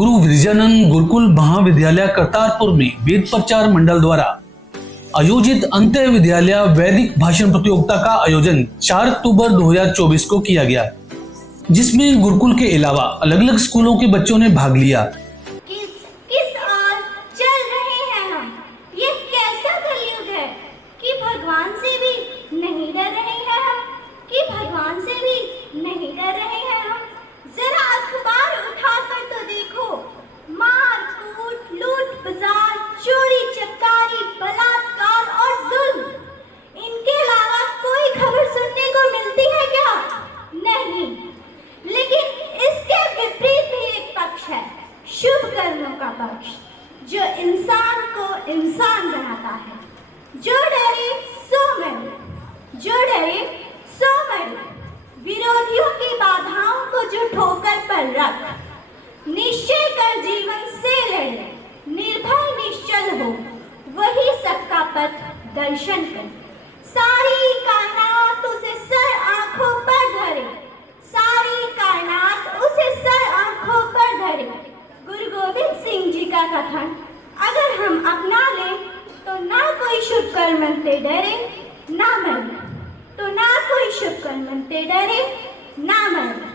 गुरु विरजानंद गुरुकुल महाविद्यालय करतारपुर में वेद प्रचार मंडल द्वारा आयोजित अंत्य विद्यालय वैदिक भाषण प्रतियोगिता का आयोजन 4 अक्टूबर 2024 को किया गया, जिसमें गुरुकुल के अलावा अलग अलग स्कूलों के बच्चों ने भाग लिया। किस ओर चल रहे हैं हम? ये कैसा कलयुग है कि भगवान से भी नहीं डर रहे हैं हम, कि भगवान से भी नहीं डर रहे हैं हम। जरा अखबार उठाकर तो देखो, मार कूट, लूट बाजार, चोरी चकारी, बलात्कार और जुल्म, इनके अलावा कोई खबर सुनने को मिलती है क्या? नहीं। लेकिन इसके विपरीत भी एक पक्ष है, शुभ कर्मों का पक्ष, जो इंसान को इंसान बनाता है। जो डरे सो मरे, जो डरे सो मरे। विरोधियों की बाधाओं को जो ठोकर पर रख, निश्चय कर जीवन से लड़े, निर्भय निश्चल हो, वही सबका पथ दर्शन करे। सारी कायनात उसे सर आंखों पर धरे, सारी कायनात उसे सर आंखों पर धरे। गुरु गोविंद सिंह जी का कथन अगर हम अपना लें तो ना कोई शुभ कर्मंते डरे ना मरे, तो ना कोई शुभ कर्मंते डरे ना मरे।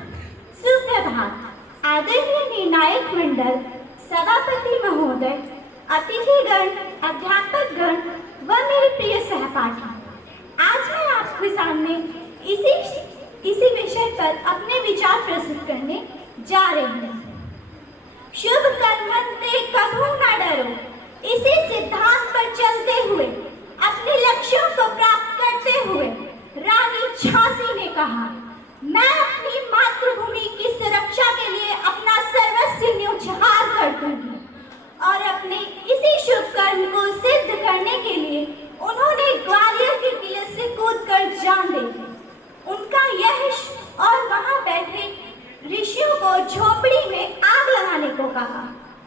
सुप्रभात। आदरणीय निर्णायक मंडल, सभापति महोदय, अतिथिगण, अध्यापकगण व मेरे प्रिय सहपाठी, आज मैं आपके सामने इसी विषय पर अपने विचार प्रस्तुत करने जा रही हूँ। शुभ कर्मंते कभू न डरो, इसी सिद्धांत पर चलते हुए अपने लक्ष्यों को प्राप्त करते हुए रानी झांसी ने कहा, मैं अपनी मातृभूमि की सुरक्षा के लिए अपना सर्वस्व न्यौछावर कर दूंगी। और अपने इसी शुभ कर्म को सिद्ध करने के लिए उन्होंने ग्वालियर के किले से कूदकर जान दे दी। उनका यश और वहां बैठे ऋषियों को झोपड़ी में आग लगाने को कहा।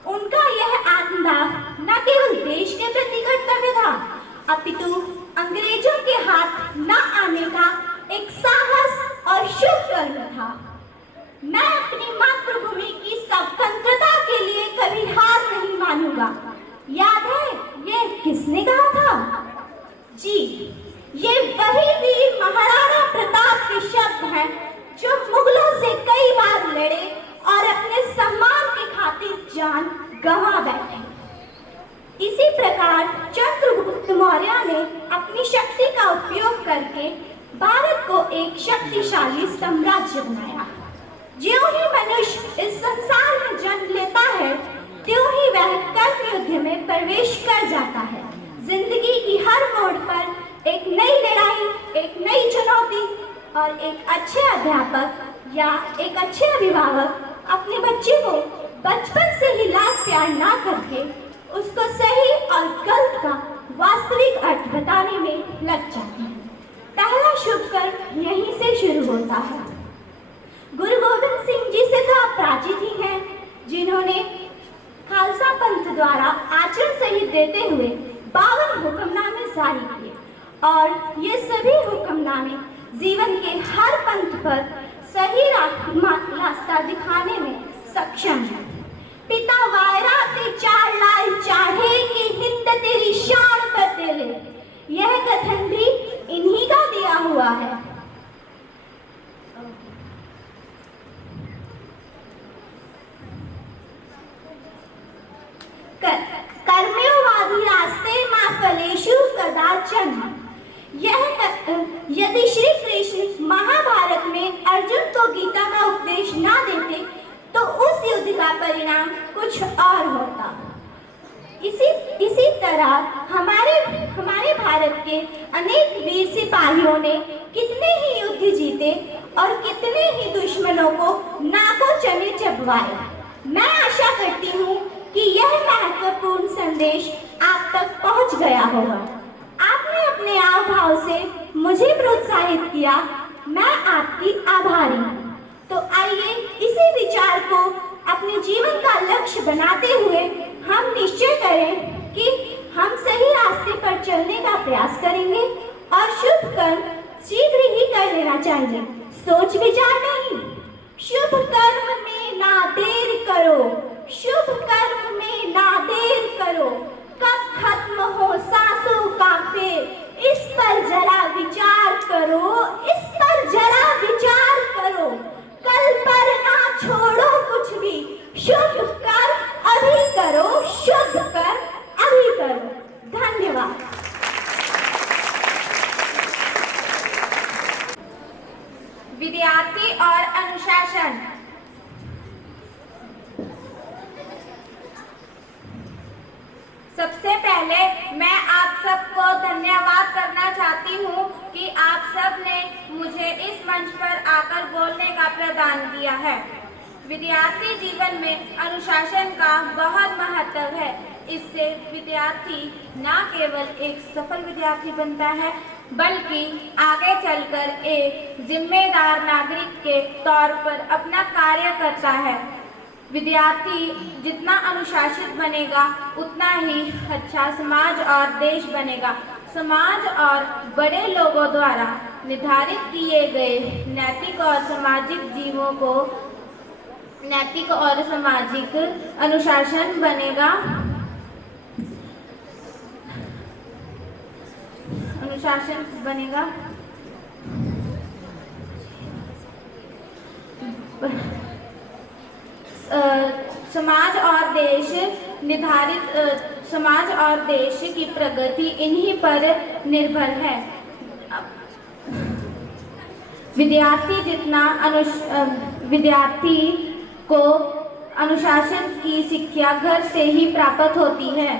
उनका यह आत्मदाह न केवल देश के प्रति कर्तव्य था, अपितु अंग्रेजों के हाथ न आने का एक साहस और शुभ कर्म था। मैं अपनी मातृभूमि की स्वतंत्रता के लिए कभी हार नहीं मानूंगा। याद है ये किसने कहा था? जी, ये वही वीर महाराणा प्रताप के शब्द हैं, जो मुगलों से कई बार लड़े और अपने सम्मान की खातिर जान गंवा बैठे। इसी प्रकार चंद्रगुप्त मौर्य ने अपनी शक्ति का उपयोग करके भारत को एक शक्तिशाली साम्राज्य बनाया। ज्यों ही मनुष्य इस संसार में जन्म लेता है, त्यों ही वह कर्म युद्ध में प्रवेश कर जाता है। जिंदगी की हर मोड़ पर एक नई लड़ाई, एक नई चुनौती, और एक अच्छे अध्यापक या एक अच्छे अभिभावक अपने बच्चे को बचपन से ही लाड प्यार ना करके उसको सही और गलत का वास्तविक अर्थ बताने में लग जाते हैं। पहला शुभ कर्म यहीं से शुरू होता है। गुरु गोविंद सिंह जी से तो आप परिचित ही हैं, जिन्होंने खालसा पंथ द्वारा आचरण संहिता देते हुए 52 हुक्मनामे जारी किए, और ये सभी हुक्मनामे जीवन के हर पंथ पर सही रास्ता दिखाने में सक्षम है। पिता वायरा ते 4 लाल चाढ़े कि हिंद तेरी शान बदले, यह कथन भी इन्हीं का दिया हुआ है। कर्मयोवादी रास्ते मा फलेषु कदाचन। यदि श्री कृष्ण महाभारत में अर्जुन को गीता का उपदेश ना देते तो उस युद्ध का परिणाम कुछ और होता। इसी तरह हमारे भारत के अनेक वीर सिपाहियों ने कितने ही युद्ध जीते और कितने ही दुश्मनों को नाकों चने चबवाए। मैं आशा करती हूँ कि यह महत्वपूर्ण संदेश आप तक पहुँच गया होगा। आपने अपने आव भाव से मुझे प्रोत्साहित किया, मैं आपकी आभारी हूँ। तो आइए इसी विचार को अपने जीवन का लक्ष्य बनाते हुए हम निश्चय करें कि हम सही रास्ते पर चलने का प्रयास करेंगे और शुभ कर्म शीघ्र ही कर लेना चाहिए, सोच विचार नहीं। शुभ कर्म में ना देर करो, शुभ शुद्ध कर अभी करो, शुद्ध कर अभी करो। धन्यवाद। विद्यार्थी और अनुशासन। सबसे पहले मैं आप सबको धन्यवाद करना चाहती हूँ कि आप सब ने मुझे इस मंच पर आकर बोलने का प्रदान किया है। विद्यार्थी जीवन में अनुशासन का बहुत महत्व है। इससे विद्यार्थी न केवल एक सफल विद्यार्थी बनता है, बल्कि आगे चलकर एक जिम्मेदार नागरिक के तौर पर अपना कार्य करता है। विद्यार्थी जितना अनुशासित बनेगा, उतना ही अच्छा समाज और देश बनेगा। समाज और बड़े लोगों द्वारा निर्धारित किए गए नैतिक और सामाजिक जीवों को नैतिक और सामाजिक अनुशासन बनेगा। अनुशासन बनेगा समाज और देश निर्धारित समाज और देश की प्रगति इन्हीं पर निर्भर है। विद्यार्थी को अनुशासन की शिक्षा घर से ही प्राप्त होती है।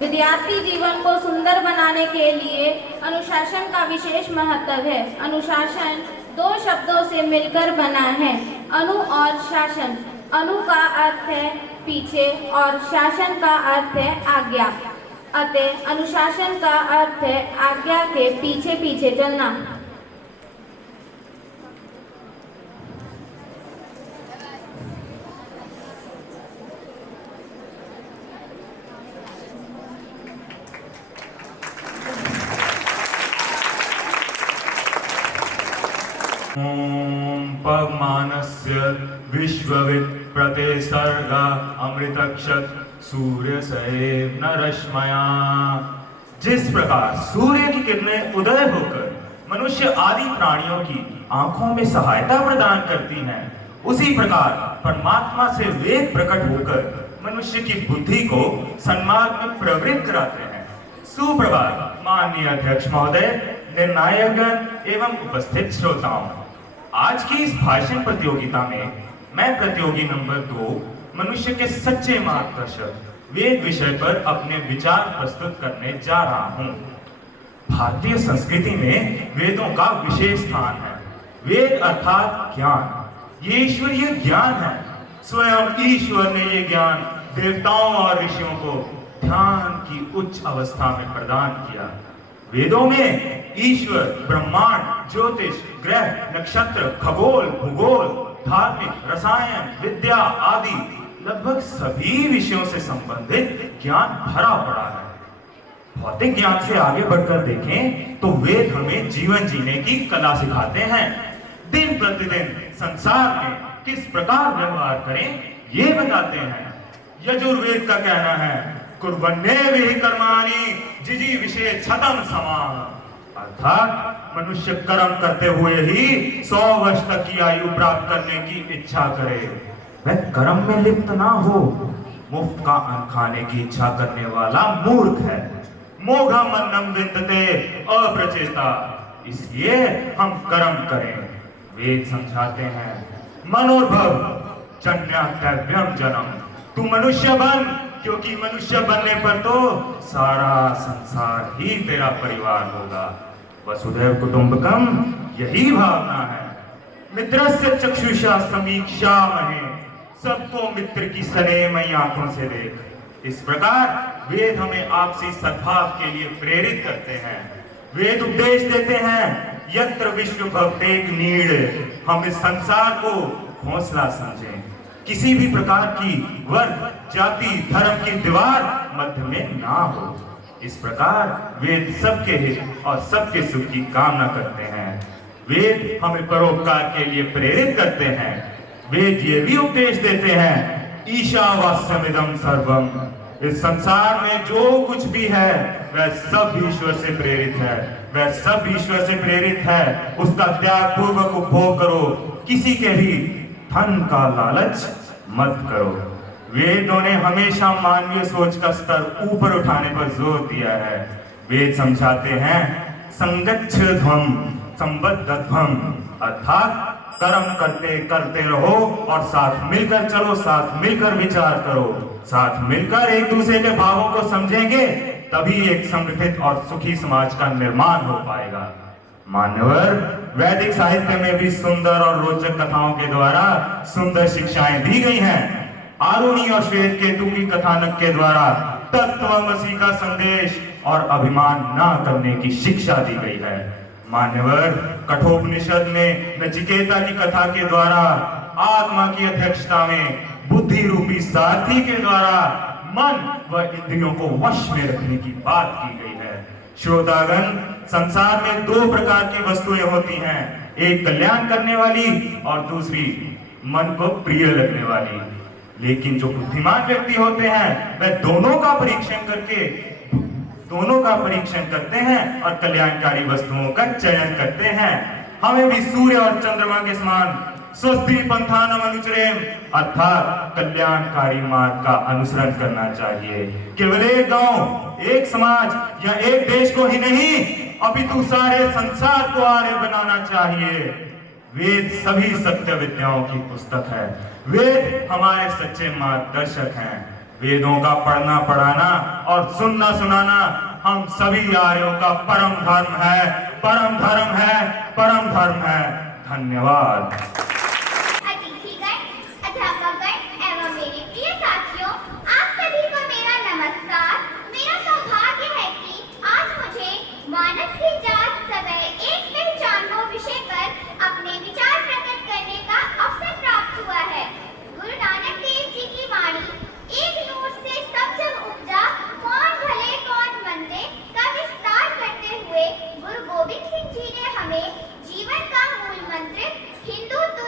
विद्यार्थी जीवन को सुंदर बनाने के लिए अनुशासन का विशेष महत्व है। अनुशासन दो शब्दों से मिलकर बना है, अनु और शासन। अनु का अर्थ है पीछे और शासन का अर्थ है आज्ञा। अतः अनुशासन का अर्थ है आज्ञा के पीछे पीछे चलना। ओम पवमानस्य विश्ववित् प्रतिसर्ग अमृतक्षत सूर्य सैव न रश्मया। जिस प्रकार सूर्य की किरणें उदय होकर मनुष्य आदि प्राणियों की आंखों में सहायता प्रदान करती हैं, उसी प्रकार परमात्मा से वेद प्रकट होकर मनुष्य की बुद्धि को सन्मार्ग में प्रवृत्त कराते हैं। सुप्रभात माननीय अध्यक्ष महोदय, निर्णायकगण एवं उपस्थित श्रोताओं। आज की इस भाषण प्रतियोगिता में मैं प्रतियोगी नंबर 2 मनुष्य के सच्चे मार्गदर्शक वेद विषय पर अपने विचार प्रस्तुत करने जा रहा हूँ। भारतीय संस्कृति में वेदों का विशेष स्थान है। वेद अर्थात ज्ञान, ये ईश्वरीय ज्ञान है। स्वयं ईश्वर ने ये ज्ञान देवताओं और ऋषियों को ध्यान की उच्च अवस्था में प्रदान किया। वेदों में ईश्वर ब्रह्मांड, ज्योतिष, ग्रह, नक्षत्र, खगोल, भूगोल, धार्मिक, रसायन, विद्या आदि लगभग सभी विषयों से संबंधित ज्ञान भरा पड़ा है। भौतिक ज्ञान से आगे बढ़कर देखें तो वेद हमें जीवन जीने की कला सिखाते हैं। दिन प्रतिदिन संसार में किस प्रकार व्यवहार करें, ये बताते हैं। यजुर्वेद का कहना है, कुर्वन्नेविहि कर्माणि जिजी विषय छतम समान। अर्थात मनुष्य कर्म करते हुए ही 100 वर्ष तक की आयु प्राप्त करने की इच्छा करे। वह कर्म में लिप्त ना हो। मुफ्त का अन्न खाने की इच्छा करने वाला मूर्ख है। मोघम अन्नम विन्दते अप्रचेता। इसलिए हम कर्म करें। वेद समझाते हैं, मनोर्भव जन्यात्यव्यम जन्म। तू मनुष्य बन, क्योंकि मनुष्य बनने पर तो सारा संसार ही तेरा परिवार होगा। वसुधैव कुटुंबकम, यही भावना है। मित्रस्य चक्षुषा समीक्षामहे। सबको मित्र की स्नेहमयी आंखों से देख। इस प्रकार वेद हमें आपसी सद्भाव के लिए प्रेरित करते हैं। वेद उपदेश देते हैं, यत्र विश्व भवतेक नीड। हम इस संसार को घोंसला समझें। किसी भी प्रकार की वर्ग, जाति, धर्म की दीवार मध्य में ना हो। इस प्रकार वेद सबके हित और सबके सुख की कामना करते हैं। वेद हमें परोपकार के लिए प्रेरित करते हैं। वेद ये भी उपदेश देते हैं, ईशावास्यमिदं सर्वम। इस संसार में जो कुछ भी है वह सब ईश्वर से प्रेरित है। वह सब ईश्वर से प्रेरित है, उसका त्याग पूर्वक उपभोग करो, किसी के भी धन का लालच मत करो। वेदों ने हमेशा मानवीय सोच का स्तर ऊपर उठाने पर जोर दिया है। वेद समझाते हैं संगच्छध्वम संबद्धध्वम, अर्थात कर्म करते करते रहो और साथ मिलकर चलो, साथ मिलकर विचार करो, साथ मिलकर एक दूसरे के भावों को समझेंगे, तभी एक समृद्ध और सुखी समाज का निर्माण हो पाएगा। मान्यवर, वैदिक साहित्य में भी सुंदर और रोचक कथाओं के द्वारा सुंदर शिक्षाएं दी गई हैं। आरुणि और श्वेत केतु की कथानक के द्वारा तत्वमसि का संदेश और अभिमान न करने की शिक्षा दी गई है। मान्यवर, कठोपनिषद में नचिकेता की कथा के द्वारा आत्मा की अध्यक्षता में बुद्धि रूपी सारथी के द्वारा मन व इंद्रियों को वश में रखने की बात की गई है। श्रोतागण, संसार में दो प्रकार की वस्तुएं होती हैं, एक कल्याण करने वाली और दूसरी मन को प्रिय लगने वाली। लेकिन जो बुद्धिमान व्यक्ति होते हैं वह दोनों का परीक्षण करते हैं और कल्याणकारी वस्तुओं का चयन करते हैं। हमें भी सूर्य और चंद्रमा के समान स्वस्ति पंथानम अनुचरेम, अर्थात कल्याणकारी मार्ग का अनुसरण करना चाहिए। केवल एक गांव, एक समाज या एक देश को ही नहीं, अपितु सारे संसार को आर्य बनाना चाहिए। वेद सभी सत्य विद्याओं की पुस्तक है। वेद हमारे सच्चे मार्गदर्शक हैं। वेदों का पढ़ना पढ़ाना और सुनना सुनाना हम सभी आर्यों का परम धर्म है, परम धर्म है, परम धर्म है। धन्यवाद। अतिथिगण, अध्यापकगण एवं मेरे प्रिय साथियों, आप सभी को मेरा नमस्कार। मेरा सौभाग्य है कि आज मुझे मानस की जात सवै एक पहचानो विषय पर अपने विचार प्रकट करने का अवसर प्राप्त हुआ है। गुरु नानक देव जी की वाणी एक नूर से सब जग उपजा, कौन भले कौन मंदे का विस्तार करते हुए गुरु गोविंद सिंह जी ने हमें जीवन का मूल मंत्र हिंदुत्व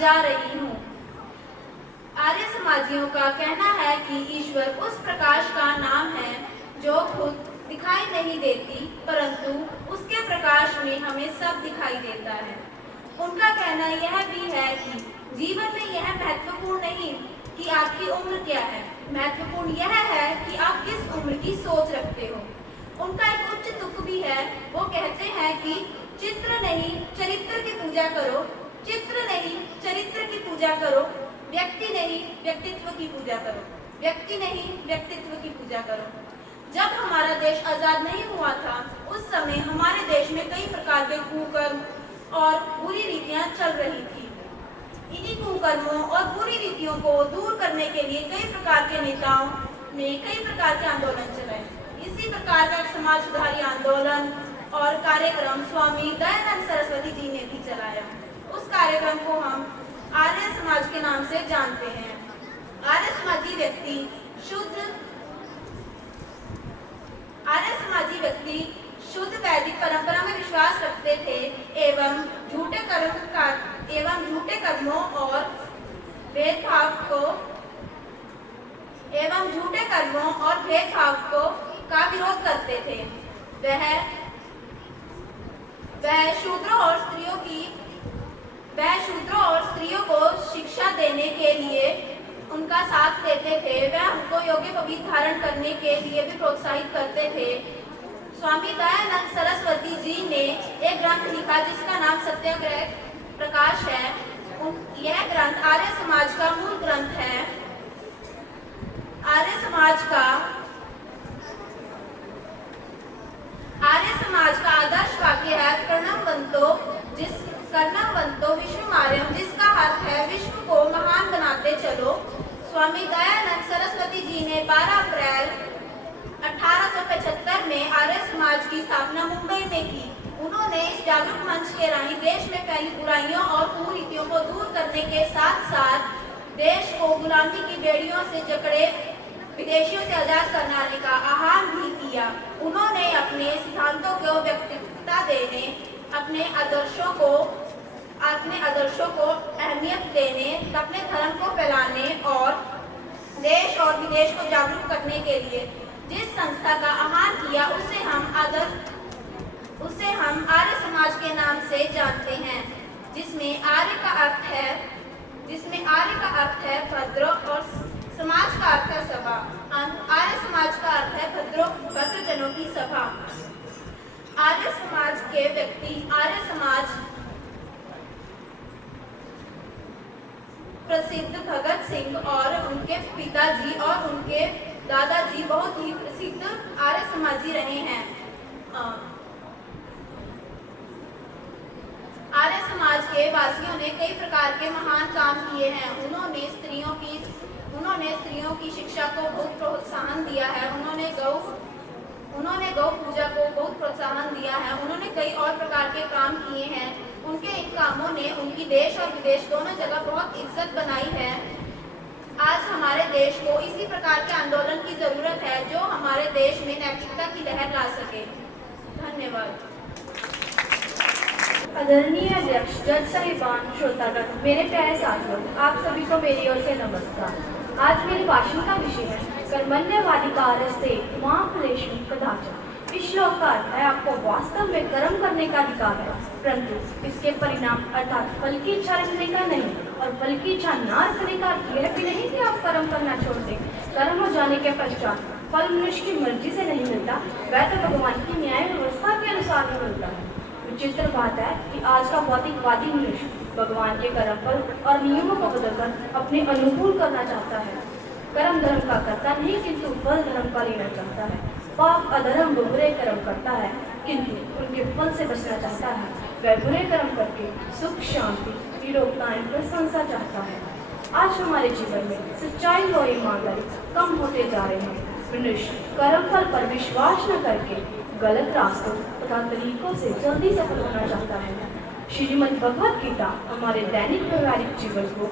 जा रही हूँ। आर्य समाजियों का कहना है कि ईश्वर उस प्रकाश का नाम है जो खुद दिखाई नहीं देती, परंतु उसके प्रकाश में हमें सब दिखाई देता है। उनका कहना यह भी है कि जीवन में यह महत्वपूर्ण नहीं कि आपकी उम्र क्या है, महत्वपूर्ण यह है कि आप किस उम्र की सोच रखते हो। उनका एक उच्च तुक भी है। वो कहते हैं कि चित्र नहीं चरित्र की पूजा करो, चित्र नहीं चरित्र की पूजा करो, व्यक्ति नहीं व्यक्तित्व की पूजा करो, व्यक्ति नहीं व्यक्तित्व की पूजा करो। जब हमारा देश आजाद नहीं हुआ था, उस समय हमारे देश में कई प्रकार के कुकर्म और बुरी रीतियां चल रही थी। इन्हीं कुकर्मों और बुरी रीतियों को दूर करने के लिए कई प्रकार के नेताओं ने कई प्रकार के आंदोलन चलाए। इसी प्रकार का समाज सुधारी आंदोलन और कार्यक्रम स्वामी दयानंद सरस्वती जी ने भी चलाया। उस कार्यक्रम को हम आर्य समाज के नाम से जानते हैं। आर्य समाजी व्यक्ति शुद्ध वैदिक परंपरा में विश्वास रखते थे एवं झूठे कर्मों और भेदभाव का विरोध करते थे। वह शूद्रों और स्त्रियों को शिक्षा देने के लिए उनका साथ देते थे। वह उनको योग्य पवित्र धारण करने के लिए भी प्रोत्साहित करते थे। स्वामी दयानंद सरस्वती जी ने एक ग्रंथ लिखा जिसका नाम सत्याग्रह प्रकाश है। यह ग्रंथ आर्य समाज का मूल ग्रंथ है। आर्य समाज का आदर्श वाक्य है कर्णवंतो विश्वमार्यम, जिसका अर्थ है विश्व को महान बनाते चलो। स्वामी दयानंद सरस्वती जी ने 12 अप्रैल 1875 में आर्य समाज की स्थापना मुंबई में की। उन्होंने इस जागरूक मंच के राही देश में फैली बुराइयों और कुरीतियों को दूर करने के साथ साथ देश को गुलामी की बेड़ियों से जकड़े विदेशियों से आजाद कराने का आह्वान भी किया। उन्होंने अपने सिद्धांतों को व्यक्तिगतता देने, अपने आदर्शों को अहमियत देने, अपने धर्म को फैलाने और देश और विदेश को जागरूक करने के लिए जिस संस्था का आह्वान किया उसे हम आर्य समाज के नाम से जानते हैं, जिसमें आर्य का अर्थ है भद्र और समाज का अर्थ है सभा। आर्य समाज का अर्थ है भद्रजनों की सभा। आर्य समाज के व्यक्ति आर्य समाज प्रसिद्ध भगत सिंह और उनके पिताजी और उनके दादाजी बहुत ही प्रसिद्ध आर्य समाजी रहे हैं। आर्य समाज के वासियों ने कई प्रकार के महान काम किए हैं। उन्होंने स्त्रियों की शिक्षा को बहुत प्रोत्साहन दिया है। उन्होंने गौ पूजा को बहुत प्रोत्साहन दिया है। उन्होंने कई और प्रकार के काम किए हैं। उनके इन कामों ने उनकी देश और विदेश दोनों जगह बहुत इज्जत बनाई है। आज हमारे देश को इसी प्रकार के आंदोलन की जरूरत है जो हमारे देश में नैतिकता की लहर ला सके। धन्यवाद। आदरणीय अध्यक्ष, जज साहिबान, श्रोतागण, मेरे प्यारे साथियों, आप सभी को मेरी ओर से नमस्कार। आज मेरे भाषण का विषय है कर्मण्यवाधिकारस्ते मा फलेषु कदाचन। इस श्लोक का अर्थ है आपको वास्तव में कर्म करने का अधिकार है, परंतु इसके परिणाम अर्थात फल की इच्छा रखने का नहीं, और फल की इच्छा न रखने का अर्थ यह भी नहीं कि आप कर्म करना छोड़ दें। कर्म हो जाने के पश्चात फल मनुष्य की मर्जी से नहीं मिलता, वह तो भगवान की न्याय व्यवस्था के अनुसार ही मिलता है। विचित्र बात है कि आज का भौतिकवादी मनुष्य भगवान के कर्म फल और नियमों को बदलकर अपने अनुकूल करना चाहता है। कर्म धर्म का करता नहीं, किंतु फल धर्म का लेना चाहता है। पाप अधर्म बुरे कर्म करता है, किंतु उनके फल से बचना चाहता है। वह बुरे कर्म करके सुख शांति निरोगताएं प्रशंसा चाहता है। आज हमारे जीवन में सच्चाई और ईमानदारी कम होते जा रहे हैं। मनुष्य कर्म फल पर विश्वास न करके गलत रास्तों तथा तरीकों से जल्दी सफल होना चाहता है। श्रीमद् भगवद गीता हमारे दैनिक व्यवहारिक जीवन को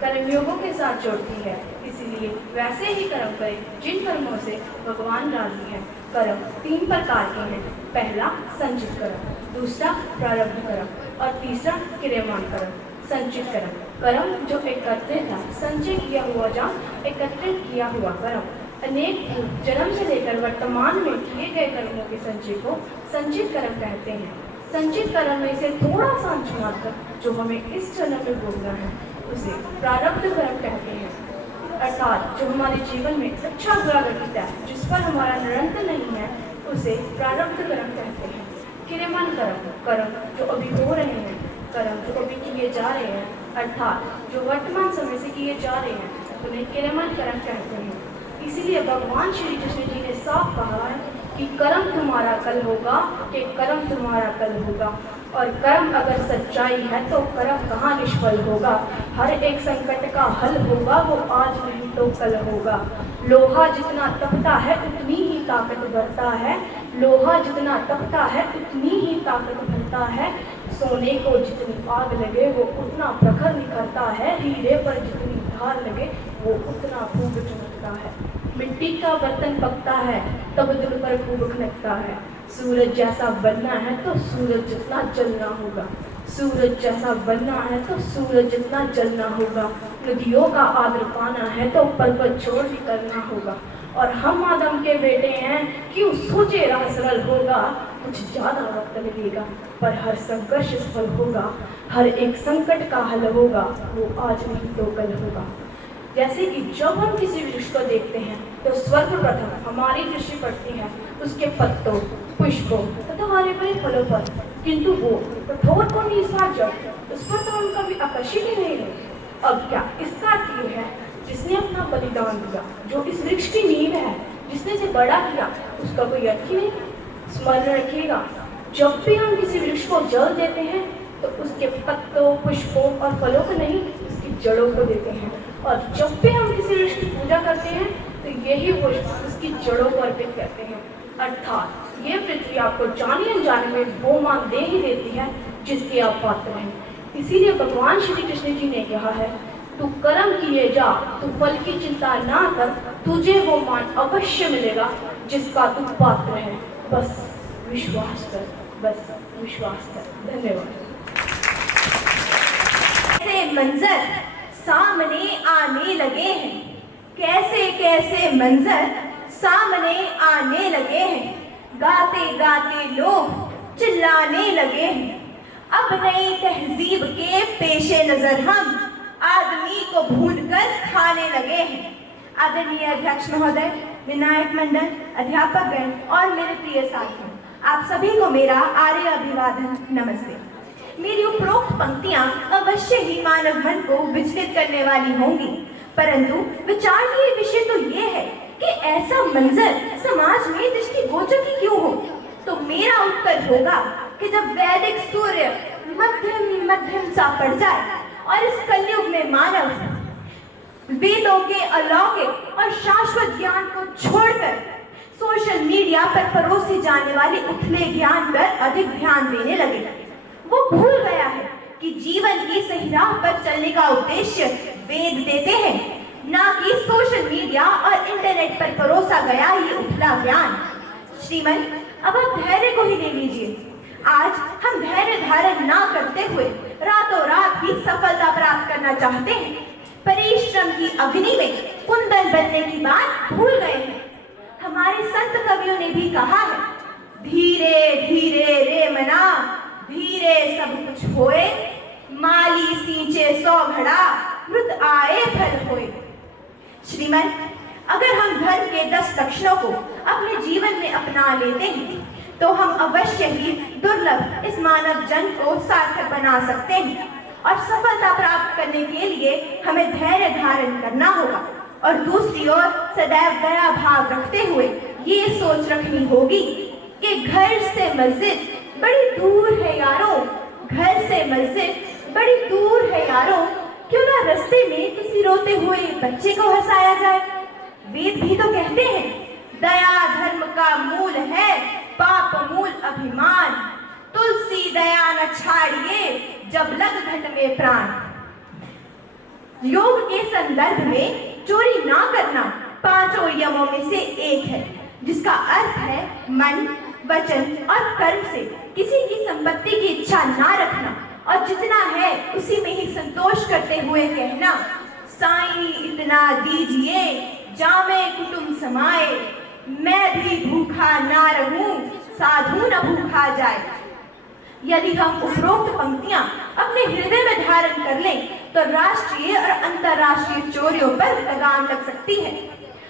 कर्मयोगों के साथ जोड़ती है, इसीलिए वैसे ही कर्म करें जिन कर्मों से भगवान राजी है। कर्म 3 प्रकार के हैं। पहला संचित कर्म, दूसरा प्रारब्ध कर्म और तीसरा क्रियमान कर्म। संचित कर्म, कर्म जो एकत्रित था, संचय किया हुआ जा एकत्रित किया हुआ कर्म। अनेक जन्म से लेकर वर्तमान में किए गए कर्मों के संचय को संचित कर्म कहते हैं। संचित कर्म में से थोड़ा सा अंश मात्र जो हमें इस जन्म में भोगना है उसे प्रारब्ध कर्म कहते हैं, अर्थात जो हमारे जीवन में अच्छा बुरा घटित है, जिस पर हमारा निरंतर नहीं है, उसे प्रारब्ध कर्म कहते हैं। क्रियमान कर्म, कर्म जो अभी हो रहे हैं, कर्म जो अभी किए जा रहे हैं, अर्थात जो वर्तमान समय से किए जा रहे हैं, उन्हें क्रियमान कर्म कहते हैं। इसीलिए भगवान श्री कृष्ण जी ने साफ कहा है कि कर्म तुम्हारा कल होगा, कि कर्म तुम्हारा कल होगा। और कर्म अगर सच्चाई है तो कर्म कहाँ निष्फल होगा। हर एक संकट का हल होगा, वो आज नहीं तो कल होगा। लोहा जितना तपता है उतनी ही ताकत बढ़ता है, लोहा जितना तपता है उतनी ही ताकत बढ़ता है। सोने को जितनी आग लगे वो उतना प्रखर निकलता है, हीरे पर जितनी धार लगे वो उतना खूब चमकता है। मिट्टी का बर्तन पकता है तब दिल पर खूब खनकता है। सूरज जैसा बनना है तो सूरज जितना जलना होगा, सूरज जैसा बनना है तो सूरज जितना जलना होगा। नदियों का आदर पाना है तो पर्वत छोड़ भी करना होगा। और हम आदम के बेटे हैं, क्यों सोचे राह सरल होगा। कुछ ज़्यादा वक्त लगेगा पर हर संघर्ष सफल होगा, हर एक संकट का हल होगा, वो आज नहीं तो कल होगा। जैसे कि जब हम किसी वृक्ष को देखते हैं तो सर्वप्रथम हमारी दृष्टि पड़ती है उसके पत्तों, पुष्पों तथा हरे भरे फलों पर, किंतु वो कठोर को निस्वार्थ जड़ उस पर तो हम कभी आकर्षित ही नहीं रहे। अब क्या इसका अर्थ ये है, जिसने अपना बलिदान दिया, जो इस वृक्ष की नींव है, जिसने इसे बड़ा किया, उसका कोई अर्थ ही नहीं। स्मरण रखिएगा, जब भी हम किसी वृक्ष को जल देते हैं तो उसके पत्तों, पुष्पों और फलों को नहीं, उसकी जड़ों को देते हैं। और जब भी हम किसी वृक्ष की पूजा करते हैं तो यही पुष्प उसकी जड़ों को अर्पित करते हैं। अर्थात ये पृथ्वी आपको जाने अनजाने में वो मान दे ही देती है जिसके आप पात्र हैं। इसीलिए भगवान श्री कृष्ण जी ने कहा है, तू कर्म किए जा, तू फल की चिंता ना कर, तुझे वो मान अवश्य मिलेगा जिसका तू पात्र है। बस विश्वास कर, बस विश्वास कर। धन्यवाद। कैसे मंजर सामने आने लगे हैं, कैसे कैसे मंजर सामने आने लगे हैं। गाते गाते लोग चिल्लाने लगे हैं। अब नई तहजीब के पेशे नजर हम आदमी को भूनकर खाने लगे हैं। आदरणीय अध्यक्ष महोदय, विनायक मंडल, अध्यापकगण और मेरे प्रिय साथियों, आप सभी को मेरा आर्य अभिवादन, नमस्ते। मेरी उपरोक्त पंक्तियां अवश्य ही मानव मन को विचलित करने वाली होंगी, परंतु विचारणीय विषय तो ये है कि ऐसा मंजर समाज में दृष्टिगोचर ही क्यों हो। तो मेरा उत्तर होगा कि जब वैदिक सूर्य मध्यम मध्यम सा पड़ जाए और इस कलयुग में मानव वेदों के अलौकिक और शाश्वत ज्ञान को छोड़कर सोशल मीडिया पर परोसे जाने वाले उथले ज्ञान पर अधिक ध्यान देने लगे। वो भूल गया है कि जीवन की सही राह पर चलने का उद्देश्य वेद देते हैं, ना कि सोशल मीडिया और इंटरनेट पर परोसा गया ये उथला ज्ञान। श्रीमन, अब आप धैर्य को ही ले लीजिए। आज हम धैर्य धारण ना करते हुए रातों रात ही सफलता प्राप्त करना चाहते हैं। परिश्रम की अग्नि में कुंदन बनने की बात भूल गए हैं। हमारे संत कवियों ने भी कहा है, धीरे धीरे रे मना, धीरे सब कुछ होए, माली सींचे 100 घड़ा, मृत आए फल होए। श्रीमन, अगर हम धर्म के 10 लक्षणों को अपने जीवन में अपना लेते हैं तो हम अवश्य ही दुर्लभ इस मानव जन को सार्थक बना सकते हैं। और सफलता प्राप्त करने के लिए हमें धैर्य धारण करना होगा और दूसरी ओर सदैव दया भाव रखते हुए ये सोच रखनी होगी कि घर से मस्जिद बड़ी दूर है यारों, घर से मस्जिद बड़ी दूर है यारों, क्यों ना रास्ते में किसी रोते हुए बच्चे को हंसाया जाए। वेद भी तो कहते हैं, दया धर्म का मूल है, पाप मूल अभिमान, तुलसी दया न छाड़िए, जब लग घट में प्राण। योग के संदर्भ में चोरी ना करना 5 यमों में से एक है, जिसका अर्थ है मन, वचन और कर्म से किसी की संपत्ति की इच्छा ना रखना और जितना है उसी में ही संतोष करते हुए कहना, साईं इतना दीजिए जामे कुटुंब समाए, मैं भी भूखा ना रहूं साधु न भूखा जाए। यदि हम उपरोक्त पंक्तियां अपने हृदय में धारण कर लें तो राष्ट्रीय और अंतर्राष्ट्रीय चोरियों पर लगाम लग सकती है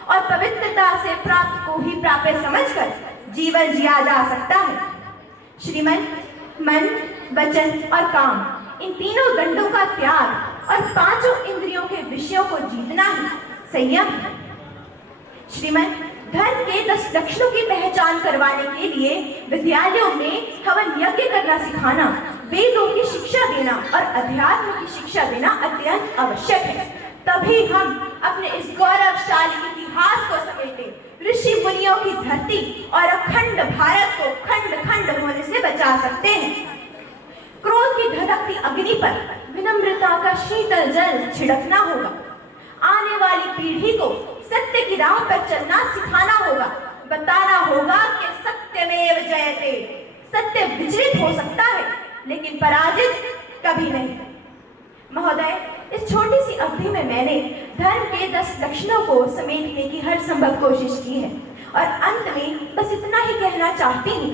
और पवित्रता से प्राप्त को ही प्राप्य समझकर जीवन जिया जा सकता है। श्रीमन, मन, वचन और काम, इन तीनों दंडों का त्याग और पांचों इंद्रियों के विषयों को जीतना ही संयम है। श्रीमन, धर्म के 10 लक्षणों की पहचान करवाने के लिए विद्यालयों में हवन यज्ञ करना सिखाना, वेदों की शिक्षा देना और अध्यात्म की शिक्षा देना अत्यंत आवश्यक है। तभी हम अपने इस गौरवशाली इतिहास को समेटे ऋषि मुनियों की धरती और अखंड भारत को खंड खंड होने से बचा सकते हैं। क्रोध की धधकती अग्नि पर विनम्रता का शीतल जल छिड़कना होगा। आने वाली पीढ़ी को सत्य की राह पर चलना सिखाना होगा। बताना होगा कि सत्यमेव जयते, सत्य विचलित हो सकता है लेकिन पराजित कभी नहीं। महोदय, इस छोटी सी अवधि में मैंने धर्म के 10 लक्षणों को समेटने की हर संभव कोशिश की है और अंत में बस इतना ही कहना चाहती हूँ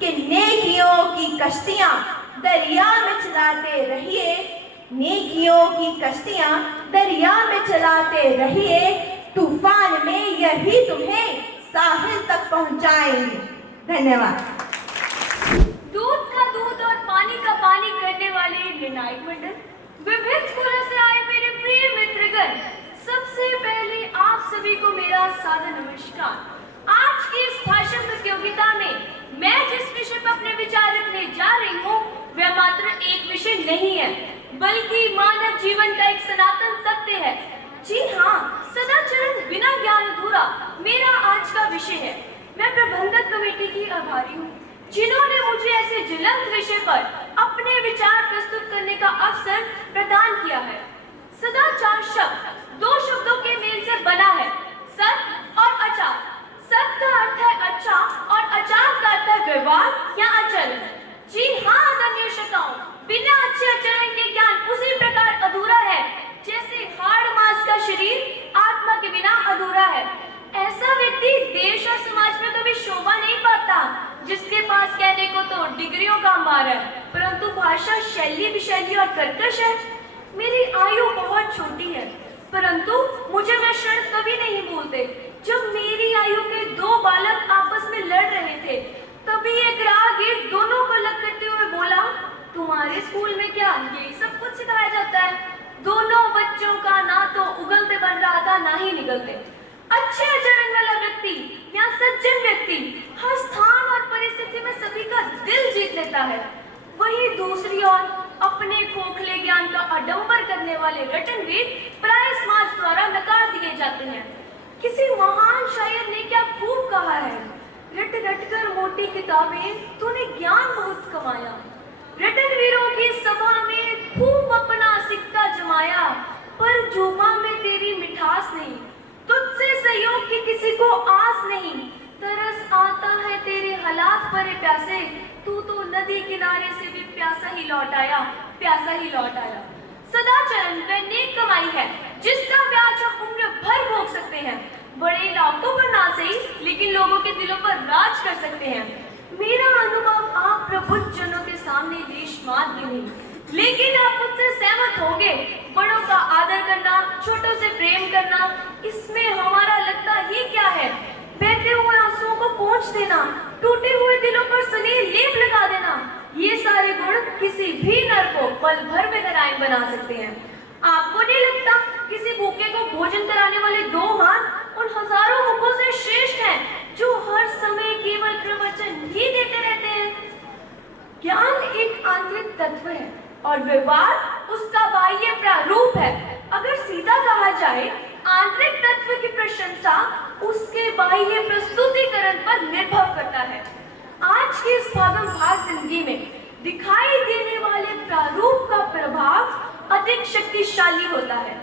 कि नेकियों की कश्तियां दरिया में चलाते रहिए, नेकियों की कश्तियां दरिया में चलाते रहिए, तूफान में यही तुम्हें साहिल तक पहुंचाएंगे। धन्यवाद। दूध का दूध और पानी का पानी करने वाले निर्णायक मंडल, विभिन्न स्कूलों से आए मेरे प्रिय मित्रगण, सबसे पहले आप सभी को मेरा सादर नमस्कार। आज की इस भाषण प्रतियोगिता में मैं जिस विषय पर अपने विचार रखने जा रही हूँ वह मात्र एक विषय नहीं है बल्कि मानव जीवन का एक सनातन सत्य है। जी हाँ, सदाचरण बिना ज्ञान अधूरा मेरा आज का विषय है। मैं प्रबंधक कमेटी की आभारी हूँ जिन्होंने मुझे ऐसे ज्वलंत विषय पर अपने विचार प्रस्तुत करने का अवसर प्रदान किया है। सदाचार शब्द 2 शब्दों के मेल से बना है, सत और आचार। सत का अर्थ है अच्छा और आचार का अर्थ है व्यवहार या आचरण। जी हाँ आदरणीय श्रोताओं, बिना अच्छे आचरण के ज्ञान उसी प्रकार अधूरा है जैसे हाड़ मांस का शरीर आत्मा के बिना अधूरा है। ऐसा व्यक्ति देश और समाज में कभी शोभा नहीं पाता जिसके पास कहने को तो डिग्रियों का अंबार है परंतु भाषा शैली विशैली और कर्कश है। मेरी आयु बहुत छोटी है परंतु मुझे वह क्षण कभी नहीं भूलते जब मेरी आयु के 2 बालक आपस में लड़ रहे थे। तभी एक राहगीर दोनों को अलग करते हुए बोला, तुम्हारे स्कूल में क्या यही सब कुछ सिखाया जाता है? दोनों बच्चों का ना तो उगलते बन रहा था ना ही निकलते। अच्छे आचरण वाला व्यक्ति या सज्जन व्यक्ति हर स्थान और परिस्थिति में सभी का दिल जीत लेता है। वहीं दूसरी ओर अपने खोखले ज्ञान का आडंबर करने वाले रटनवीर प्राय समाज द्वारा नकार दिए जाते हैं। किसी महान शायर ने क्या खूब कहा है, रट रट कर मोटी किताबें तूने ज्ञान बहुत कमाया। रटनवीरों की सभा में खूब अपना सिक्का जमाया पर जुबा में तेरी मिठास नहीं, तुझसे सहयोग की किसी को आस नहीं। तरस आता है तेरे हालात भरे प्यासे, तू तो नदी किनारे से भी प्यासा ही लौट आया, प्यासा ही लौट आया। सदाचरण वह नेक कमाई है जिसका ब्याज हम उम्र भर भोग सकते हैं। बड़े इलाकों पर ना सही लेकिन लोगों के दिलों पर राज कर सकते हैं। मेरा अनुभव आप प्रबुद्ध जनों के सामने देशमात नहीं, लेकिन आप मुझसे सहमत होंगे। बड़ों का आदर करना, छोटों से प्रेम करना, इसमें हमारा लगता ही क्या है? बहते हुए आंसुओं को पोंछ देना, टूटे हुए दिलों पर स्नेह लेप लगा देना, ये सारे गुण किसी भी नर को पल भर में नारायण बना सकते हैं। आपको नहीं लगता किसी भूखे को भोजन कराने वाले 2 हाथ उन हजारों मुखों से श्रेष्ठ हैं जो हर समय केवल प्रवचन ही देते रहते हैं? ज्ञान एक आंतरिक तत्व है और व्यवहार उसका बाह्य प्रारूप है। अगर सीधा कहा जाए, आंतरिक तत्व की प्रशंसा उसके बाह्य प्रस्तुतिकरण पर निर्भर करता है। आज की इस भागम भाग जिंदगी में दिखाई देने वाले प्रारूप का प्रभाव अधिक शक्तिशाली होता है।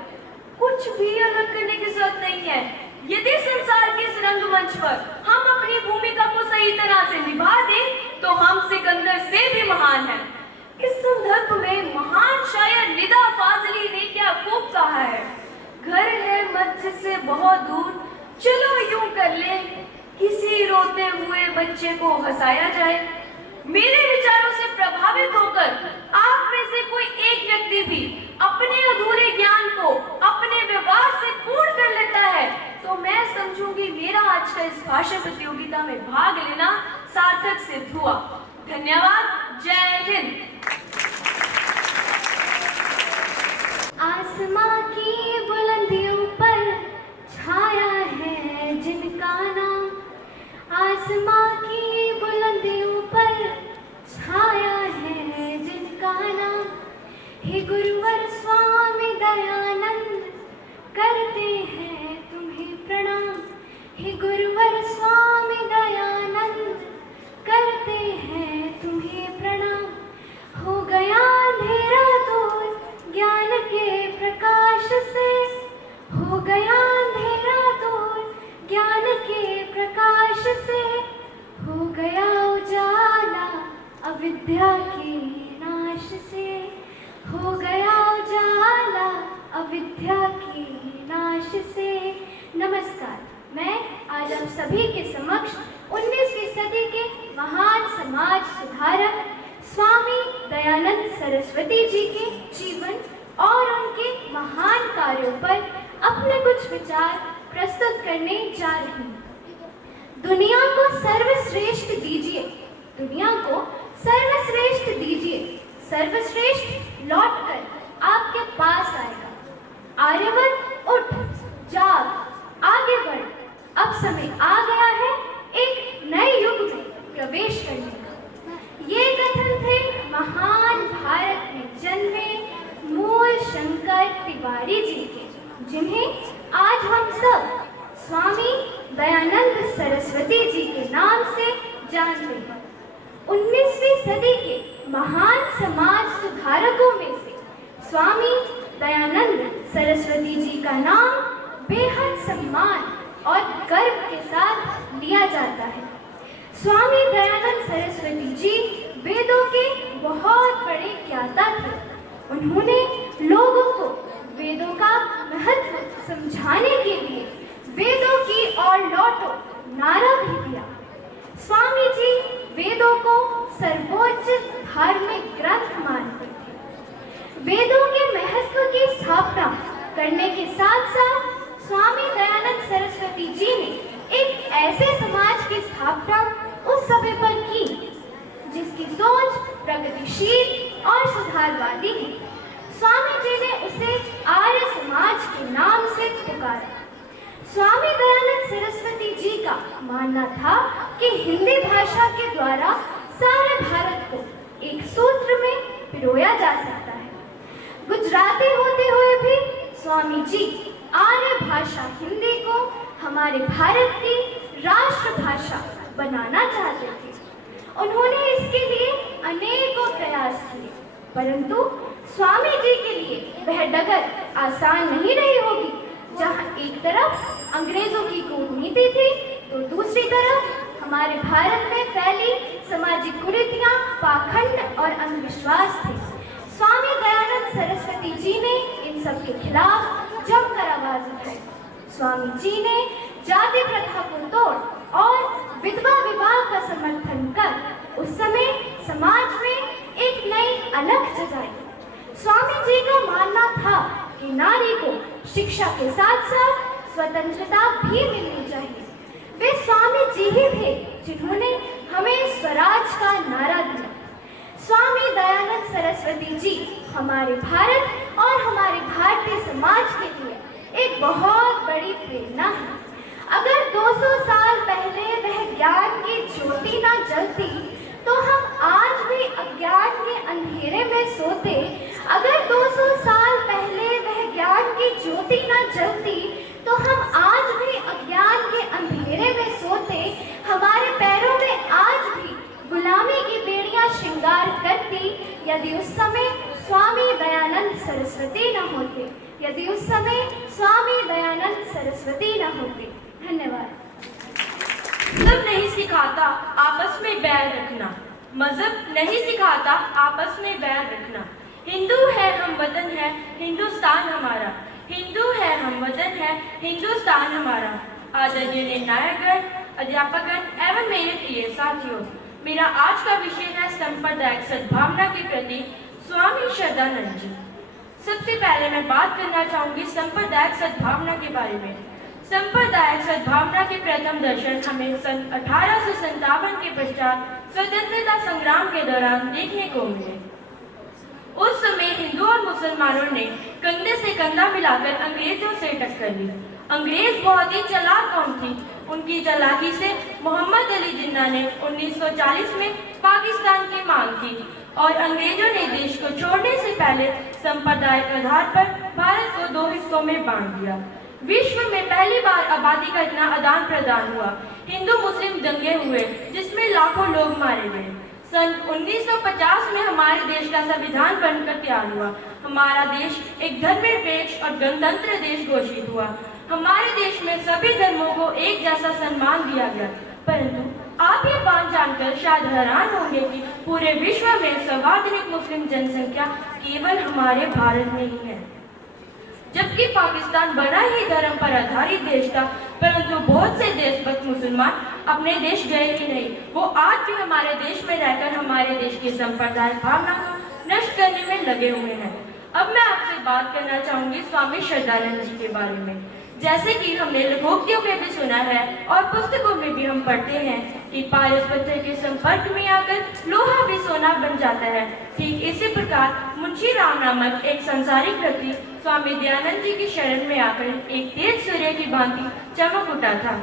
कुछ भी अलग करने की जरूरत नहीं है। यदि संसार के इस रंगमंच पर हम अपनी भूमिका को सही तरह से निभा दें तो हम सिकंदर से भी महान हैं। इस संदर्भ में महान शायर निदा फाजली ने क्या खूब कहा है, घर है मस्जिद से बहुत दूर, चलो यूं कर ले किसी रोते हुए बच्चे को हंसाया जाए। मेरे विचारों से प्रभावित होकर आप में से कोई एक व्यक्ति भी अपने अधूरे ज्ञान को अपने व्यवहार से पूर्ण कर लेता है तो मैं समझूंगी मेरा आज का इस भाषण प्रतियोगिता में भाग लेना सार्थक सिद्ध हुआ। धन्यवाद। जय हिंद। आसमां की बुलंदियों पर छाया है जिनका नाम, आसमां की बुलंदियों पर छाया है जिनका नाम, हे गुरुवर स्वामी दयानंद करते हैं तुम्हें प्रणाम, हे गुरुवर स्वामी दयानंद करते हैं तुम्हें प्रणाम। हो गया अंधेरा दूर ज्ञान के प्रकाश से, हो गया अंधेरा दूर ज्ञान के प्रकाश से, हो गया उजाला अविद्या के नाश से, हो गया उजाला अविद्या के नाश से। नमस्कार, मैं आज आप सभी के समक्ष 19वीं सदी के महान समाज सुधारक स्वामी दयानंद सरस्वती जी के जीवन और उनके महान कार्यों पर अपने कुछ विचार प्रस्तुत करने जा रही हूँ। दुनिया को सर्वश्रेष्ठ दीजिए, दुनिया को सर्वश्रेष्ठ दीजिए, सर्वश्रेष्ठ लौटकर आपके पास आएगा। आर्यवन उठ, जाग, आगे बढ़, अब समय आ गया है एक नए युग में प्रवेश करने का। ये कथन थे महान भारत में जन्मे मूल शंकर तिवारी जी के, जिन्हें आज हम सब स्वामी दयानंद सरस्वती जी के नाम से जानते हैं। 19वीं सदी के महान समाज सुधारकों में से स्वामी दयानंद सरस्वती जी का नाम बेहद सम्मान और गर्व के साथ लिया जाता है। स्वामी दयानंद सरस्वती जी वेदों के बहुत बड़े ज्ञाता थे। उन्होंने लोगों को वेदों का महत्व समझाने के लिए वेदों की ओर लौटो नारा भी दिया। स्वामी जी वेदों को सर्वोच्च धार्मिक ग्रंथ मानते थे। वेदों के महत्व की स्थापना करने के साथ साथ स्वामी दयानंद सरस्वती जी ने एक ऐसे समाज की स्थापना उस समय पर की जिसकी सोच प्रगतिशील और सुधारवादी है। स्वामी जी ने उसे आर्य समाज के नाम से पुकारा। स्वामी दयानंद सरस्वती जी का मानना था कि हिंदी भाषा के द्वारा सारे भारत को एक सूत्र में पिरोया जा सकता है। गुजराती होते हुए भी स्वामी जी आर्य भाषा हिंदी को हमारे भारत की राष्ट्रभाषा बनाना चाहते थे। उन्होंने इसके लिए अनेकों प्रयास किए, परंतु स्वामी जी के लिए वह डगर आसान नहीं रही होगी। जहां एक तरफ अंग्रेजों की कूटनीति थी तो दूसरी तरफ हमारे भारत में फैली सामाजिक कुरीतियां, पाखंड और अंधविश्वास थे। स्वामी दयानंद सरस्वती जी ने इन सब के खिलाफ जमकर आवाज उठाई। स्वामी जी ने जाति प्रथा को तोड़ और विधवा विवाह का समर्थन कर उस समय समाज में एक नई अलख जगाई। स्वामी जी का मानना था कि नारी को शिक्षा के साथ साथ स्वतंत्रता भी मिलनी चाहिए। वे स्वामी जी ही थे जिन्होंने हमें स्वराज का नारा दिया। स्वामी दयानंद सरस्वती जी हमारे भारत और हमारे भारतीय समाज के लिए एक बहुत बड़ी प्रेरणा है। अगर 200 साल पहले वह ज्ञान की ज्योति न जलती तो हम आज भी अज्ञान के अंधेरे में सोते। अगर 200 साल पहले वह ज्ञान की ज्योति न जलती तो हम आज भी अज्ञान के अंधेरे में सोते। हमारे पैरों में आज भी गुलामी की बेड़ियां श्रृंगार करती यदि उस समय स्वामी दयानंद सरस्वती न होते, यदि उस समय स्वामी दयानंद सरस्वती न होते। धन्यवाद। सब नहीं सिखाता आपस में बैर रखना, मजहब नहीं सिखाता आपस में बैर रखना। हिंदू है हम वतन है हिंदुस्तान हमारा, हिंदू है हम वतन है हिंदुस्तान हमारा। आदरणीय निर्णायकगण, अध्यापकगण एवं मेरे प्रिय साथियों, मेरा आज का विषय है सांप्रदायिक सद्भावना के प्रति स्वामी श्रद्धानंद जी। सबसे पहले मैं बात करना चाहूंगी सांप्रदायिक सद्भावना के बारे में। सांप्रदायिक सद्भावना के प्रथम दर्शन हमें सन 1857 के पश्चात स्वतंत्रता संग्राम के दौरान देखने को मिले। उस समय हिंदू और मुसलमानों ने कंधे से कंधा मिलाकर अंग्रेजों से टक्कर ली। अंग्रेज बहुत ही चालाक कौम थी। उनकी चालाकी से मोहम्मद अली जिन्ना ने 1940 में पाकिस्तान की मांग की और अंग्रेजों ने देश को छोड़ने से पहले सांप्रदायिक आधार पर भारत को 2 हिस्सों में बांट दिया। विश्व में पहली बार आबादी का इतना आदान प्रदान हुआ। हिंदू मुस्लिम दंगे हुए जिसमें लाखों लोग मारे गए। सन 1950 में हमारे देश का संविधान बनकर तैयार हुआ। हमारा देश एक धर्मनिरपेक्ष और गणतंत्र देश घोषित हुआ। हमारे देश में सभी धर्मों को एक जैसा सम्मान दिया गया। परंतु आप ये बात जानकर शायद हैरान होंगे कि पूरे विश्व में सर्वाधिक मुस्लिम जनसंख्या केवल हमारे भारत में ही है। जबकि पाकिस्तान बड़ा ही धर्म पर आधारित देश था, परंतु बहुत से देशभक्त मुसलमान अपने देश गए ही नहीं। वो आज भी हमारे देश में रहकर हमारे देश की सांप्रदायिक भावना को नष्ट करने में लगे हुए हैं। अब मैं आपसे बात करना चाहूंगी स्वामी श्रद्धानंद जी के बारे में। जैसे कि हमने लोकोक्तियों में भी सुना है और पुस्तकों में भी हम पढ़ते हैं कि पारस पत्थर के संपर्क में आकर लोहा भी सोना बन जाता है। ठीक इसी प्रकार मुंशी राम नामक एक संसारिक व्यक्ति स्वामी दयानंद जी की शरण में आकर एक तेज सूर्य की भांति चमक उठा था।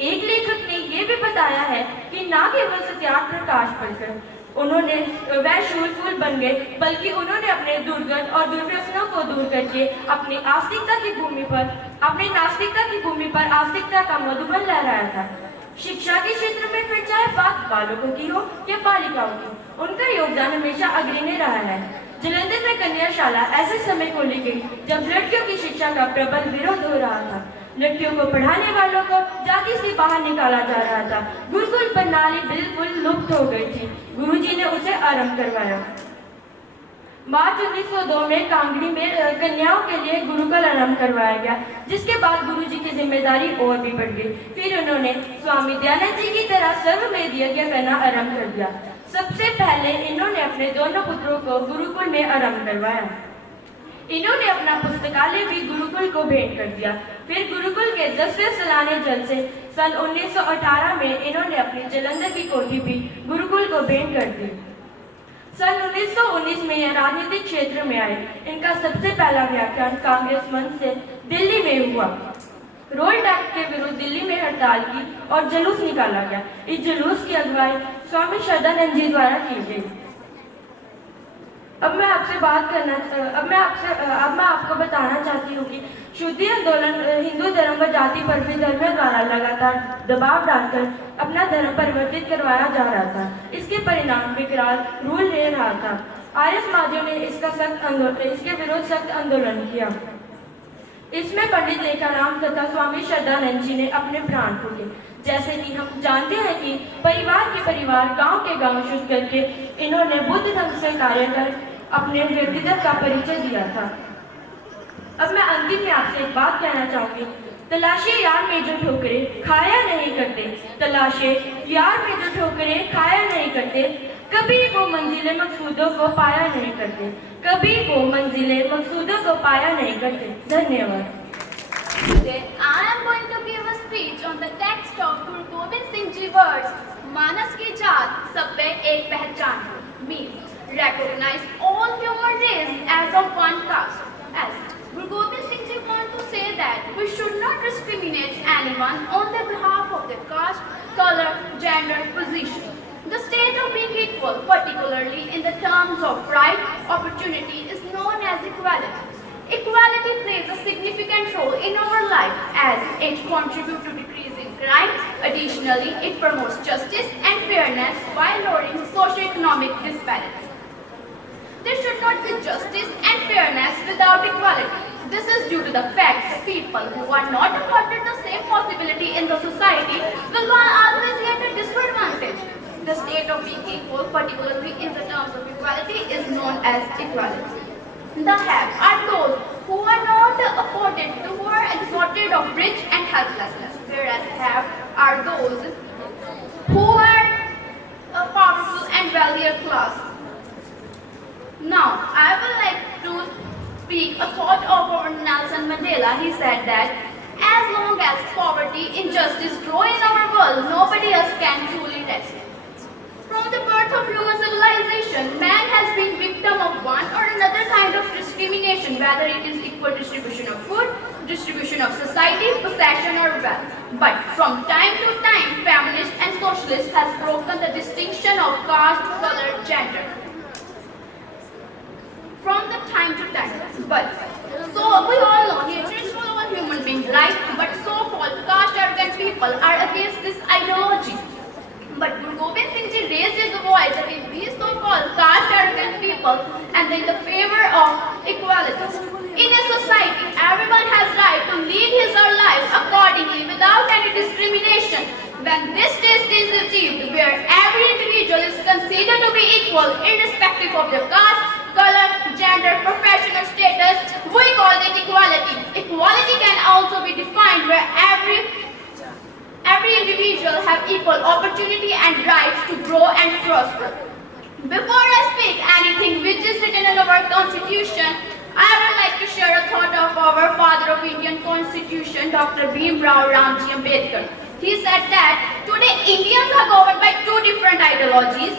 एक लेखक ने यह भी बताया है कि न केवल सत्यार्थ प्रकाश पढ़कर उन्होंने वह शूरफूल बन गए, बल्कि उन्होंने अपने दुर्गत और दुर्व्यसनों को दूर करके अपनी नास्तिकता की भूमि पर आस्तिकता का मधुबन लहराया था। शिक्षा के क्षेत्र में फिर चाहे बात बालकों की हो या बालिकाओं की, उनका योगदान हमेशा अग्रणी रहा है। जलंधर में कन्याशाला ऐसे समय खोली गई जब लड़कियों की शिक्षा का प्रबल विरोध हो रहा था। लड़कियों को पढ़ाने वालों को जाति से बाहर निकाला जा रहा था। गुरुकुल प्रणाली बिल्कुल लुप्त हो गई थी। गुरुजी ने उसे आरंभ करवाया। मार्च 1902 में कांगड़ी में कन्याओं के लिए गुरुकुल आरंभ करवाया गया, जिसके बाद गुरुजी की जिम्मेदारी और भी बढ़ गई। फिर उन्होंने स्वामी दयानंद जी की तरह सर्ववेद यज्ञ करना आरंभ कर दिया। सबसे पहले इन्होंने अपने दोनों पुत्रों को गुरुकुल में आरंभ करवाया। इन्होंने अपना पुस्तकालय भी गुरुकुल को भेंट कर दिया। फिर गुरुकुल के 10वें सालाने जलसे सन 1918 में इन्होंने अपनी जलंधर की कोठी भी गुरुकुल को भेंट कर दी। सन 1919 में यह राजनीतिक क्षेत्र में आए। इनका सबसे पहला व्याख्यान कांग्रेस मंच से दिल्ली में हुआ। रोल एक्ट के विरुद्ध दिल्ली में हड़ताल की और जुलूस निकाला गया। इस जुलूस की अगुवाई स्वामी श्रद्धानंद जी द्वारा की गई। अब मैं आपको बताना चाहती हूँ कि शुद्धि आंदोलन हिंदू धर्म व जाति पर भी धर्मियों द्वारा लगातार दबाव डालकर अपना धर्म परिवर्तित करवाया जा रहा था। इसके परिणाम विकराल रूल ले रहा था। आर्य समाजियों ने इसके विरुद्ध सख्त आंदोलन किया। इसमें पंडित लेखाराम तथा स्वामी श्रद्धानंद जी ने अपने प्राण फूके। जैसे कि हम जानते हैं कि परिवार के परिवार, गांव के गांव शुद्ध करके इन्होंने बुद्ध ढंग से कार्य कर अपने व्यक्तित्व का परिचय दिया था। अब मैं अंतिम में आपसे एक बात कहना चाहूंगी। तलाशे यार में जो ठोकरे खाया नहीं करते, तलाशे यार में जो ठोकरे खाया नहीं करते, कभी वो मंजिले मकसूदों को पाया नहीं करते, कभी वो मंजिले मकसूदों को पाया नहीं करते। धन्यवाद। Today I am going to give a speech on the text of Guru Gobind Singh Ji words, मानस की जात सब पे एक पहचान, means recognize all human race as of one caste. As Guru Gobind Singh Ji want to say that we should not discriminate anyone on the behalf of their caste, color, gender, position. The state of being equal, particularly in the terms of right, opportunity, is known as equality. Equality plays a significant role in our life as it contributes to decreasing crime. Additionally, it promotes justice and fairness while lowering socio-economic disparities. There should not be justice and fairness without equality. This is due to the fact that people who are not afforded the same possibility in the society will always get a disadvantage. The state of being equal, particularly in the terms of equality, is known as equality. The have are those who are not afforded, who are exalted of rich and helplessness, whereas have are those who are a powerful and wealthier class. Now, I would like to speak a thought of our Nelson Mandela. He said that as long as poverty, injustice grow in our world, nobody else can truly rest. From the birth of human civilization, man has been victim of one or another kind of discrimination, whether it is equal distribution of food, distribution of society, possession or wealth. But from time to time, feminists and socialists has broken the distinction of caste, color, gender. From the time to time. But so we all know nature is full of all human beings, right? But so-called caste arrogant people are against this ideology. But Guru Gobind Singh Ji raised his voice against these so-called caste arrogant people and in the favor of equality. In a society, everyone has right to lead his or her life accordingly without any discrimination. When this state is achieved, where every individual is considered to be equal irrespective of their caste, color, gender, profession or status, we call it equality. Equality can also be defined where every individual have equal opportunity and rights to grow and prosper. Before I speak anything which is written in our constitution, I would like to share a thought of our father of Indian constitution, Dr. Bhimrao Ramji Ambedkar. He said that today Indians are governed by two different ideologies.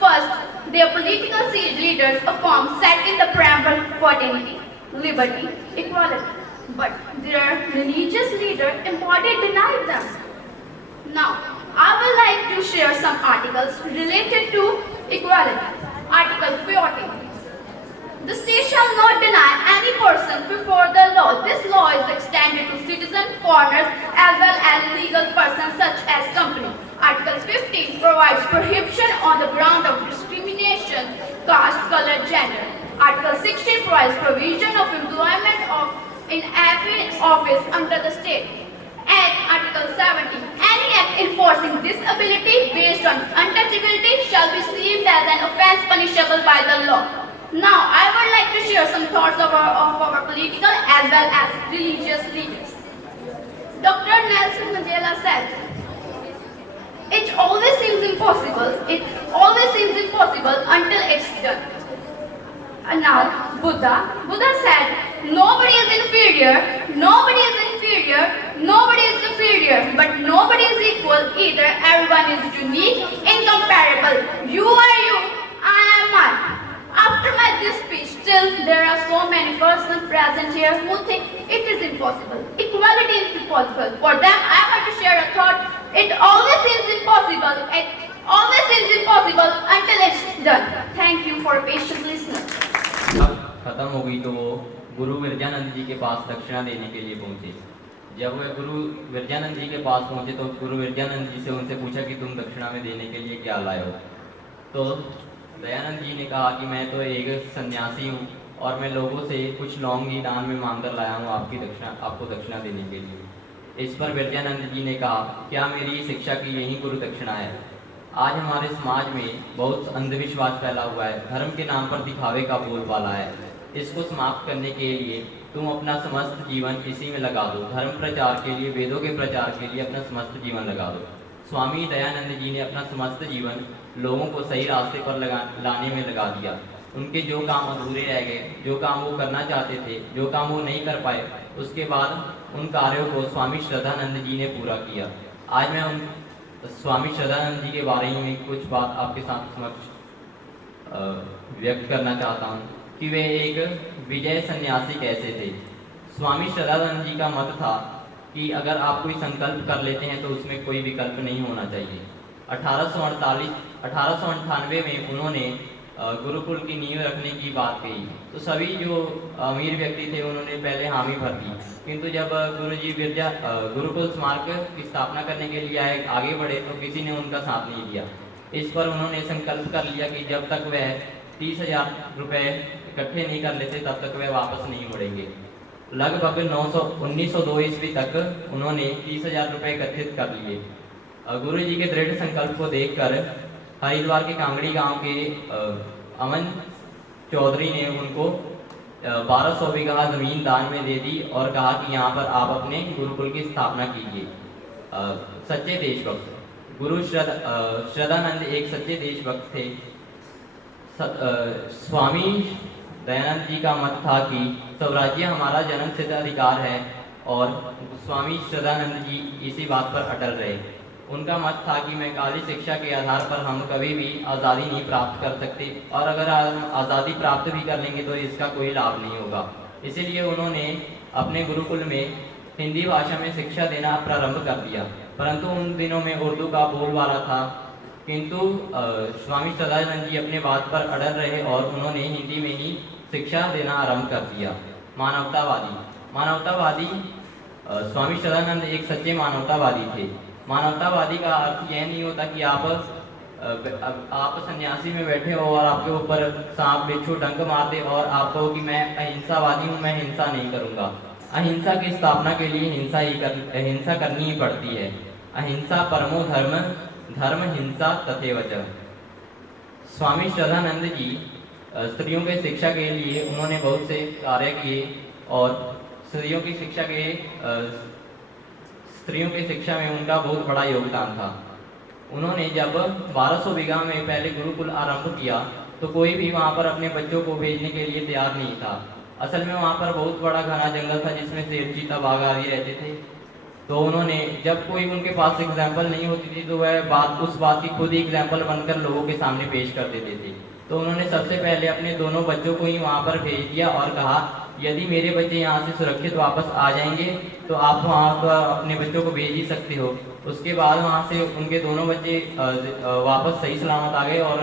First, their political leaders affirm set in the preamble fraternity, liberty, equality. But their religious leader embodied denied them. Now, I would like to share some articles related to equality. Article 14. The state shall not deny any person before the law. This law is extended to citizens, foreigners, as well as legal persons such as company. Article 15 provides prohibition on the ground of discrimination, caste, color, gender. Article 16 provides provision of employment in every office under the state. And Article 17, any act enforcing disability based on untouchability shall be seen as an offence punishable by the law. Now, I would like to share some thoughts of our political as well as religious leaders. Dr. Nelson Mandela said, it always seems impossible until it's done. And now, Buddha said, nobody is inferior, but nobody is equal either. Everyone is unique, incomparable. You are you, I am I. After this speech, still there are so many persons present here who think it is impossible. Equality is impossible. For them, I want to share a thought. It always seems impossible. Until it's done. Thank you for patient listening. खत्म हो गई तो वो गुरु विरजानंद जी के पास दक्षिणा देने के लिए पहुंचे। जब वे गुरु विरजानंद जी के पास पहुंचे तो गुरु विरजानंद जी से उनसे पूछा कि तुम दक्षिणा में देने के लिए क्या लाए हो। तो दयानंद जी ने कहा कि मैं तो एक सन्यासी हूँ और मैं लोगों से कुछ लौंग ही दान में मांग कर लाया हूँ आपको दक्षिणा देने के लिए। इस पर विरजानंद जी ने कहा, क्या मेरी शिक्षा की यही गुरु दक्षिणा है? आज हमारे समाज में बहुत अंधविश्वास फैला हुआ है, धर्म के नाम पर दिखावे का बोलबाला है। इसको समाप्त करने के लिए तुम अपना समस्त जीवन इसी में लगा दो। धर्म प्रचार के लिए, वेदों के प्रचार के लिए अपना समस्त जीवन लगा दो। स्वामी दयानंद जी ने अपना समस्त जीवन लोगों को सही रास्ते पर लाने में लगा दिया। उनके जो काम अधूरे रह गए, जो काम वो करना चाहते थे, जो काम वो नहीं कर पाए, उसके बाद उन कार्यों को स्वामी श्रद्धानंद जी ने पूरा किया। आज मैं उन स्वामी श्रद्धानंद जी के बारे में कुछ बात आपके साथ समक्ष व्यक्त करना चाहता हूँ कि वे एक विजय सन्यासी कैसे थे। स्वामी श्रद्धानंद जी का मत था कि अगर आप कोई संकल्प कर लेते हैं तो उसमें कोई विकल्प नहीं होना चाहिए। 1898 में उन्होंने गुरुकुल की नींव रखने की बात कही तो सभी जो अमीर व्यक्ति थे उन्होंने पहले हामी भर दी, किंतु जब गुरुजी गुरुकुल स्मारक की स्थापना करने के लिए आगे बढ़े तो किसी ने उनका साथ नहीं दिया। इस पर उन्होंने संकल्प कर लिया कि जब तक वह 30,000 रुपये इकट्ठे नहीं कर लेते तब तक वह वापस नहीं मुड़ेंगे। लगभग 1902 ईस्वी तक उन्होंने 30,000 रुपये एकत्रित कर लिए। गुरु जी के दृढ़ संकल्प को देखकर हरिद्वार के कांगड़ी गांव के अमन चौधरी ने उनको 1200 बीघा जमीन दान में दे दी और कहा कि यहाँ पर आप अपने गुरुकुल की स्थापना कीजिए। सच्चे देशभक्त गुरु श्रद्धानंद एक सच्चे देशभक्त थे। स्वामी दयानंद जी का मत था कि स्वराज्य हमारा जन्मसिद्ध अधिकार है और स्वामी श्रद्धानंद जी इसी बात पर अटल रहे। उनका मत था कि मैं काली शिक्षा के आधार पर हम कभी भी आज़ादी नहीं प्राप्त कर सकते और अगर आज़ादी प्राप्त भी कर लेंगे तो इसका कोई लाभ नहीं होगा। इसीलिए उन्होंने अपने गुरुकुल में हिंदी भाषा में शिक्षा देना प्रारंभ कर दिया, परंतु उन दिनों में उर्दू का बोलबाला था। किंतु स्वामी श्रद्धानंद जी अपने बात पर अड़ल रहे और उन्होंने हिंदी में ही शिक्षा देना आरंभ कर दिया। मानवतावादी स्वामी श्रद्धानंद एक सच्चे मानवतावादी थे। मानवतावादी का अर्थ यह नहीं होता कि आप सन्यासी में बैठे हो और आपके ऊपर सांप बिच्छू डंक मार दे और आप कहो कि मैं अहिंसावादी हूँ, मैं हिंसा नहीं करूँगा। अहिंसा की स्थापना के लिए हिंसा करनी ही पड़ती है। अहिंसा परमो धर्म, धर्म हिंसा तथैव च। स्वामी श्रद्धानंद जी स्त्रियों के शिक्षा के लिए उन्होंने बहुत से कार्य किए और स्त्रियों की शिक्षा में उनका बहुत बड़ा योगदान था। उन्होंने जब 1200 बीघा में पहले गुरुकुल आरंभ किया तो कोई भी वहाँ पर अपने बच्चों को भेजने के लिए तैयार नहीं था। असल में वहाँ पर बहुत बड़ा घना जंगल था जिसमें शेर, चीता, बाघ आदि रहते थे। तो उन्होंने जब कोई उनके पास एग्जाम्पल नहीं होती थी तो वह उस बात की खुद ही एग्जाम्पल बनकर लोगों के सामने पेश कर देते थे। तो उन्होंने सबसे पहले अपने दोनों बच्चों को ही वहाँ पर भेज दिया और कहा यदि मेरे बच्चे यहाँ से सुरक्षित वापस आ जाएंगे तो आप वहाँ पर अपने बच्चों को भेज ही सकते हो। उसके बाद वहाँ से उनके दोनों बच्चे वापस सही सलामत आ गए और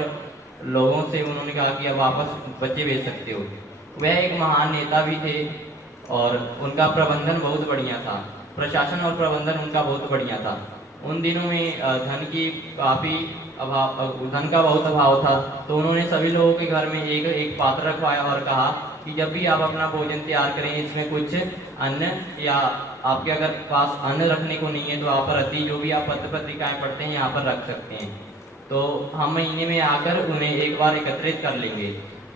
लोगों से उन्होंने कहा कि अब वापस बच्चे भेज सकते हो। वह एक महान नेता भी थे और उनका प्रबंधन बहुत बढ़िया था। प्रशासन और प्रबंधन उनका बहुत बढ़िया था। उन दिनों में धन का बहुत अभाव था, तो उन्होंने सभी लोगों के घर में एक पात्र रखवाया और कहा कि जब भी आप अपना भोजन तैयार करें इसमें कुछ अन्न या आपके अगर पास अन्न रखने को नहीं है तो आप रद्दी जो भी आप पत्र पत्रिकाएँ पढ़ते हैं यहाँ पर रख सकते हैं। तो हम महीने में आकर उन्हें एक बार एकत्रित कर लेंगे।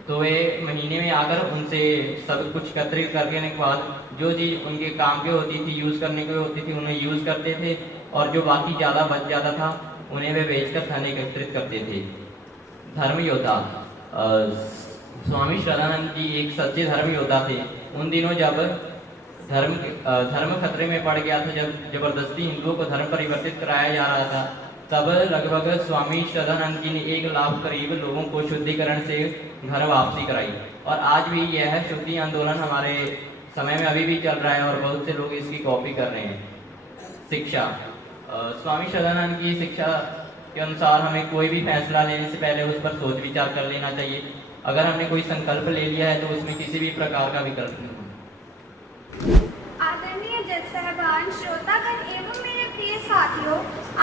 तो वे महीने में आकर उनसे सब कुछ एकत्रित करने के बाद जो चीज़ उनके काम के होती थी, यूज़ करने की होती थी, उन्हें यूज़ करते थे और जो बाकी ज़्यादा बच जाता था उन्हें वे बेचकर धन एकत्रित करते थे। धर्म योद्धा स्वामी श्रद्धानंद जी एक सच्चे धर्म योद्धा थे। उन दिनों जब धर्म खतरे में पड़ गया था, जब जबरदस्ती हिंदुओं को धर्म परिवर्तित कराया जा रहा था, तब लगभग स्वामी श्रद्धानंद जी ने 1 लाख करीब लोगों को शुद्धिकरण से घर वापसी कराई। और आज भी यह शुद्धि आंदोलन हमारे समय में अभी भी चल रहा है और बहुत से लोग इसकी कॉपी कर रहे हैं। शिक्षा स्वामी श्रद्धानंद की शिक्षा के अनुसार हमें कोई भी फैसला लेने से पहले उस पर सोच विचार कर लेना चाहिए। अगर हमने कोई संकल्प ले लिया है तो उसमें किसी भी प्रकार का विकल्प नहीं। आदरणीय जज साहबान, श्रोतागण एवं मेरे प्रिय साथियों,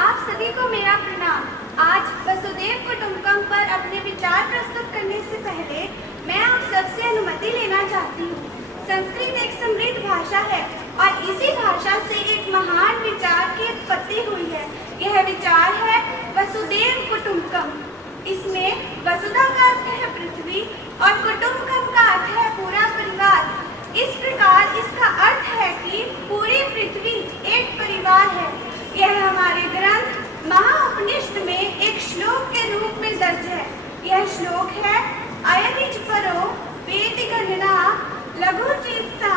आप सभी को मेरा प्रणाम। आज वसुदेव कुटुंबकम पर अपने विचार प्रस्तुत करने से पहले मैं आप सबसे अनुमति लेना चाहती हूँ। संस्कृत एक समृद्ध भाषा है और इसी भाषा से एक महान विचार की उत्पत्ति हुई है। यह विचार है वसुदेव कुटुंबकम। इसमें वसुधा का अर्थ है पृथ्वी और कुटुंबकम का अर्थ है पूरा परिवार। इस प्रकार इसका अर्थ है कि पूरी पृथ्वी एक परिवार है। यह हमारे ग्रंथ महाउपनिषद में एक श्लोक के रूप में दर्ज है। यह श्लोक है अयनिच परो वेद गणना लघु चित्ता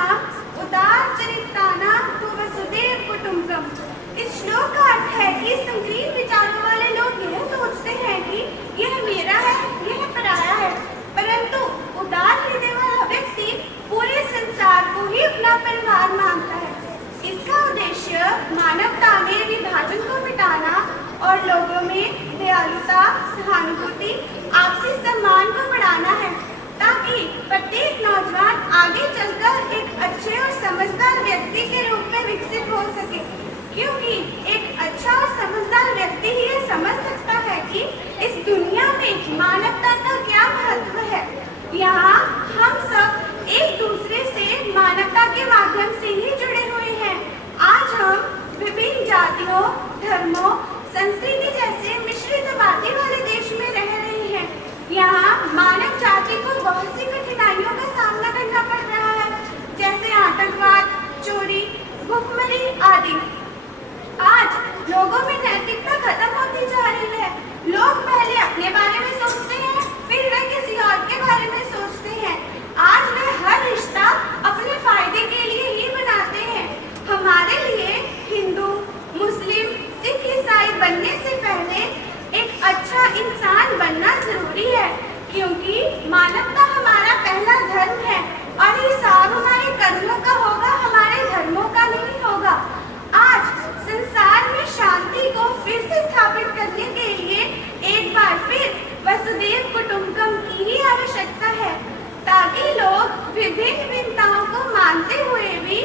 उदार चरिताना तो वसुदेव कुटुंबकम। इस श्लोक का अर्थ है कि संकीर्ण विचारों वाले लोग यह सोचते हैं कि यह मेरा है, यह पराया है, परंतु उदार हृदय वाला व्यक्ति पूरे संसार को ही अपना परिवार मानता है। इसका उद्देश्य मानवता में विभाजन को मिटाना और लोगों में दयालुता, सहानुभूति, आपसी सम्मान को बढ़ाना है, ताकि प्रत्येक नौजवान आगे चलकर एक अच्छे और समझदार व्यक्ति के रूप में विकसित हो सके। क्योंकि एक अच्छा और समझदार व्यक्ति ही यह समझ सकता है कि इस दुनिया में मानवता का क्या महत्व है। यहाँ हम सब एक दूसरे से मानवता के धर्मों, संस्कृति जैसे मिश्रित आबादी वाले देश में रह रहे हैं। यहाँ मानव जाति को बहुत सी कठिनाइयों का सामना करना पड़ रहा है, जैसे आतंकवाद, चोरी, भुखमरी आदि। आज लोगों में नैतिकता खत्म होती जा रही है। लोग पहले अपने बारे में सोचते हैं, फिर वे किसी और के बारे में सोचते हैं। आज वे हर रिश्ता अपने फायदे के लिए ही बनाते हैं। हमारे लिए हिंदू, मुस्लिम, सिख, ईसाई बनने से पहले एक अच्छा इंसान बनना जरूरी है, क्योंकि मानवता हमारा पहला धर्म है और हिसाब हमारे कर्मों का होगा, हमारे धर्मों का नहीं होगा। आज संसार में शांति को फिर से स्थापित करने के लिए एक बार फिर वसुदेव कुटुंबकम की ही आवश्यकता है, ताकि लोग विभिन्न भिन्नताओं को मानते हुए भी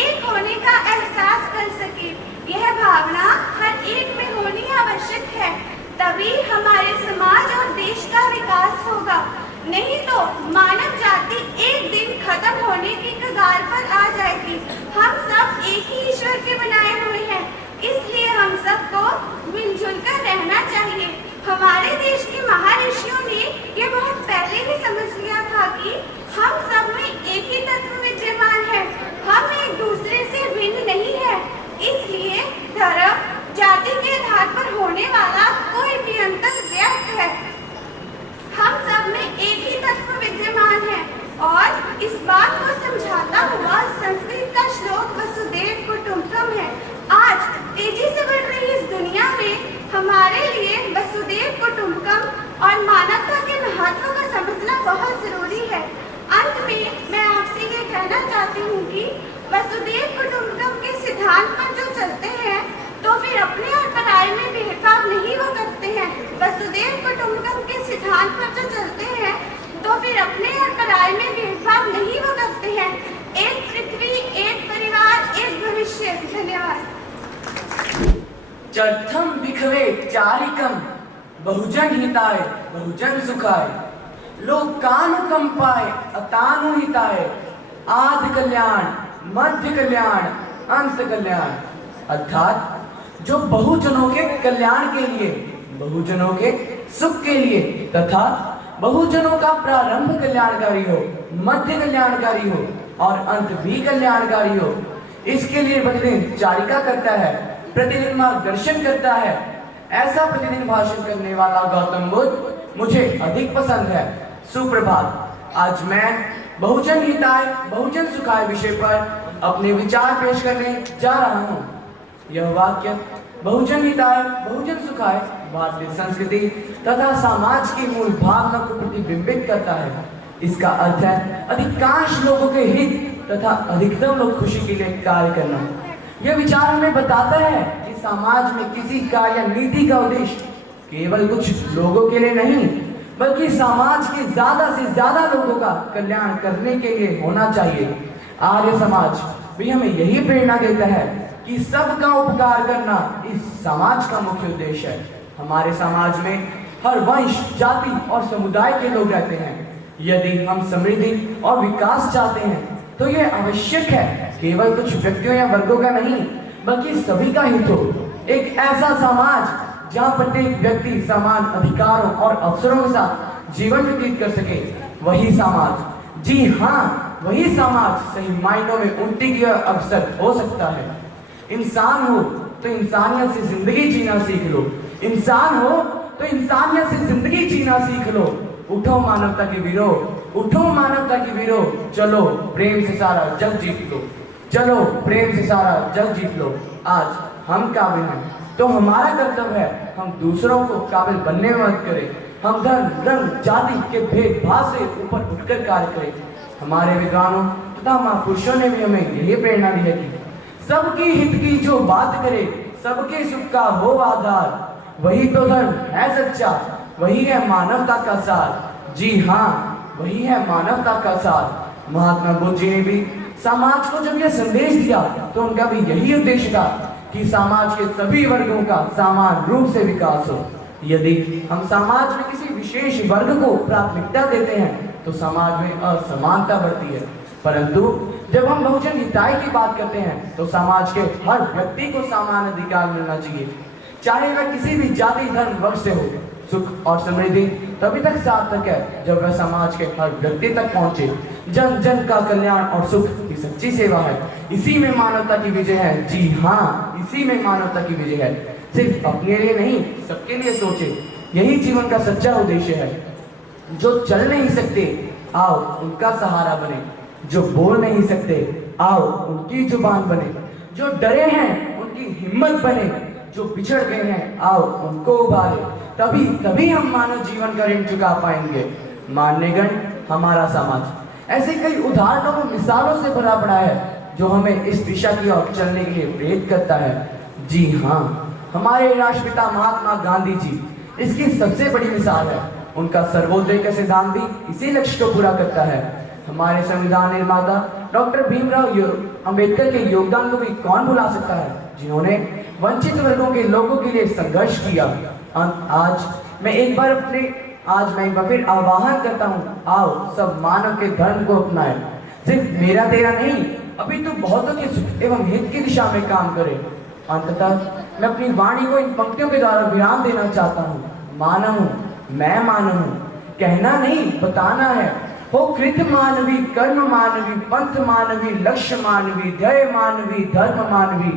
एक होने का एहसास कर सके। यह भावना हर एक में होनी आवश्यक है, तभी हमारे समाज और देश का विकास होगा। नहीं तो मानव जाति एक दिन खत्म होने की कगार पर आ जाएगी। हम सब एक ही ईश्वर के बनाए हुए हैं, इसलिए हम सबको मिलजुल कर रहना चाहिए। हमारे देश के महर्षियों ने ये बहुत पहले ही समझ लिया था कि हम सब में एक ही तत्व विद्यमान है, हम एक दूसरे से भिन्न नहीं है। इसलिए धर्म, जाति के आधार पर होने वाला कोई भी अंतर व्यर्थ है। हम सब में एक ही तत्व विद्यमान है और इस बात को समझाता हुआ संस्कृत का श्लोक वसुदेव कुटुंबकम है। आज तेजी से बढ़ रही इस दुनिया में हमारे लिए वसुदेव कुटुंबकम और मानवता के महत्व को समझना बहुत जरूरी है। अंत में मैं आपसे ये कहना चाहती हूँ कि वसुदेव कुटुंबकम के सिद्धांत पर जो चलते हैं तो फिर अपने और पराये में भेदभाव नहीं वो करते हैं। वसुदेव कुटुंबकम के सिद्धांत पर जो चलते हैं तो फिर अपने और पराये में भेदभाव नहीं वो करते हैं। एक पृथ्वी, एक परिवार, एक भविष्य। धन्यवाद। चर्थम भिखवे चारिकम बहुजन हिताय बहुजन सुखाय लोकानुकंपाय अतानु हिताय आदि कल्याण मध्य कल्याण अंत कल्याण। अर्थात जो बहुजनों के कल्याण के लिए, बहुजनों के सुख के लिए तथा बहुजनों का प्रारंभ कल्याणकारी हो, मध्य कल्याणकारी हो और अंत भी कल्याणकारी हो, इसके लिए प्रतिदिन चारिका करता है, प्रतिदिन मार्गदर्शन करता है। ऐसा प्रतिदिन भाषण करने वाला गौतम बुद्ध मुझे अधिक पसंद है। सुप्रभात। आज मैं बहुजन हिताय बहुजन सुखाय विषय पर अपने विचार पेश करने जा रहा हूँ। यह वाक्य बहुजन हिताय बहुजन सुखाय भारतीय संस्कृति तथा समाज की मूल भावना को प्रतिबिंबित करता है। इसका अर्थ है अधिकांश लोगों के हित तथा अधिकतम लोग खुशी के लिए कार्य करना। यह विचार हमें बताता है कि समाज में किसी कार्य या नीति का उद्देश्य केवल कुछ लोगों के लिए नहीं, बल्कि समाज के ज्यादा से ज्यादा लोगों का कल्याण करने के लिए होना चाहिए। आर्य समाज भी हमें यही प्रेरणा देता है कि सबका उपकार करना इस समाज का मुख्य उद्देश्य है। हमारे समाज में हर वंश, जाति और समुदाय के लोग रहते हैं। यदि हम समृद्धि और विकास चाहते हैं तो यह आवश्यक है केवल कुछ व्यक्तियों या वर्गों का नहीं, बल्कि सभी का हित हो। एक ऐसा समाज जहाँ प्रत्येक व्यक्ति समान अधिकारों और अवसरों के साथ जीवन व्यतीत कर सके, वही समाज, जी हाँ वही समाज सही मायनों में उन्नति का अवसर हो सकता है। इंसान हो तो इंसानियत से जिंदगी जीना सीख लो, इंसान हो तो इंसानियत से जिंदगी जीना सीख लो। उठो मानवता के वीरो, उठो मानवता के वीरो, चलो प्रेम से सारा जग जीत लो, चलो प्रेम से सारा जग जीत लो। आज हम काबिल हैं तो हमारा कर्तव्य है हम दूसरों को काबिल बनने में मदद करें। हम धर्म, रंग, जाति के भेदभाव से ऊपर उठकर कार्य करें। हमारे विद्वानों तथा महापुरुषों ने भी हमें यही प्रेरणा दी है कि सबकी हित की जो बात करे, सबके सुख का हो आधार, वही तो धर्म है सच्चा, वही है मानवता का सार। जी हाँ, वही है मानवता का सार। महात्मा बुद्ध जी ने भी समाज को जब यह संदेश दिया तो उनका भी यही उद्देश्य था कि समाज के सभी वर्गों का समान रूप से विकास हो। यदि हम समाज में किसी विशेष वर्ग को प्राथमिकता देते हैं तो समाज में असमानता बढ़ती है, परंतु जब हम बहुजन हिताय की बात करते हैं तो समाज के हर व्यक्ति को समान अधिकार मिलना चाहिए। चाहे वह किसी भी जाति धर्म वर्ग से हो। सुख और समृद्धि तभी तक सार्थक है जब वह समाज के हर व्यक्ति तक पहुंचे। जन जन का कल्याण और सुख की सच्ची सेवा है, इसी में मानवता की विजय है। जी हाँ, इसी में मानवता की विजय है। सिर्फ अपने लिए नहीं, सबके लिए सोचे, यही जीवन का सच्चा उद्देश्य है। जो चल नहीं सकते आओ उनका सहारा बने, जो बोल नहीं सकते आओ उनकी जुबान बने, जो डरे हैं उनकी हिम्मत बने, जो बिछड़ गए हैं आओ उनको उभारे। तभी तभी हम मानव जीवन का ऋण चुका पाएंगे। मान्यगण, हमारा समाज ऐसे कई उदाहरणों और मिसालों से भरा पड़ा है जो हमें इस दिशा की ओर चलने के लिए प्रेरित करता है। जी हाँ, हमारे राष्ट्रपिता महात्मा गांधी जी इसकी सबसे बड़ी मिसाल है। उनका सर्वोदय का सिद्धांत भी इसी लक्ष्य को पूरा करता है। हमारे संविधान निर्माता डॉक्टर भीमराव अंबेडकर के योगदान को भी कौन भुला सकता है, जिन्होंने वंचित वर्गों के लोगों के लिए संघर्ष किया। आज मैं एक बार फिर आह्वान करता हूँ, आओ सब मानव के धर्म को अपनाएं। सिर्फ मेरा तेरा नहीं, अभी तो बहुतों के सुख एवं हित की दिशा में काम करें। अंततः मैं अपनी वाणी को इन पंक्तियों के द्वारा विराम देना चाहता हूँ। मानव हूँ, मैं मानव हूँ, कहना नहीं बताना है। हो कृत मानवी, कर्म मानवी, पंथ मानवी, लक्ष्य मानवी, ध्येय मानवी, धर्म मानवी,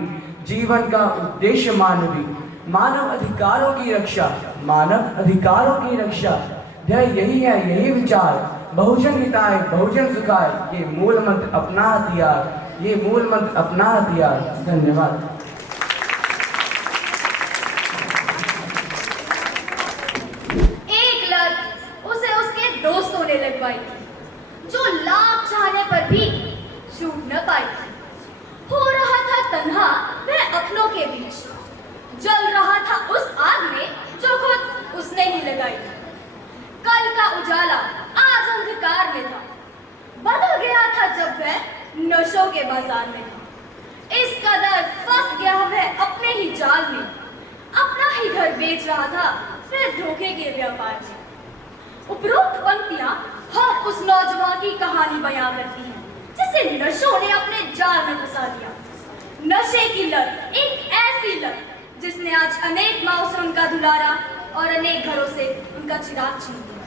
जीवन का उद्देश्य मानवी। मानव अधिकारों की रक्षा, मानव अधिकारों की रक्षा, ध्येय यही है, यही विचार। बहुजन हिताय बहुजन सुखाय, ये मूल मंत्र अपना हथियार, ये मूल मंत्र अपना हथियार। धन्यवाद। एक लत उसे उसके दोस्तों ने लगवाई थी, जो लाख चाहने पर भी छूट न पाई थी। हो रहा था तन्हा वह अपनों के बीच, जल रहा था उस आग में जो खुद उसने ही लगाई थी। कल का उजाला आज अंधकार में था, बदल गया था जब वह नशों के बाजार में था। इस कदर फंस गया वह अपने ही जाल में, अपना ही घर बेच रहा था फिर धोखे के व्यापार में। उपरोक्त पंक्तियां हर उस नौजवान की कहानी बयां करती हैं जिसे नशों ने अपने जाल में फंसा दिया। नशे की लत एक ऐसी लत जिसने आज अनेक माओं से उनका दुलारा और अनेक घरों से उनका चिराग छीन लिया।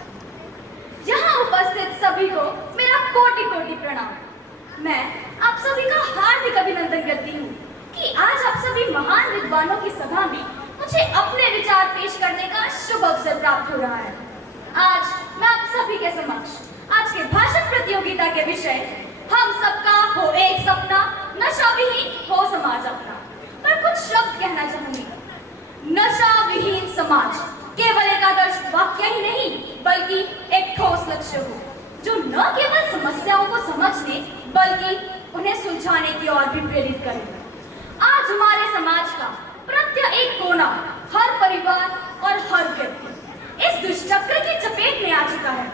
यहाँ उपस्थित सभी को मेरा कोटि कोटि प्रणाम। मैं आप सभी का हार्दिक अभिनंदन करती हूँ कि आज आप सभी महान विद्वानों की सभा में मुझे अपने विचार पेश करने का शुभ अवसर प्राप्त हो रहा है। आज मैं आप सभी के समक्ष आज के भाषण प्रतियोगिता के विषय हम सबका हो एक सपना, नशा विहीन हो समाज अपना पर कुछ शब्द कहना चाहूंगी। नशा विहीन समाज केवल एक आदर्श वाक्य ही नहीं बल्कि एक ठोस लक्ष्य हो जो न केवल समस्याओं को समझने बल्कि उन्हें सुलझाने की ओर भी प्रेरित करे। आज हमारे समाज का प्रत्येक कोना, हर परिवार और हर व्यक्ति इस दुष्चक्र की चपेट में आ चुका है।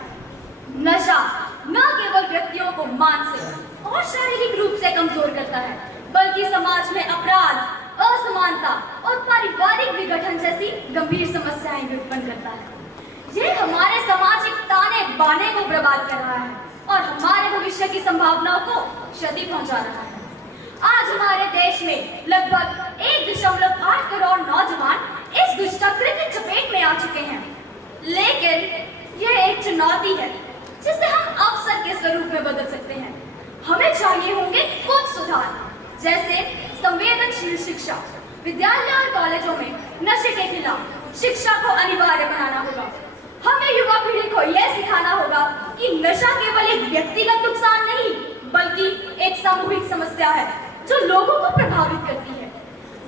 नशा न केवल व्यक्तियों को मानसिक और शारीरिक रूप से कमजोर करता है बल्कि समाज में अपराध, असमानता और पारिवारिक विघटन जैसी गंभीर समस्याएं भी उत्पन्न करता है। ये हमारे सामाजिक ताने बाने को बर्बाद कर रहा है और हमारे भविष्य की संभावनाओं को क्षति पहुंचा रहा है। आज हमारे देश में लगभग 1.8 करोड़ नौजवान इस दुष्चक्र की चपेट में आ चुके हैं। लेकिन यह एक चुनौती है जिसे हम अवसर के स्वरूप में बदल सकते हैं। हमें चाहिए होंगे कुछ सुधार, जैसे संवेदनशील शिक्षा, विद्यालय और कॉलेजों में नशे के खिलाफ शिक्षा को अनिवार्य बनाना होगा। हमें युवा पीढ़ी को यह सिखाना होगा कि नशा केवल एक व्यक्तिगत नुकसान नहीं बल्कि एक सामूहिक समस्या है जो लोगों को प्रभावित करती है।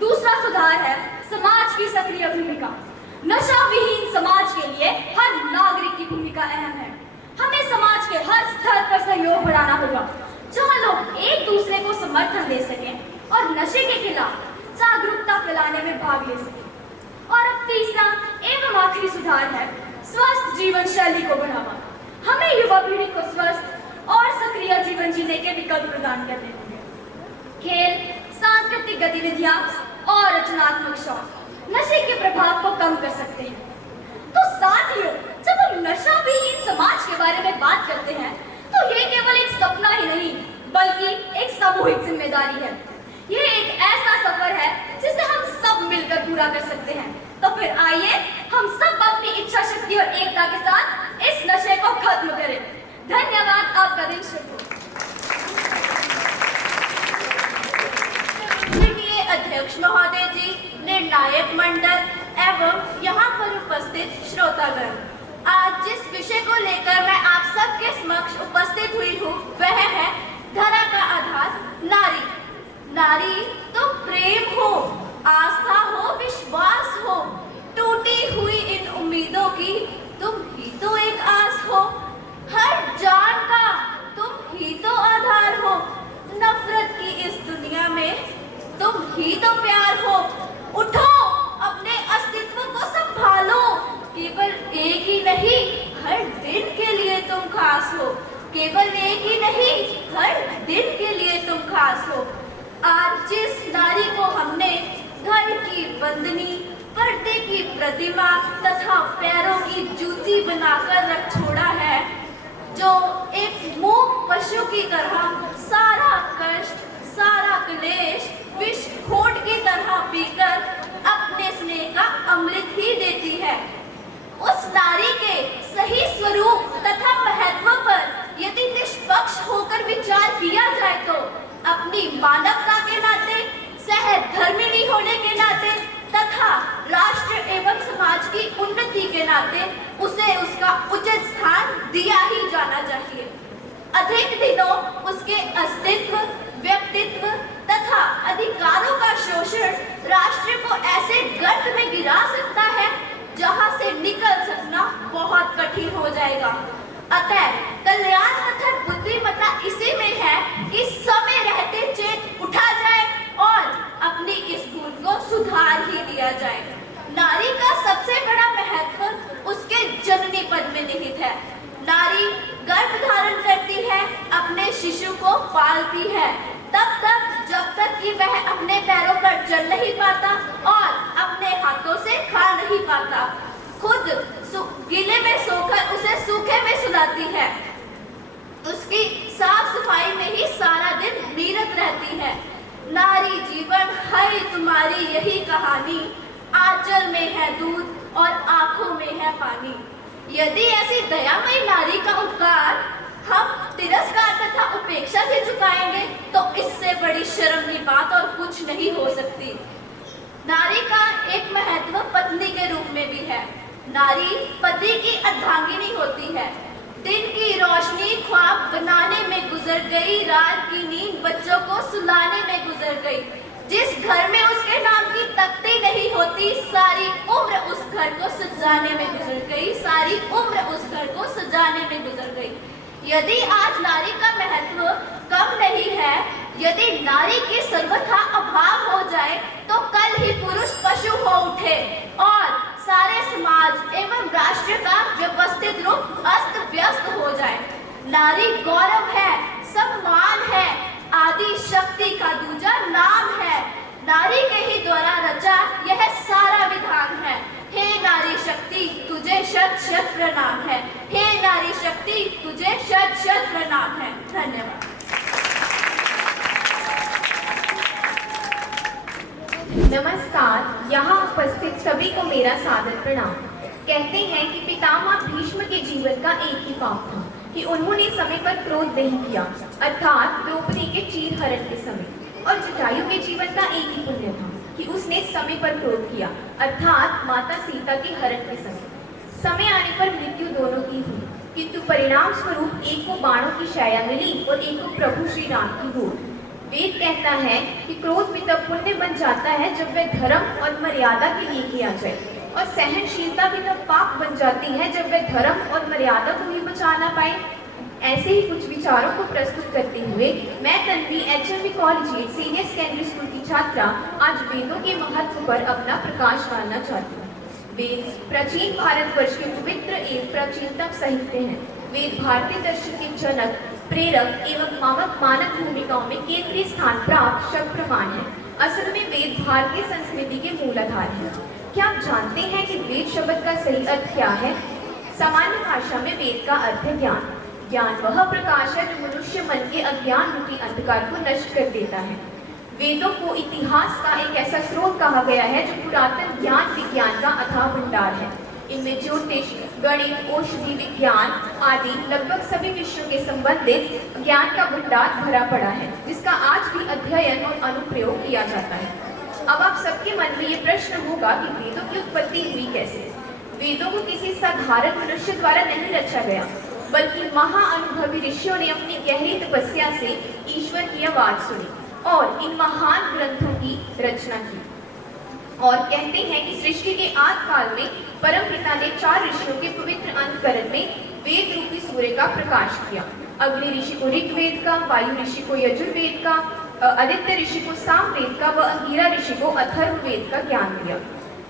दूसरा सुधार है समाज की सक्रिय भूमिका। नशा विहीन समाज के लिए हर नागरिक की भूमिका अहम है। हमें समाज के हर स्तर पर सहयोग बढ़ाना होगा जहां लोग एक दूसरे को समर्थन दे सकें और नशे के खिलाफ जागरूकता फैलाने में भाग ले सकें। और अब तीसरा एवं आखिरी सुधार है स्वस्थ जीवन शैली को बढ़ावा। हमें युवा पीढ़ी को स्वस्थ और सक्रिय जीवन जीने के विकल्प प्रदान करने होंगे। खेल, सांस्कृतिक गतिविधियां और रचनात्मक शौक नशे के प्रभाव को कम कर सकते हैं। तो साथियों, जब हम नशा विहीन समाज के बारे में बात करते हैं तो ये केवल एक सपना ही नहीं बल्कि एक सामूहिक जिम्मेदारी है। ये एक ऐसा सफर है जिसे हम सब मिलकर पूरा कर सकते हैं। तो फिर आइए हम सब अपनी इच्छा शक्ति और एकता के साथ इस नशे को खत्म करें। धन्यवाद। आपका दिन शुभ हो। माननीय अध्यक्ष महोदय जी, निर्णायक मंडल एवं यहाँ पर उपस्थित श्रोतागण, आज जिस विषय को लेकर मैं आप सबके समक्ष उपस्थित हुई हूँ वह है धरा का आधार नारी। नारी तो प्रेम हो, आस्था हो, विश्वास हो, टूटी हुई इन उम्मीदों की तुम ही तो एक आस हो, हर जान का तुम ही तो आधार हो, नफरत की इस दुनिया में तुम ही तो प्यार हो। उठो, अपने अस्तित्व को संभालो, केवल एक ही नहीं हर दिन के लिए तुम खास हो, केवल एक ही नहीं हर दिन के लिए तुम खास हो। आज जिस नारी को हमने घर की बंदनी, पर्दे की प्रतिमा तथा पैरों की जूती बनाकर रख छोड़ा है, जो एक मूक पशु की तरह सारा कष्ट, सारा क्लेश विष घोट की तरह पीकर अपने स्नेह का अमृत ही देती है, उस नारी के सही स्वरूप तथा महत्व पर यदि निष्पक्ष होकर विचार किया जाए तो अपनी मानवता के नाते, सहधर्मिणी होने के नाते तथा राष्ट्र एवं समाज की उन्नति के नाते उसे उसका उचित स्थान दिया ही जाना चाहिए। अधिक दिनों उसके अस्तित्व, व्यक्तित्व तथा अधिकारों का शोषण राष्ट्र को ऐसे गर्त में गिरा सकता है जहां से निकल सकना बहुत कठिन हो जाएगा। अतः कल्याण तथा बुद्धिमत्ता इसी में है कि समय रहते चेत उठा जाए और अपनी इस भूल को सुधार ही दिया जाए। नारी का सबसे बड़ा महत्व उसके जननी पद में निहित है। नारी गर्भ धारण करती है, अपने शिशु को पालती है, तब तक जब तक कि वह अपने पैरों पर चल नहीं पाता और अपने हाथों से खा नहीं पाता, खुद गीले में सोकर उसे सूखे में सुलाती है, उसकी साफ सफाई में ही सारा दिन नीरत रहती है। नारी जीवन है तुम्हारी यही कहानी, आंचल में है दूध और आंखों में है पानी। यदि ऐसी दयामयी नारी का उपकार हम तिरस्कार तथा उपेक्षा से चुकाएंगे तो इससे बड़ी शर्म की बात और कुछ नहीं हो सकती। नारी का एक महत्व पत्नी के रूप में भी है। नारी पति की अर्धांगिनी होती है। दिन की रोशनी ख्वाब बनाने में गुजर गई, रात की नींद बच्चों को सुलाने में गुजर गई। जिस घर में उसके नाम की तख्ती नहीं होती, सारी उम्र उस घर को सजाने में गुजर गई, सारी उम्र उस घर को सजाने में गुजर गई। यदि आज नारी का महत्व कम नहीं है, यदि नारी की सर्वथा अभाव हो जाए तो कल ही पुरुष पशु हो उठे और सारे समाज एवं राष्ट्र का व्यवस्थित रूप अस्त व्यस्त हो जाए। नारी गौरव है, सम्मान है, आदि शक्ति का दूजा नाम है। नारी के ही द्वारा रचा यह सारा विधान है। हे नारी शक्ति तुझे शत शत प्रणाम है। हे नारी शक्ति तुझे शत शत प्रणाम है। धन्यवाद। नमस्कार। यहाँ उपस्थित सभी को मेरा सादर प्रणाम। कहते हैं कि पितामह भीष्म के जीवन का एक ही पाप था कि उन्होंने समय पर क्रोध नहीं किया, अर्थात द्रौपदी के चीर हरण के समय, और जटायु के जीवन का एक ही पुण्य था कि उसने समय पर क्रोध किया, अर्थात माता सीता के हरण के समय। समय आने पर मृत्यु दोनों की हुई, किंतु परिणाम स्वरूप एक को बाणों की शैया मिली और एक को प्रभु श्री राम की गोद। वेद कहता है कि क्रोध भी तब पुण्य बन जाता है जब वह धर्म और मर्यादा के लिए किया जाए, और सहनशीलता भी तब पाप बन जाती है जब वह धर्म और मर्यादा को ही बचा ना पाए। ऐसे ही कुछ विचारों को प्रस्तुत करते हुए मैं Tanvi HMV collegiate senior secondary school की छात्रा आज वेदों के महत्व पर अपना प्रकाश डालना चाहती हूँ। वेद प्राचीन भारतवर्ष के पवित्र एवं प्राचीनतम साहित्य हैं। वेद भारतीय दर्शन के जनक, प्रेरक एवं मानक भूमिकाओं में केंद्रीय स्थान प्राप्त शब्द प्रमाण है। असल में वेद भारतीय संस्कृति के मूल आधार है। क्या आप जानते हैं कि वेद शब्द का सही अर्थ क्या है? सामान्य भाषा में वेद का अर्थ है ज्ञान। ज्ञान वह प्रकाश है जो मनुष्य मन के अज्ञान रूपी अंधकार को नष्ट कर देता है। वेदों को इतिहास का एक ऐसा स्रोत कहा गया है जो पुरातन ज्ञान विज्ञान का अथाह भंडार है। इनमें ज्योतिष, गणित, औषधि विज्ञान आदि लगभग सभी विषयों के संबंधित ज्ञान का भंडार भरा पड़ा है, जिसका आज भी अध्ययन और अनुप्रयोग किया जाता है। अब आप सबके मन में ये प्रश्न होगा कि वेदों की उत्पत्ति हुई कैसे? वेदों को किसी साधारण मनुष्य द्वारा नहीं रचा गया, बल्कि महाअनुभवी ऋषियों ने अपनी गहरी तपस्या से ईश्वर की आवाज सुनी और इन महान ग्रंथों की रचना की। और कहते हैं कि सृष्टि के आदि काल में परम पिता ने 4 ऋषियों के पवित्र अंतःकरण में वेद रूपी सूर्य का प्रकाश किया। अग्नि ऋषि को ऋग्वेद का, वायु ऋषि को यजुर्वेद का, आदित्य ऋषि को सामवेद का व अंगिरा ऋषि को अथर्ववेद का ज्ञान दिया।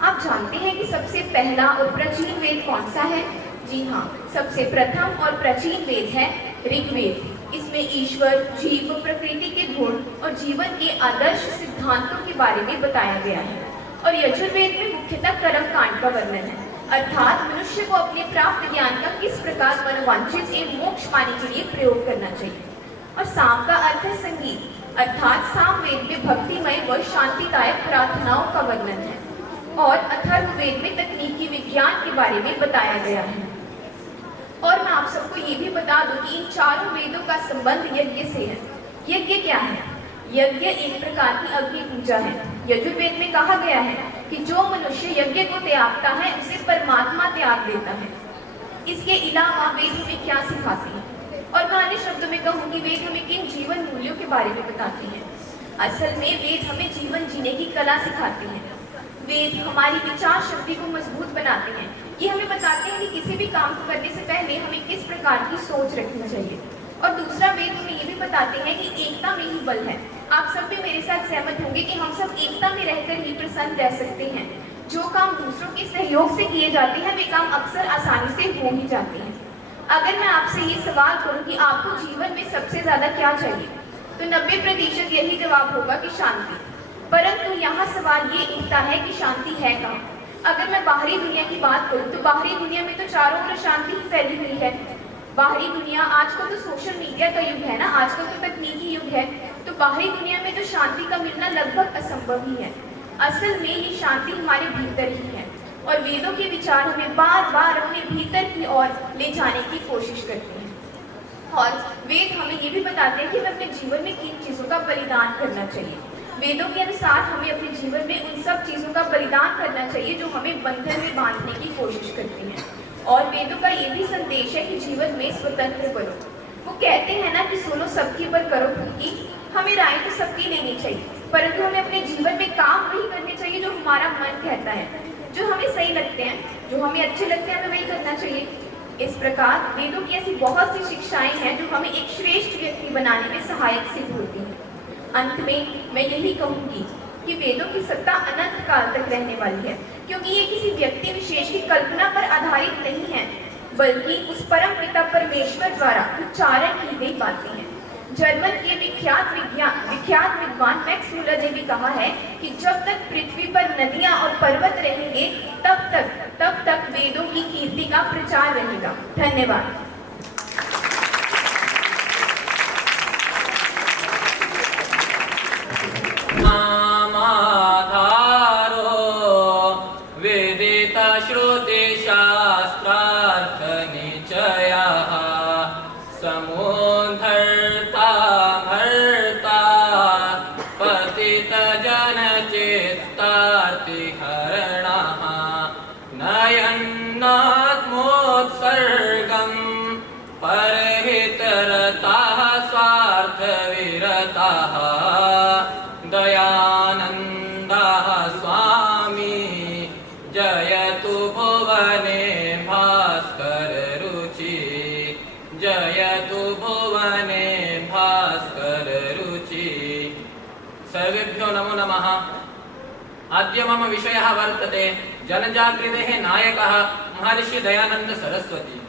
आप जानते हैं कि सबसे पहला और प्राचीन वेद कौन सा है? जी हाँ, सबसे प्रथम और प्राचीन वेद है ऋग्वेद। इसमें ईश्वर, जीव व प्रकृति के गुण और जीवन के आदर्श सिद्धांतों के बारे में बताया गया है। और यजुर्वेद में मुख्यतः कर्म कांड का वर्णन है, अर्थात मनुष्य को अपने प्राप्त ज्ञान का किस प्रकार मनोवांछित एवं मोक्ष पाने के लिए प्रयोग करना चाहिए। और साम का अर्थ है संगीत, अर्थात सामवेद में भक्तिमय व शांतिदायक प्रार्थनाओं का वर्णन है। और अथर्ववेद में तकनीकी विज्ञान के बारे में बताया गया है। और मैं आप सबको ये भी बता दूं कि इन चारों वेदों का संबंध यज्ञ से है। यज्ञ क्या है? यज्ञ एक प्रकार की अग्नि पूजा है। यजुर्वेद में कहा गया है कि जो मनुष्य यज्ञ को त्यागता है उसे परमात्मा त्याग देता है। इसके अलावा वेद हमें क्या सिखाते हैं? और मैं अन्य शब्दों में कहूँ कि वेद हमें किन जीवन मूल्यों के बारे में बताते हैं। असल में वेद हमें जीवन जीने की कला सिखाते हैं। वेद हमारी विचार शक्ति को मजबूत बनाते हैं। ये हमें बताते हैं कि किसी भी काम को करने से पहले हमें किस प्रकार की सोच रखनी चाहिए। और दूसरा, वेद हमें ये भी बताते हैं कि एकता में ही बल है। आप सब भी मेरे साथ सहमत होंगे कि हम सब एकता में रहकर ही प्रसन्न रह सकते हैं। जो काम दूसरों के सहयोग से किए जाते हैं वे काम अक्सर आसानी से हो ही जाते हैं। अगर मैं आपसे ये सवाल करूं कि आपको जीवन में सबसे ज्यादा क्या चाहिए, तो 90% यही जवाब होगा कि शांति। परंतु यहाँ सवाल ये उठता है कि शांति है कहाँ? अगर मैं बाहरी दुनिया की बात करूँ तो बाहरी दुनिया में तो चारों ओर अशांति ही फैली हुई है। बाहरी दुनिया, आजकल तो सोशल मीडिया का युग है ना, आजकल तो तकनीकी युग है, तो बाहरी दुनिया में तो शांति का मिलना लगभग असंभव ही है। असल में ये शांति हमारे भीतर ही है और वेदों के विचार हमें बार बार अपने भीतर की ओर ले जाने की कोशिश करते हैं। और वेद हमें ये भी बताते हैं कि हमें अपने जीवन में किन चीज़ों का बलिदान करना चाहिए। वेदों के अनुसार हमें अपने जीवन में उन सब चीज़ों का बलिदान करना चाहिए जो हमें बंधन में बांधने की कोशिश करती हैं। और वेदों का ये भी संदेश है कि जीवन में स्वतंत्र बनो। वो कहते हैं ना कि सुनो सबकी पर करो खुद की। हमें राय तो सबकी लेनी चाहिए, परंतु हमें अपने जीवन में काम वही करने चाहिए जो हमारा मन कहता है, जो हमें सही लगते हैं, जो हमें अच्छे लगते हैं, हमें वही करना चाहिए। इस प्रकार वेदों की ऐसी बहुत सी शिक्षाएं हैं जो हमें एक श्रेष्ठ व्यक्ति बनाने में सहायक सिद्ध होती हैं। अंत में मैं यही कहूँगी कि वेदों की सत्ता अनंत काल तक रहने वाली है, क्योंकि ये किसी व्यक्ति विशेष की कल्पना पर आधारित नहीं है, बल्कि उस परम पिता परमेश्वर द्वारा उच्चारण की गई बातें हैं। जर्मन के विख्यात विद्वान मैक्स मुलर ने भी कहा है कि जब तक पृथ्वी पर नदियां और पर्वत रहेंगे तब तक वेदों की कीर्ति का प्रचार रहेगा। धन्यवाद। दयानन्दः स्वामी जयतु भुवने भास्कर रुचि, जयतु भुवने भास्कर रुचि। सर्वेभ्यो नमो नमः। अद्य मम विषयः वर्तते जनजागृतेः नायकः महर्षि दयानंद सरस्वती।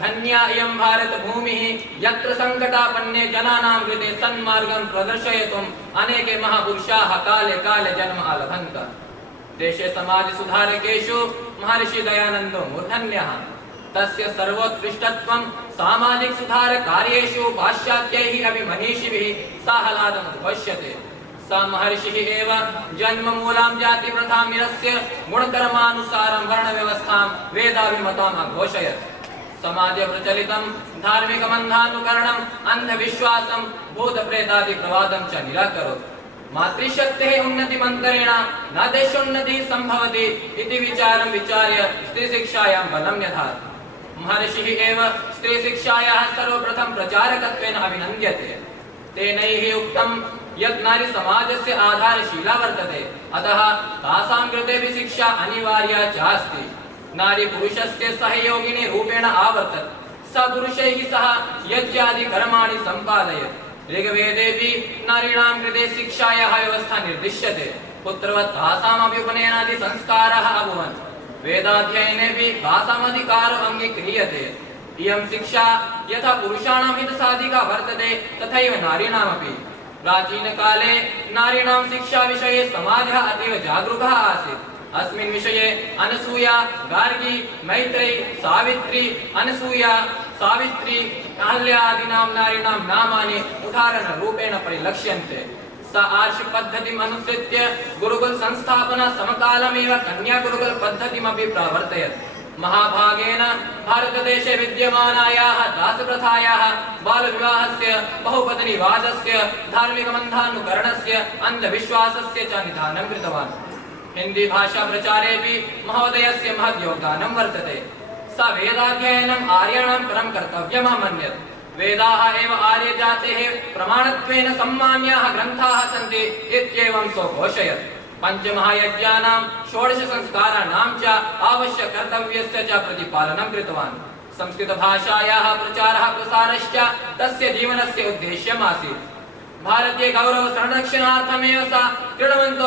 धन्या इयं भारतभूमिः यत्र संकटापन्ने जनानां कृते सन्मार्गं प्रदर्शयितुम् अनेके महापुरुषाः काले काले जन्म अलभन्त। देशे समाज सुधारकेषु महर्षि दयानन्दो मूर्धन्यः। तस्य सर्वोत्कृष्टत्वं सामाजिक सुधार कार्येषु पाश्चात्यैः अपि मनीषिभिः साहलादम् उपश्यते। स महर्षिः एव जन्ममूलां जातिप्रथां निरस्य गुणकर्मानुसारं वर्णव्यवस्थां वेदाभिमताम् अघोषयत्। समाजे प्रचलितं धार्मिकमन्धानुकरणम् अन्धविश्वासं भूतप्रेतादिप्रवादं च निराकरोत्। मातृशक्तेः उन्नतिमन्तरेण न देशोन्नतिः सम्भवति इति विचारं विचार्य स्त्रीशिक्षायां बलं न्यधात्। महर्षिः एव स्त्रीशिक्षायाः सर्वप्रथम प्रचारकत्वेन अभिनन्द्यते। तेनैः उक्तं यत् नारी समाजस्य आधारशिला वर्तते, अतः तासां कृतेऽपि शिक्षा अनिवार्या च अस्ति। नारी पुरुषस्य सहयोगिनी रूपेण आवर्तत, स पुरुषैः सह यज्ञादि कर्माणि सम्पादयत्। ऋग्वेदेऽपि नारीणां कृते शिक्षायाः व्यवस्था निर्दिश्यते। पुत्रवत् तासामपि उपनयनादि संस्काराः अभवन्। वेदाध्ययनेऽपि तासामधिकारो अङ्गीक्रियते। इयं शिक्षा यथा पुरुषाणां हितसाधिका वर्तते तथैव नारीणामपि। प्राचीनकाले नारीणां शिक्षाविषये समाजः अतीव जागरूकः आसीत्। अस्मिन् विषये अनसूया, गार्गी, मैत्रेयी, सावित्री, अनसूया, सावित्री, अहल्या आदीनां नारीणां नामानि उदाहरणरूपेण परिलक्ष्यन्ते। स आर्षपद्धतिम् अनुसृत्य गुरुकुल संस्थापना समकालमेव कन्या गुरुकुल पद्धतिमपि प्रवर्तयत्। महाभागेन भारतदेशे विद्यमानायाः दासप्रथायाः, बालविवाहस्य, बहुपत्नीवादस्य, धार्मिकमन्धानुकरणस्य, अन्धविश्वासस्य च निधानं कृतवान्। हिंदी भाषा प्रचारेऽपि महोदयस्य महत् योगदानं वर्तते। स वेदाध्ययनम् आर्याणां परं कर्तव्यम् मन्यत्। वेदाः एव आर्यजातेः प्रमाणत्वेन सम्मान्याः ग्रन्थाः सन्ति इत्येवं सोघोषयत्। पंचमहायज्ञानां षोडशसंस्काराणां च आवश्यकर्तव्यस्य च प्रतिपालनं कृतवान्। संस्कृतभाषायाः प्रचारः प्रसारश्च तस्य जीवनस्य उद्देश्यम् आसीत्। भारतीय गौरव संरक्षणार्थमेव सा कृण्वन्तो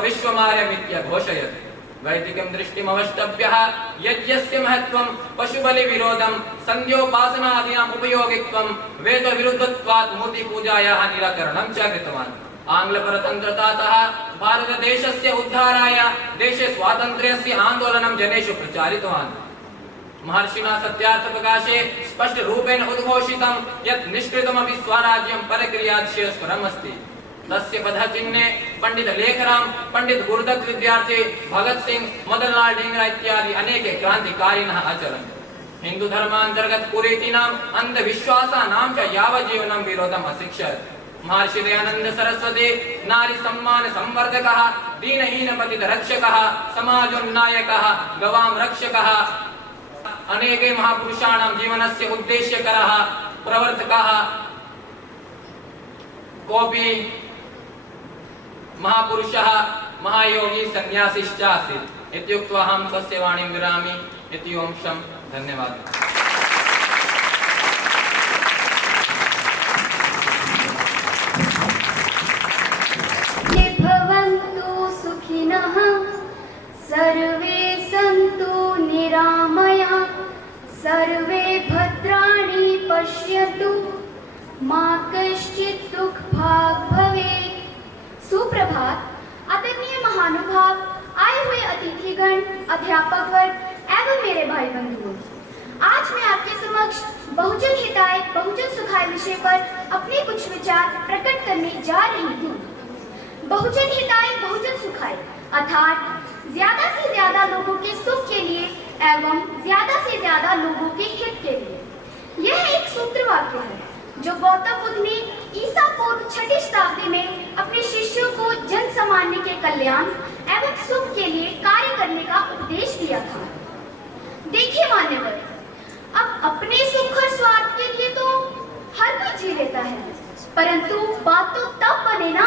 विश्वमार्यम् इत्यघोषयत्। वैदिकं दृष्टिमवष्टभ्यः यज्ञस्य महत्त्वं, पशुबलिविरोधं, सन्ध्योपासनादीनाम् उपयोगित्वं, वेदविरुद्धत्वात् मूर्तिपूजायाः निराकरणं च कृतवान्। आङ्ग्लपरतन्त्रतातः भारतदेशस्य उद्धाराय देशे स्वातन्त्र्यस्य आन्दोलनं जनेषु प्रचारितवान्। महर्षिणा सत्यार्थप्रकाशे स्पष्टरूपेण उद्घोषितं यत् निष्कृतमपि स्वराज्यं परक्रियाश्रेयस्करम् अस्ति। तस्य पदचिह्ने पंडित लेखराम, पंडित गुरुदत्त विद्यार्थी, भगत सिंह, मदनलाल डेंगरा इत्यादि अनेके क्रांतिकारिणः अचरन्। हिंदू धर्मान्तर्गत कुरीतीनाम् अन्धविश्वासानां च यावज्जीवनं विरोधम् अशिक्षयत्। महर्षि दयानंद सरस्वती नारी सम्मान संवर्धकः, दीनहीन पतित रक्षकः, समाजोन्नायकः, गवां रक्षकः, अनेके महापुरुषाणां जीवनस्य उद्देश्यकरः प्रवर्तकः कोऽपि महापुरुषः, महायोगी, सन्यासीश्च आसीत् इत्युक्त्वा अहं स्वस्य वाणीं विरामि इति ओं शं धन्यवादः। भवन्तु सुखिनः सर्वे सन्तु निरामया सर्वे भद्राणि पश्यन्तु मा कश्चित् दुःखभाग् भवेत्। सुप्रभात। आदरणीय महानुभाव, आए हुए अतिथिगण, अध्यापक वर्ग एवं मेरे भाई बंधुओं, आज मैं आपके समक्ष बहुजन हिताय बहुजन सुखाय विषय पर अपने कुछ विचार प्रकट करने जा रही हूँ। बहुजन हिताय बहुजन सुखाय अर्थात ज्यादा से ज्यादा लोगों के सुख के लिए एवं ज्यादा से ज्यादा लोगों के हित के लिए। यह एक सूत्र वाक्य है जो गौतम बुद्ध ने ईसा पूर्व 6वीं शताब्दी में अपने शिष्यों को जन सामान्य के कल्याण एवं सुख के लिए कार्य करने का उपदेश दिया था। देखिए मान्यवर, अब अपने सुख और स्वार्थ के लिए तो हर कोई जी लेता है, परंतु बात तो तब बने ना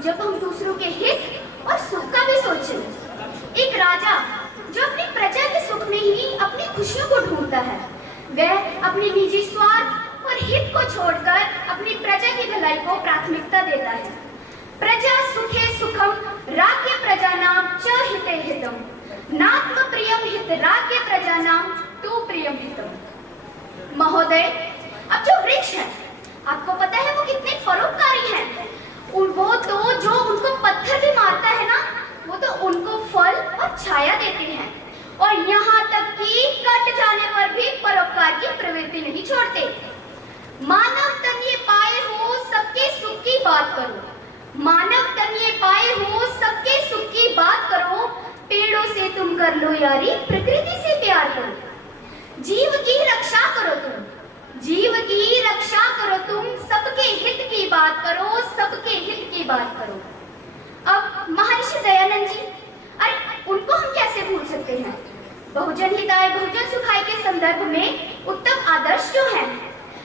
जब हम दूसरों के हित और सुख का भी सोचें। एक राजा जो अपनी प्रजा के सुख में ही अपनी खुशियों को ढूंढता है, वह अपनी निजी स्वार्थ और हित को छोड़कर अपनी प्रजा की भलाई को प्राथमिकता देता है। प्रजा सुखे सुखम राज्य प्रजानां च हिते हितम नात्म प्रियम हित राज्य प्रजानां तु प्रियम हितम। महोदय, अब जो वृक्ष है, आपको पता है वो कितने परोपकारी हैं। वो तो जो उनको पत्थर भी मारता है ना, वो तो उनको फल और छाया देते हैं, और यहाँ तक कि छोड़ते। मानव तन ये पाए हो सबके सुख की बात करो, मानव तन ये पाए हो सबके सुख की बात करो, पेड़ों से तुम कर लो यारी, प्रकृति से प्यार करो, जीव की रक्षा करो तुम, जीव की रक्षा करो तुम, सबके हित की बात करो, सबके हित की बात करो। अब महर्षि दयानंद जी, अरे उनको हम कैसे भूल सकते हैं। बहुजन हिताय बहुजन सुखाय के संदर्भ में उत्तम आदर्श जो है,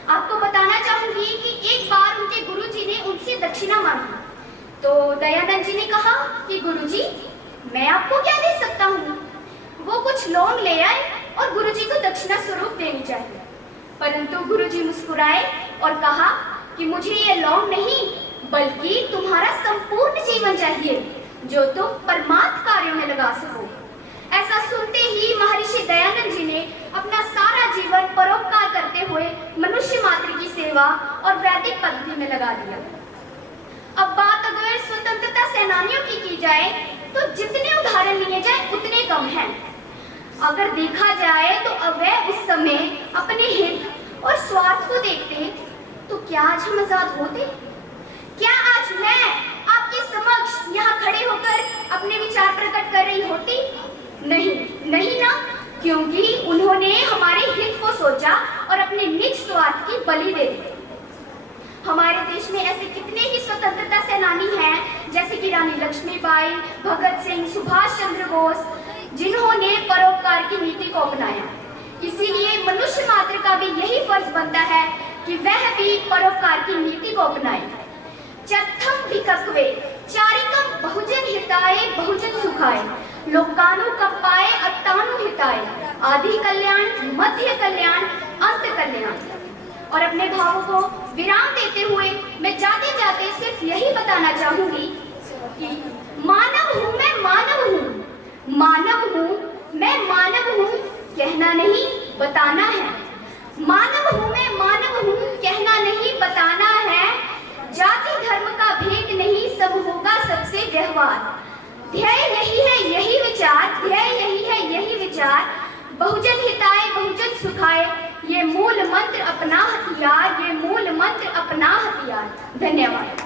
आपको बताना चाहूंगी कि एक बार उनके गुरुजी ने उनसे दक्षिणा मांगी, तो दयानंद जी ने कहा कि गुरुजी मैं आपको क्या दे सकता हूँ। वो कुछ लौंग ले आए और गुरुजी को दक्षिणा स्वरूप देनी चाहिए, परंतु गुरुजी मुस्कुराए और कहा कि मुझे ये लौंग नहीं बल्कि तुम्हारा संपूर्ण जीवन चाहिए जो तुम परमार्थ कार्यों में लगा सको। ऐसा सुनते ही महर्षि दयानंद जी ने अपना सारा जीवन परोपकार करते हुए मनुष्य मात्र की सेवा और वैदिक पद्धति में लगा दिया। अब बात अगर स्वतंत्रता सेनानियों की जाए तो जितने उदाहरण लिए जाए उतने कम हैं। अगर देखा जाए तो वे उस समय अपने हित और स्वार्थ को देखते तो क्या आज हम आजाद होते? क्या आज मैं आपके समक्ष यहाँ खड़े होकर अपने विचार प्रकट कर रही होती? नहीं, नहीं ना, क्योंकि उन्होंने हमारे हित को सोचा और अपने निज स्वार्थ की बलि दे दी। हमारे देश में ऐसे कितने ही स्वतंत्रता सेनानी हैं, जैसे कि रानी लक्ष्मीबाई, भगत सिंह, सुभाष चंद्र बोस, जिन्होंने परोपकार की नीति को अपनाया। इसीलिए मनुष्य मात्र का भी यही फर्ज बनता है कि वह भी परोपकार की नीति को अपनाए। चत्थम विकक्वे चारिकम बहुजन हिताय बहुजन सुखाय, लोकानु कपाय अत्तानु हिताय, आदि कल्याण मध्य कल्याण अंत कल्याण। और अपने भावों को विराम देते हुए मैं जाते जाते सिर्फ यही बताना चाहूंगी कि मानव हूं मैं, मानव हूं, मानव हूं मैं, मानव हूं कहना नहीं बताना है। मानव हूं मैं, मानव हूं कहना नहीं बताना है। जाति धर्म का भेद नहीं, सब होगा सबसे व्यवहार। ध्येय यही है यही विचार, ध्येय यही है यही विचार, बहुजन हिताय बहुजन सुखाय, ये मूल मंत्र अपना हथियार, ये मूल मंत्र अपना हथियार। धन्यवाद।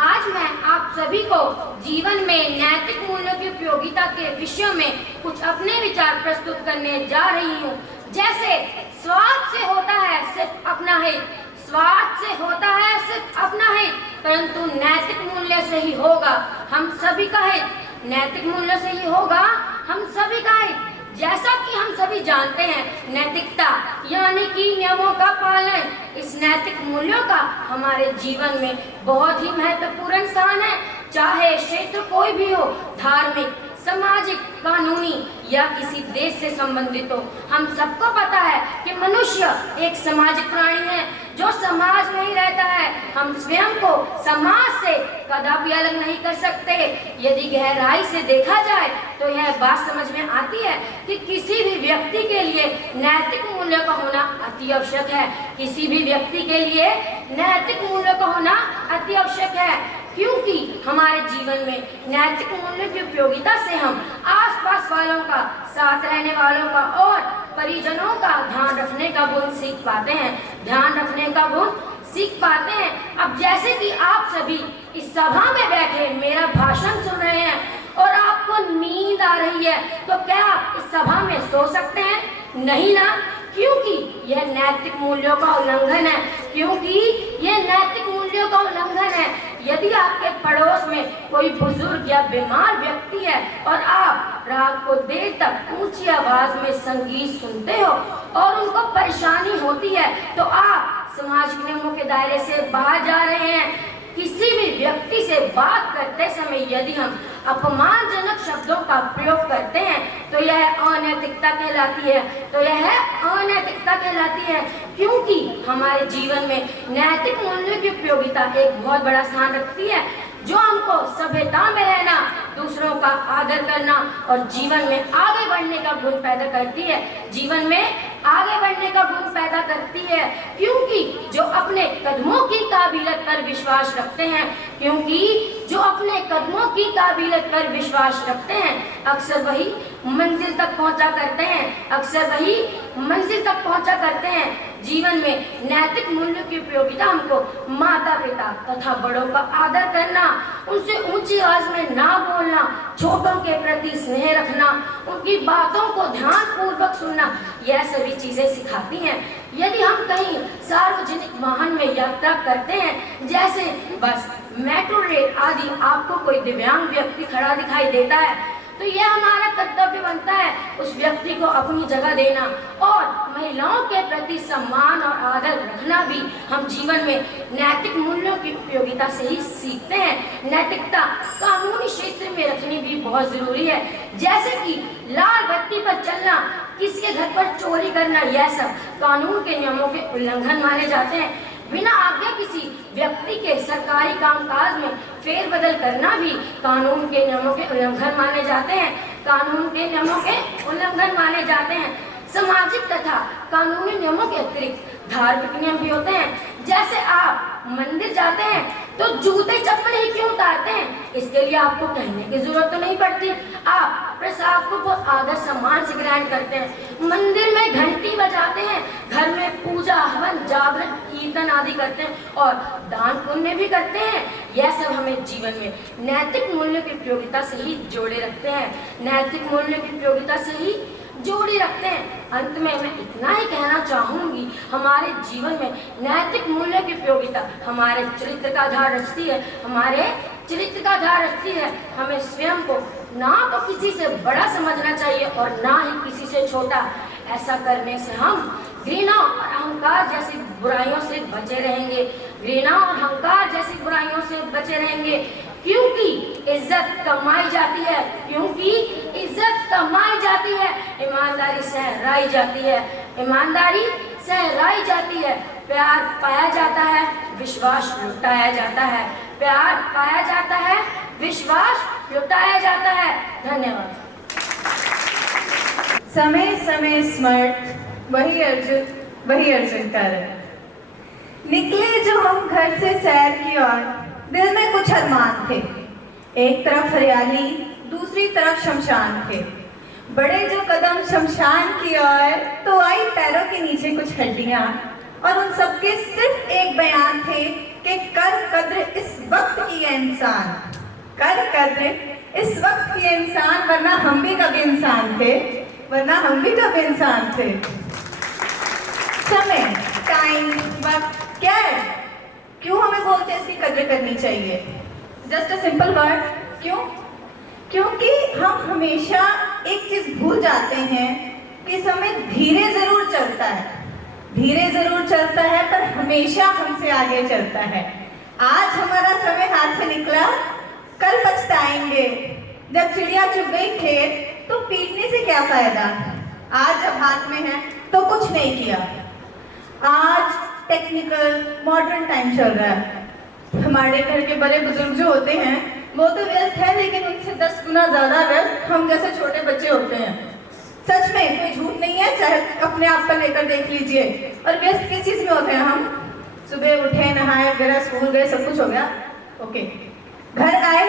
आज मैं आप सभी को जीवन में नैतिक मूल्यों की उपयोगिता के विषय में कुछ अपने विचार प्रस्तुत करने जा रही हूँ। जैसे स्वार्थ से होता है सिर्फ अपना हित, स्वार्थ से होता है सिर्फ अपना हित, परंतु नैतिक मूल्य से ही होगा हम सभी का हित। नैतिक मूल्य से ही होगा हम सभी का हित। जैसा कि हम सभी जानते हैं, नैतिकता यानी कि नियमों का पालन, इस नैतिक मूल्यों का हमारे जीवन में बहुत ही महत्वपूर्ण स्थान है। चाहे क्षेत्र कोई भी हो, धार्मिक, सामाजिक, कानूनी या किसी देश से संबंधित हो, हम सबको पता है कि मनुष्य एक सामाजिक प्राणी है जो समाज में ही रहता है। हम स्वयं को समाज से कदापि अलग नहीं कर सकते। यदि गहराई से देखा जाए तो यह बात समझ में आती है कि किसी भी व्यक्ति के लिए नैतिक मूल्य का होना अति आवश्यक है। किसी भी व्यक्ति के लिए नैतिक मूल्य का होना अति आवश्यक है, क्योंकि हमारे जीवन में नैतिक मूल्य की उपयोगिता से हम आसपास वालों का, साथ रहने वालों का और परिजनों का ध्यान रखने का गुण सीख पाते हैं, ध्यान रखने का गुण सीख पाते हैं। अब जैसे कि आप सभी इस सभा में बैठे मेरा भाषण सुन रहे हैं और आपको नींद आ रही है, तो क्या आप इस सभा में सो सकते हैं? नहीं ना, क्योंकि यह नैतिक मूल्यों का उल्लंघन है, क्योंकि यह नैतिक मूल्यों का उल्लंघन है। यदि आपके पड़ोस में कोई बुजुर्ग या बीमार व्यक्ति है और आप रात को देर तक ऊंची आवाज में संगीत सुनते हो और उनको परेशानी होती है, तो आप सामाजिक नियमों के दायरे से बाहर जा रहे हैं। किसी भी व्यक्ति से बात करते समय यदि हम अपमानजनक शब्दों का प्रयोग करते हैं तो यह अनैतिकता कहलाती है, तो यह अनैतिकता कहलाती है, क्योंकि हमारे जीवन में नैतिक मूल्यों की उपयोगिता एक बहुत बड़ा स्थान रखती है, जो हमको सभ्यता में रहना, दूसरों का आदर करना और जीवन में आगे बढ़ने का गुण पैदा करती है। जीवन में आगे बढ़ने का गुण पैदा करती है, क्योंकि जो अपने कदमों की काबिलियत पर विश्वास रखते हैं, क्योंकि जो अपने कदमों की काबिलियत पर विश्वास रखते हैं, अक्सर वही मंजिल तक पहुंचा करते हैं, अक्सर वही मंजिल तक पहुंचा करते हैं। जीवन में नैतिक मूल्यों की उपयोगिता हमको माता पिता तथा बड़ों का आदर करना, उनसे ऊंची आवाज में ना बोलना, छोटों के प्रति स्नेह रखना, उनकी बातों को ध्यानपूर्वक सुनना, यह सभी चीजें सिखाती हैं। यदि हम कहीं सार्वजनिक वाहन में यात्रा करते हैं, जैसे बस, मेट्रो, रेल आदि, आपको कोई दिव्यांग व्यक्ति खड़ा दिखाई देता है तो यह हमारा कर्तव्य बनता है उस व्यक्ति को अपनी जगह देना, और महिलाओं के प्रति सम्मान और आदर रखना भी हम जीवन में नैतिक मूल्यों की उपयोगिता से ही सीखते हैं। नैतिकता कानूनी क्षेत्र में रखनी भी बहुत जरूरी है, जैसे कि लाल बत्ती पर चलना, किसी के घर पर चोरी करना, यह सब कानून के नियमों के उल्लंघन माने जाते हैं। बिना आज्ञा किसी व्यक्ति के सरकारी कामकाज में फेरबदल करना भी कानून के नियमों के उल्लंघन माने जाते हैं। कानून के नियमों के उल्लंघन माने जाते हैं। सामाजिक तथा कानूनी नियमों के अतिरिक्त धार्मिक नियम भी होते हैं, जैसे आप मंदिर जाते हैं तो जूते चप्पल ही क्यों उतारते हैं, इसके लिए आपको कहने की जरूरत तो नहीं पड़ती। आप प्रसाद को बहुत आदर सम्मान से ग्रहण करते हैं, मंदिर में घंटी बजाते हैं, घर में पूजा हवन जागरण कीर्तन आदि करते हैं और दान पुण्य भी करते हैं। यह सब हमें जीवन में नैतिक मूल्यों की उपयोगिता से ही जोड़े रखते हैं, नैतिक मूल्यों की उपयोगिता से ही जोड़ी रखते हैं। अंत में मैं इतना ही कहना चाहूंगी, हमारे जीवन में नैतिक मूल्यों की उपयोगिता हमारे चरित्र का आधार रखती है, हमारे चरित्र का आधार रखती है। हमें स्वयं को ना तो किसी से बड़ा समझना चाहिए और ना ही किसी से छोटा। ऐसा करने से हम घृणा और अहंकार जैसी बुराइयों से बचे रहेंगे, घृणा और अहंकार जैसी बुराइयों से बचे रहेंगे, क्योंकि इज्जत कमाई जाती है, क्योंकि इज्जत कमाई जाती है, ईमानदारी सहराई जाती है, ईमानदारी सहराई जाती है, प्यार पाया जाता है, विश्वास लुटाया जाता है, प्यार पाया जाता है, विश्वास लुटाया जाता है। धन्यवाद। समय समय स्मर्त वही अर्जुन कर निकले जो हम घर से सैर की ओर, दिल में कुछ अरमान थे। एक तरफ हरियाली, दूसरी तरफ शमशान थे। बड़े जो कदम शमशान की ओर, तो आई पैरों के नीचे कुछ हड्डियां, और उन सबके सिर्फ एक बयान थे कि कर कद्र इस वक्त की है इंसान, कर कद्र इस वक्त की इंसान, वरना हम भी कभी इंसान थे, वरना हम भी कभी इंसान थे। समय, टाइम, वक्त क्या है? क्यों हमें बोलते हैं इसकी कद्र करनी चाहिए? जस्ट अ सिंपल वर्ड, क्यों? क्योंकि हम हमेशा एक चीज भूल जाते हैं कि समय धीरे जरूर चलता है, धीरे जरूर चलता है, पर हमेशा हमसे आगे चलता है। आज हमारा समय हाथ से निकला, कल पछताएंगे। जब चिड़िया चुग गई खेत तो पीटने से क्या फायदा? आज जब हाथ में है तो कुछ नहीं किया। आज टेक्निकल मॉडर्न टाइम चल रहा है। हमारे घर के बड़े बुजुर्ग जो होते हैं वो तो व्यस्त है, लेकिन उनसे 10 गुना ज्यादा व्यस्त हम जैसे छोटे बच्चे होते हैं। सच में कोई झूठ नहीं है, चाहे अपने आप पर लेकर देख लीजिए। और व्यस्त किस चीज में होते हैं हम? सुबह उठे, नहाए वगैरह, स्कूल गए, सब कुछ हो गया, ओके। घर आए,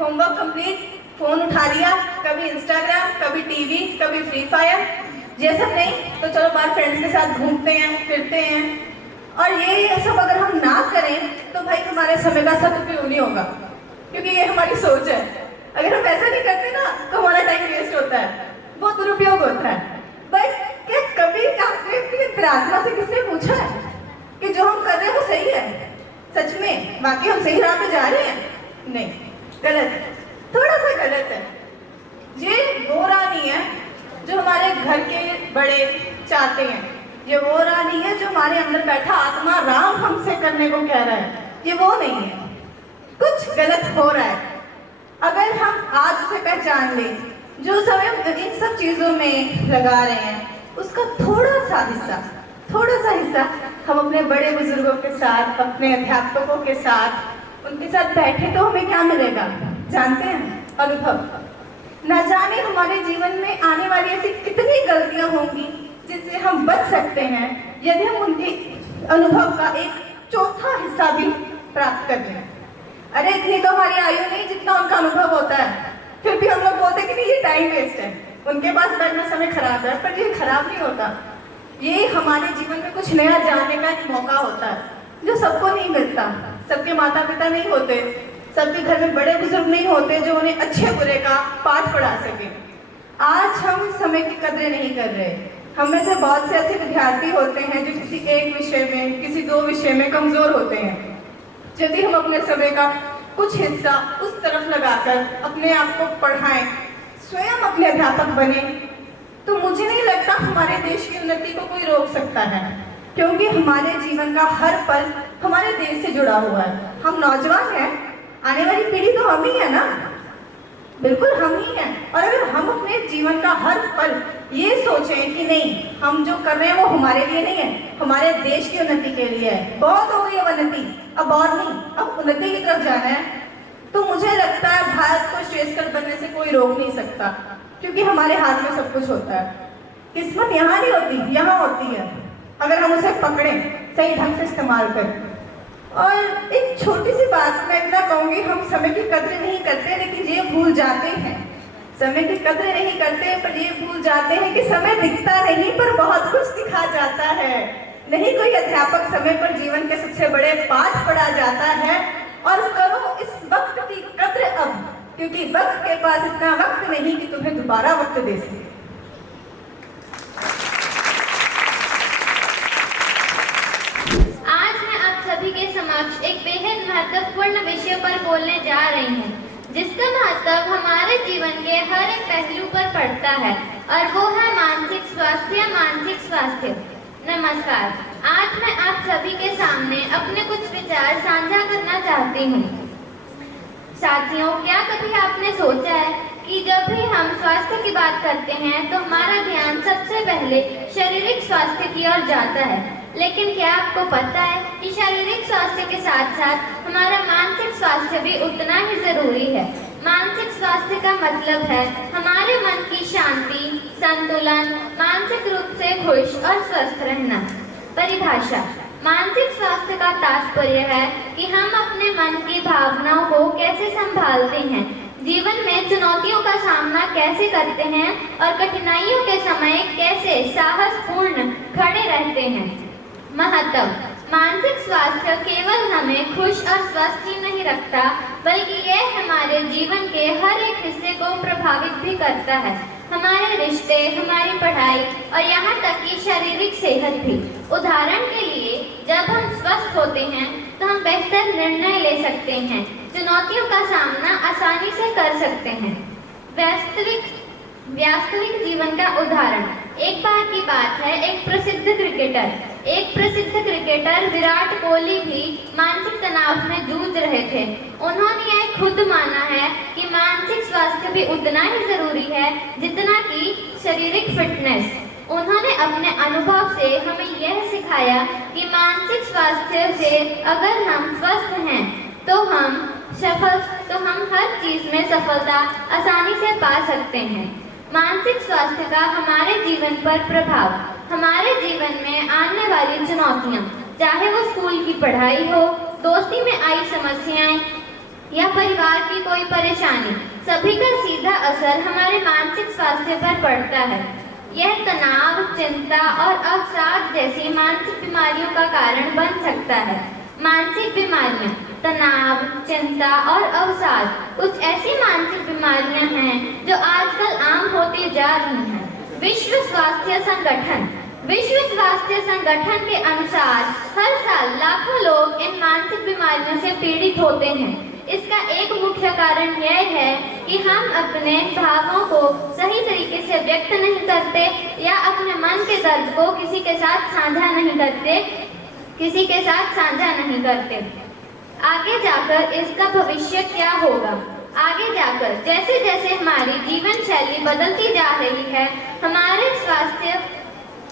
होमवर्क कंप्लीट, फोन उठा लिया, कभी इंस्टाग्राम, कभी टीवी, कभी फ्री फायर। ये सब नहीं तो चलो बाहर फ्रेंड्स के साथ घूमते हैं, फिरते हैं। और ये सब अगर हम ना करें तो भाई हमारे समय का सदुपयोग नहीं होगा, क्योंकि ये हमारी सोच है। अगर हम ऐसा नहीं करते ना तो हमारा टाइम वेस्ट होता है, बहुत दुरुपयोग होता है। बट क्या कभी आपने अपनी अंतरात्मा से किसने पूछा है कि जो हम कर रहे हैं वो सही है? सच में बाकी हम सही राह पे जा रहे हैं? नहीं, गलत है, थोड़ा सा गलत है। ये वो राह नहीं है जो हमारे घर के बड़े चाहते हैं, ये वो राह नहीं है जो हमारे अंदर बैठा आत्मा राम हमसे करने को कह रहा है, ये वो नहीं है। कुछ गलत हो रहा है। अगर हम आज उसे पहचान लें, जो समय इन सब चीज़ों में लगा रहे हैं, उसका थोड़ा सा हिस्सा हम अपने बड़े बुजुर्गों के साथ, अपने अध्यापकों के साथ, उनके साथ बैठे तो हमें क्या मिलेगा जानते हैं? अनुभव। न जाने हमारे जीवन में आने वाली ऐसी कितनी गलतियां होंगी जिनसे हम बच सकते हैं यदि हम उनके अनुभव का एक चौथा हिस्सा भी प्राप्त कर लें। अरे इतनी तो हमारी आयु नहीं जितना उनका अनुभव होता है, फिर भी हम लोग बोलते हैं कि नहीं ये टाइम वेस्ट है, उनके पास बैठना समय खराब है। पर ये खराब नहीं होता, ये हमारे जीवन में कुछ नया जानने का एक मौका होता है जो सबको नहीं मिलता। सबके माता पिता नहीं होते, सबके घर में बड़े बुजुर्ग नहीं होते जो उन्हें अच्छे बुरे का पाठ पढ़ा सके। आज हम समय की कदर नहीं कर रहे। हम में से बहुत से ऐसे विद्यार्थी होते हैं जो किसी एक विषय में, किसी दो विषय में कमजोर होते हैं। यदि हम अपने समय का कुछ हिस्सा उस तरफ लगाकर अपने आप को पढ़ाएं, स्वयं अपने अध्यापक बने, तो मुझे नहीं लगता हमारे देश की उन्नति को कोई रोक सकता है, क्योंकि हमारे जीवन का हर पल हमारे देश से जुड़ा हुआ है। हम नौजवान हैं, आने वाली पीढ़ी तो हम ही है ना, बिल्कुल हम ही हैं। और अगर हम अपने जीवन का हर पल ये सोचें कि नहीं, हम जो कर रहे हैं वो हमारे लिए नहीं है, हमारे देश की उन्नति के लिए है, बहुत हो गई है उन्नति, अब और नहीं, अब उन्नति की तरफ जाना है, तो मुझे लगता है भारत को श्रेष्ठ बनने से कोई रोक नहीं सकता, क्योंकि हमारे हाथ में सब कुछ होता है। किस्मत यहाँ नहीं होती, यहाँ होती है, अगर हम उसे पकड़ें, सही ढंग से इस्तेमाल करें। और एक छोटी सी बात मैं इतना कहूँगी, हम समय की कद्र नहीं करते, लेकिन ये भूल जाते हैं, समय की कद्र नहीं करते पर ये भूल जाते हैं कि समय दिखता नहीं पर बहुत कुछ दिखा जाता है। नहीं कोई अध्यापक समय पर जीवन के सबसे बड़े पाठ पढ़ा जाता है। और करो इस वक्त की कद्र अब, क्योंकि वक्त के पास इतना वक्त नहीं कि तुम्हें दोबारा वक्त दे सके। आज मैं आप सभी के समक्ष एक बेहद महत्वपूर्ण विषय पर बोलने जा रही हूँ, जिसका महत्व हमारे जीवन के हर एक पहलू पर पड़ता है, और वो है मानसिक स्वास्थ्य। मानसिक स्वास्थ्य। नमस्कार, आज मैं आप सभी के सामने अपने कुछ विचार साझा करना चाहती हूँ। साथियों, क्या कभी आपने सोचा है कि जब भी हम स्वास्थ्य की बात करते हैं तो हमारा ध्यान सबसे पहले शारीरिक स्वास्थ्य की ओर जाता है, लेकिन क्या आपको पता है कि शारीरिक स्वास्थ्य के साथ साथ हमारा मानसिक स्वास्थ्य भी उतना ही जरूरी है। मानसिक स्वास्थ्य का मतलब है हमारे मन की शांति, संतुलन, मानसिक रूप से खुश और स्वस्थ रहना। परिभाषा: मानसिक स्वास्थ्य का तात्पर्य है कि हम अपने मन की भावनाओं को कैसे संभालते हैं, जीवन में चुनौतियों का सामना कैसे करते हैं और कठिनाइयों के समय कैसे साहसपूर्ण खड़े रहते हैं। महत्व: मानसिक स्वास्थ्य केवल हमें खुश और स्वस्थ ही नहीं रखता, बल्कि यह हमारे जीवन के हर एक हिस्से को प्रभावित भी करता है। हमारे रिश्ते, हमारी पढ़ाई और यहाँ तक कि शारीरिक सेहत भी। उदाहरण के लिए, जब हम स्वस्थ होते हैं तो हम बेहतर निर्णय ले सकते हैं, चुनौतियों का सामना आसानी से कर सकते हैं। वास्तविक जीवन का उदाहरण: एक बार की बात है, एक प्रसिद्ध क्रिकेटर विराट कोहली भी मानसिक तनाव में जूझ रहे थे। उन्होंने यह खुद माना है कि मानसिक स्वास्थ्य भी उतना ही जरूरी है जितना कि शारीरिक फिटनेस। उन्होंने अपने अनुभव से हमें यह सिखाया कि मानसिक स्वास्थ्य से अगर हम स्वस्थ हैं तो हम हर चीज में सफलता आसानी से पा सकते हैं। मानसिक स्वास्थ्य का हमारे जीवन पर प्रभाव: हमारे जीवन में आने वाली चुनौतियाँ, चाहे वो स्कूल की पढ़ाई हो, दोस्ती में आई समस्याएं या परिवार की कोई परेशानी, सभी का सीधा असर हमारे मानसिक स्वास्थ्य पर पड़ता है। यह तनाव, चिंता और अवसाद जैसी मानसिक बीमारियों का कारण बन सकता है। मानसिक बीमारियां: तनाव, चिंता और अवसाद कुछ ऐसी मानसिक बीमारियां हैं जो आजकल आम होती जा रही हैं। विश्व स्वास्थ्य संगठन के अनुसार हर साल लाखों लोग इन मानसिक बीमारियों से पीड़ित होते हैं। इसका एक मुख्य कारण यह है कि हम अपने भावों को सही तरीके से व्यक्त नहीं करते या अपने मन के दर्द को किसी के साथ साझा नहीं करते। आगे जाकर इसका भविष्य क्या होगा? आगे जाकर जैसे जैसे हमारी जीवन शैली बदलती जा रही है,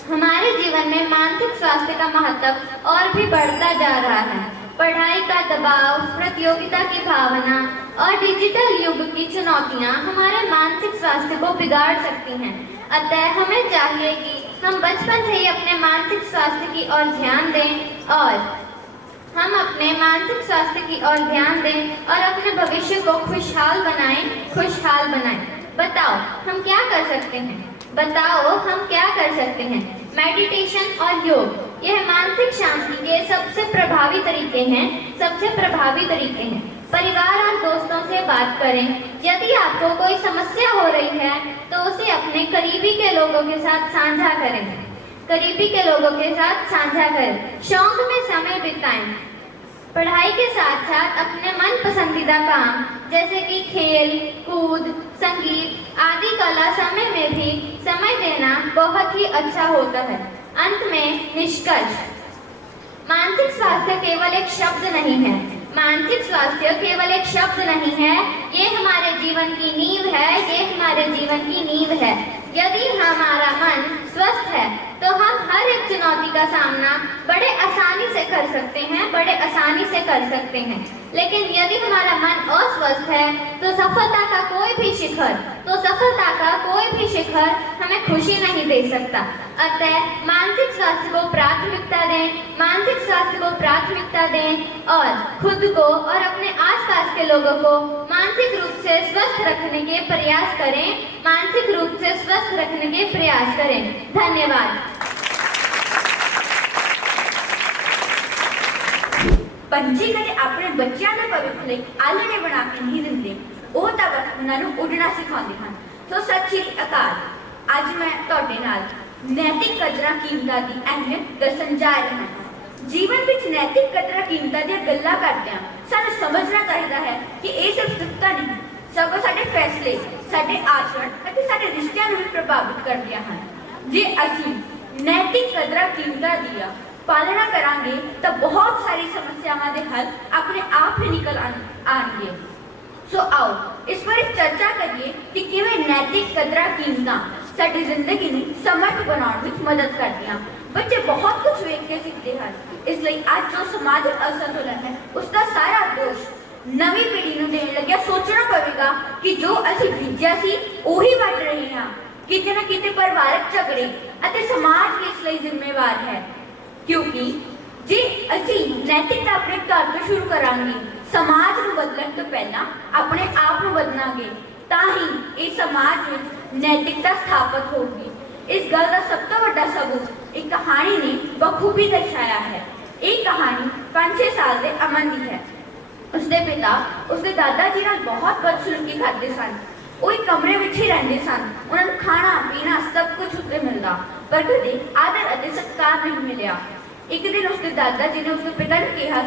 हमारे जीवन में मानसिक स्वास्थ्य का महत्व और भी बढ़ता जा रहा है। पढ़ाई का दबाव, प्रतियोगिता की भावना और डिजिटल युग की चुनौतियां हमारे मानसिक स्वास्थ्य को बिगाड़ सकती हैं। अतः हमें चाहिए कि हम बचपन से ही अपने मानसिक स्वास्थ्य की ओर ध्यान दें और अपने भविष्य को खुशहाल बनाएं। बताओ हम क्या कर सकते हैं? मेडिटेशन और योग यह मानसिक शांति के सबसे प्रभावी तरीके हैं। परिवार और दोस्तों से बात करें। यदि आपको कोई समस्या हो रही है तो उसे अपने करीबी के लोगों के साथ साझा करें। शौक में समय बिताएं। पढ़ाई के साथ साथ अपने मन पसंदीदा काम जैसे कि खेल कूद, संगीत आदि कला समय में भी समय देना बहुत ही अच्छा होता है। अंत में निष्कर्ष, मानसिक स्वास्थ्य केवल एक शब्द नहीं है, ये हमारे जीवन की नींव है। यदि हमारा मन स्वस्थ है तो हम हर एक चुनौती का सामना बड़े आसानी से कर सकते हैं। लेकिन यदि हमारा मन अस्वस्थ है तो सफलता का कोई भी शिखर हमें खुशी नहीं दे सकता। अतः मानसिक स्वास्थ्य को प्राथमिकता दें और खुद को और अपने आसपास के लोगों को मानसिक रूप से स्वस्थ रखने के प्रयास करें। धन्यवाद। पंछी कदे अपने बच्चों के भविष्य लिए आलणे बना के नहीं देंगे, वो तो बस उन्होंने उड़ना सिखाते हैं। तो सत श्री अकाल, अज मैं तुहाडे नाल नैतिक कदरां कीमतां की अहमियत दसन जा रही हूं। जीवन में नैतिक कदरां कीमतां दी गल्लां करदिआं सानूं समझना चाहिए है कि ये सिर्फ सिफतां नहीं, सगों साडे फैसले, साडे आचरण अते साडे रिश्तिਆਂ ਨੂੰ भी प्रभावित करदिआं हन। जे असीं नैतिक कदरां कीमतां दी पालना करांगे तो बहुत सारी समस्यावां दे हल अपने आप ही निकल आएंगे। सो आओ इस पर चर्चा करिए कि किवें नैतिक कदरां कीमतां साडी जिंदगी नूं समर्थ बनाउण विच मदद करदियां। बच्चे बहुत कुछ वेख के सीखते हैं, इसलिए आज जो समाजिक असंतुलन है उसका सारा दोष नवी पीढ़ी नूं देण लग्या सोचना पवेगा कि जो असीं बीजिया सी ओही वढ रहे हां। किते ना किते परिवारक झगड़े अते समाज भी इस लई जिम्मेवार है, क्योंकि जे असीं नैतिकता अपने घर तो शुरू करांगे, समाज नूं बदलण तो पहला अपने आप नूं बदलांगे, तां ही इस समाज में नैतिकता स्थापित होगी। इस गल का सब तो बड़ा सबूत एक कहानी ने बखूबी दर्शाया है। एक कहानी 5-6 साल के अमन की है। उसके पिता उसके दादा जी नाल बहुत बदसलूकी करते सन। वो एक कमरे में ही रहते सन। उन्होंने खाना पीना सब कुछ उत्ते मिलता, पर कदे आदर अते सत्कार नहीं मिलिया। एक दिन उसके दादा जी ने उसके पिता ने कहा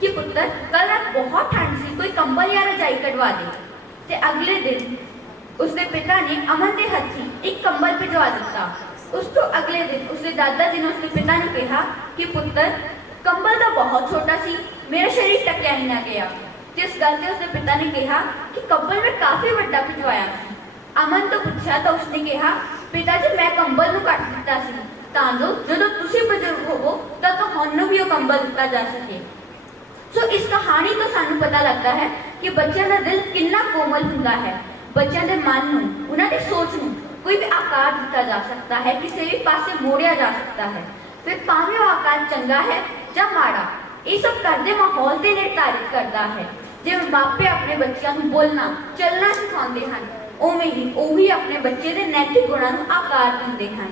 कि पुत्र कल रात बहुत ठंड सी, कोई कंबल या रजाई कटवा दे। ते अगले दिन उसके पिता ने अमन के हथी एक कंबल भिजवा दिता। उस तो अगले दिन उसके दादाजी ने उसके पिता ने कहा कि पुत्र कंबल तो बहुत छोटा सी, मेरा शरीर टक्या ही ना गया। जिस गल से उसके पिता ने कहा कि कंबल में काफी बड़ा भिजवाया सी। अमन तो पूछा तो उसने कहा पिताजी मैं कंबल नूं कट दिता सी तां जो तुसीं बजुर्ग होवो तां तुहानूं भी वो कंबल दिता जा सके। सो इस कहानी तो सानूं पता लगता है कि बच्चों का दिल कितना कोमल हुंदा है। बच्चों के मन नूं, उन्हां दी सोच नूं कोई भी आकार दिता जा सकता है, किसी भी पासे मोड़िया जा सकता है। फिर भावें वो आकार चंगा है या माड़ा, ये सब करदे माहौल ते निर्धारित करता है। जिवें मापे अपने बच्चों को बोलना चलना सिखाते हैं, उवें ही वही अपने बच्चे के नैतिक गुणों को आकार देते हैं।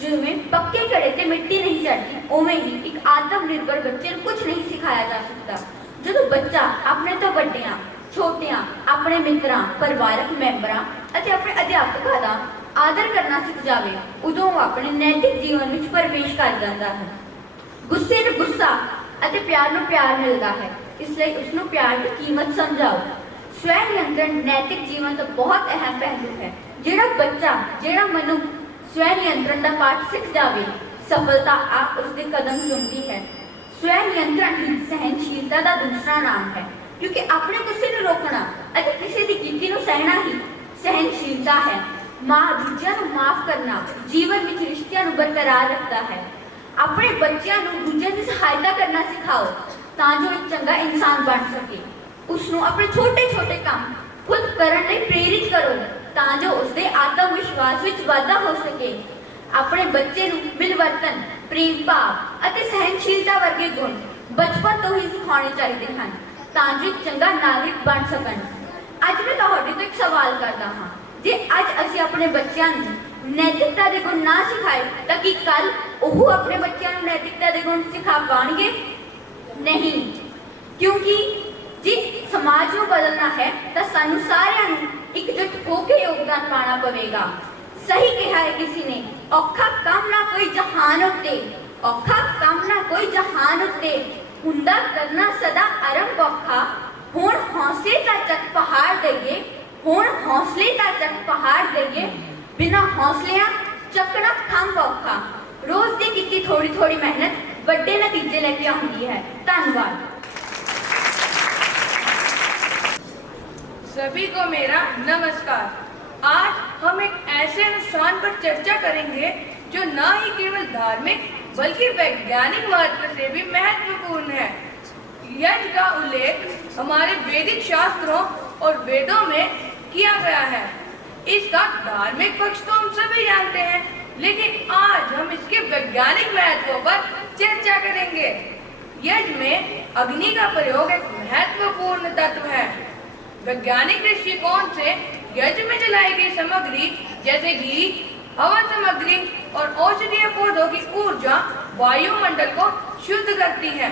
जिवें पक्के घड़े ते मिट्टी नहीं चढ़ती, उवें ही एक आत्मनिर्भर बच्चे को कुछ नहीं सिखाया जा सकता। जो बच्चा अपने तो वड्डियां छोटियां अपने मित्रां, परिवारक मैंबरां अते अपने अध्यापकों का आदर करना सीख जाए, उदों अपने नैतिक जीवन में प्रवेश कर जाता है। गुस्से नूं गुस्सा अते प्यार नूं प्यार मिलता है, इसलिए उसनूं प्यार की कीमत समझाओ। स्वै नियंत्रण नैतिक जीवन का बहुत अहम पहलू है। जिहड़ा बच्चा जिहड़ा मनुख स्वै नियंत्रण का पाठ सीख जाए, सफलता आप उसके कदम चुनती है। स्वै नियंत्रण ही सहनशीलता का दूसरा नाम है, क्योंकि अपने गुस्से को रोकना अते किसी की कीमती को सहना ही सहनशीलता है। दूजियां को माफ करना जीवन में रिश्तियां को बरकरार रखता है। अपने बच्चों को दूजियां की सहायता करना सिखाओ तां जो एक चंगा इंसान बन सके। उसनों अपने छोटे छोटे काम खुद करने लई प्रेरित करो तां जो उसके आत्मविश्वास में वाधा हो सके। अपने बच्चे को मिलवर्तन, प्रेम भाव अते सहनशीलता वर्गे गुण बचपन तो ही सिखाने चाहिए हैं तां जो एक चंगा नागरिक बन सकन। अज मैं तुहाडे तो एक सवाल करदा हां, जे अज असीं अपने बच्चों को नैतिकता के गुण ना सिखाए ताकि कल वो अपने बच्चों को नैतिकता के गुण सिखा पाएंगे नहीं, क्योंकि जी समाज को बदलना है तो सानू सारिਆਂ ਨੂੰ एकजुट होकर योगदान पाना पवेगा। सही कहा है किसी ने, औखा काम ना कोई जहान उत्ते, औखा काम ना कोई जहान उत्ते, हुंदा करना सदा आरंभ औखा, हुण हौसले दा चक पहाड़ दईए, हुण हौसले दा चक पहाड़ दईए, बिना हौसलियां चकना खंभ औखा। रोज दी कीती थोड़ी थोड़ी मेहनत बड़े नतीजे लेके आउंदी है। धन्यवाद। सभी को मेरा नमस्कार। आज हम एक ऐसे अनुष्ठान पर चर्चा करेंगे जो न ही केवल धार्मिक बल्कि वैज्ञानिक महत्व से भी महत्वपूर्ण है। यज्ञ का उल्लेख हमारे वैदिक शास्त्रों और वेदों में किया गया है। इसका धार्मिक पक्ष तो हम सभी जानते हैं, लेकिन आज हम इसके वैज्ञानिक महत्व पर चर्चा करेंगे। यज्ञ में अग्नि का प्रयोग एक महत्वपूर्ण तत्व है। वैज्ञानिक दृष्टिकोण से यज्ञ में जलाई गई सामग्री जैसे घी, हवन सामग्री और औषधीय पौधों की ऊर्जा वायुमंडल को शुद्ध करती है।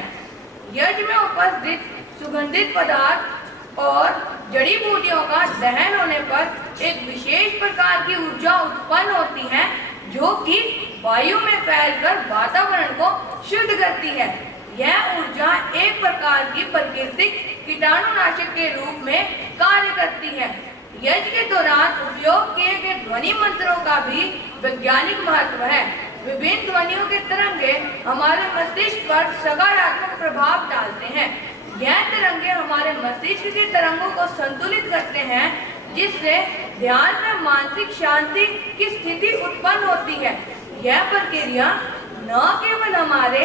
यज्ञ में उपस्थित सुगंधित पदार्थ और जड़ी बूटियों का दहन होने पर एक विशेष प्रकार की ऊर्जा उत्पन्न होती है जो कि वायु में फैलकर वातावरण को शुद्ध करती है। यह ऊर्जा एक प्रकार की प्राकृतिक कीटाणुनाशक के रूप में कार्य करती है। यज्ञ के दौरान उपयोग किए गए ध्वनि मंत्रों का भी वैज्ञानिक महत्व है। विभिन्न ध्वनियों के तरंगे हमारे मस्तिष्क पर सकारात्मक प्रभाव डालते हैं। यह तरंगे हमारे मस्तिष्क की तरंगों को संतुलित करते हैं, जिससे ध्यान में मानसिक शांति की स्थिति उत्पन्न होती है। यह प्रक्रिया न केवल हमारे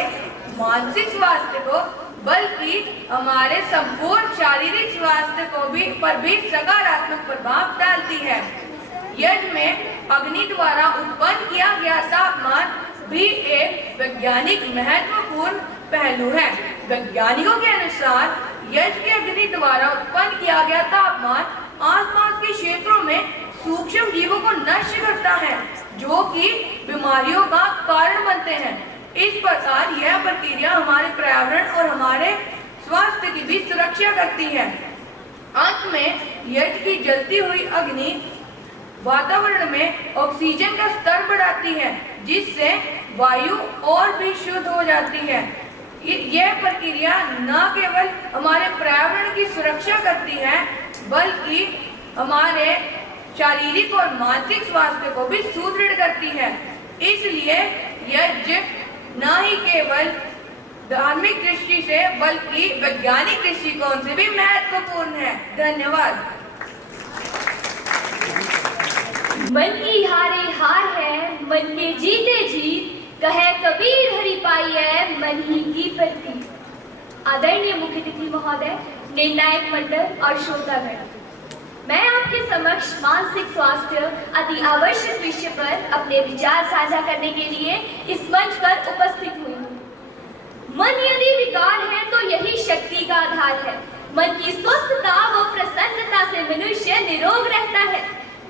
मानसिक स्वास्थ्य को बल्कि हमारे संपूर्ण शारीरिक स्वास्थ्य को पर भी सकारात्मक प्रभाव डालती है। यज्ञ में अग्नि द्वारा उत्पन्न किया गया तापमान भी एक वैज्ञानिक महत्वपूर्ण पहलू है। वैज्ञानिकों के अनुसार यज्ञ की अग्नि द्वारा उत्पन्न किया गया तापमान आसपास के क्षेत्रों में सूक्ष्म जीवों को नष्ट करता है, जो कि बीमारियों का कारण बनते हैं। इस प्रकार यह प्रक्रिया हमारे पर्यावरण और हमारे स्वास्थ्य की भी सुरक्षा करती है। अंत में यज्ञ की जलती हुई अग्नि वातावरण में ऑक्सीजन का स्तर बढ़ाती है, जिससे वायु और भी शुद्ध हो जाती है। यह प्रक्रिया न केवल हमारे पर्यावरण की सुरक्षा करती है, बल्कि हमारे शारीरिक और मानसिक स्वास्थ्य को भी सुदृढ़ करती है। इसलिए यज्ञ न ही केवल धार्मिक दृष्टि से बल्कि वैज्ञानिक दृष्टिकोण से भी महत्वपूर्ण है। धन्यवाद। मन की हारे हार है, मन के जीते जीत, कहे कबीर हरि पाई है मन ही की प्रति। आदरणीय मुख्य अतिथि महोदय, निर्णायक मंडल और श्रोतागण, मैं आपके समक्ष मानसिक स्वास्थ्य अति आवश्यक विषय पर अपने विचार साझा करने के लिए इस मंच पर उपस्थित हुई हूँ। मन यदि विकार है तो यही शक्ति का आधार है। मन की स्वस्थता व प्रसन्नता से मनुष्य निरोग रहता है।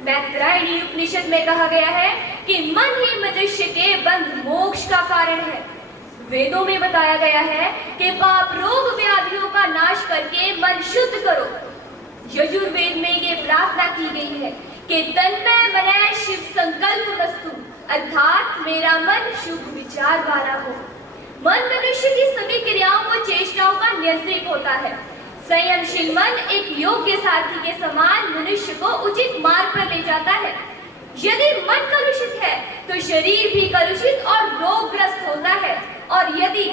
मैत्रेयी उपनिषद में कहा गया है कि मन ही मनुष्य के बंध मोक्ष का कारण है। वेदों में बताया गया है कि पाप रोग व्याधियों का नाश करके मन शुद्ध करो। यजुर्वेद में ये प्रार्थना की गई है कि तन्मय मनः शिव संकल्प वस्तु, अर्थात मेरा मन शुभ विचार वाला हो। मन मनुष्य की सभी क्रियाओं व चेष्टाओं का नियंत्रित होता है। संयमशील मन एक योग्य सारथी के समान मनुष्य को उचित मार्ग पर ले जाता है। यदि मन कलुषित है तो शरीर भी कलुषित और रोगग्रस्त होता है, और यदि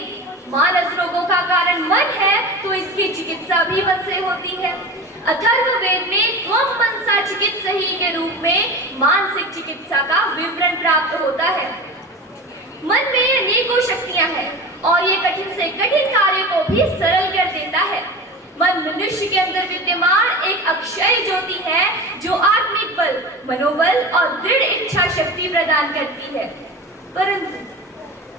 मानस रोगों का कारण मन है तो इसकी चिकित्सा भी मन से होती है। अथर्ववेद में त्वम मनसा चिकित्सहि के रूप में मानसिक चिकित्सा का विवरण प्राप्त होता है। मन में अनेकों शक्तियां हैं और ये कठिन से कठिन कार्य को भी सरल कर देता है। मन मनुष्य के अंदर विद्यमान एक अक्षय ज्योति है जो आत्मिक बल, मनोबल और दृढ़ इच्छा शक्ति प्रदान करती है। परंतु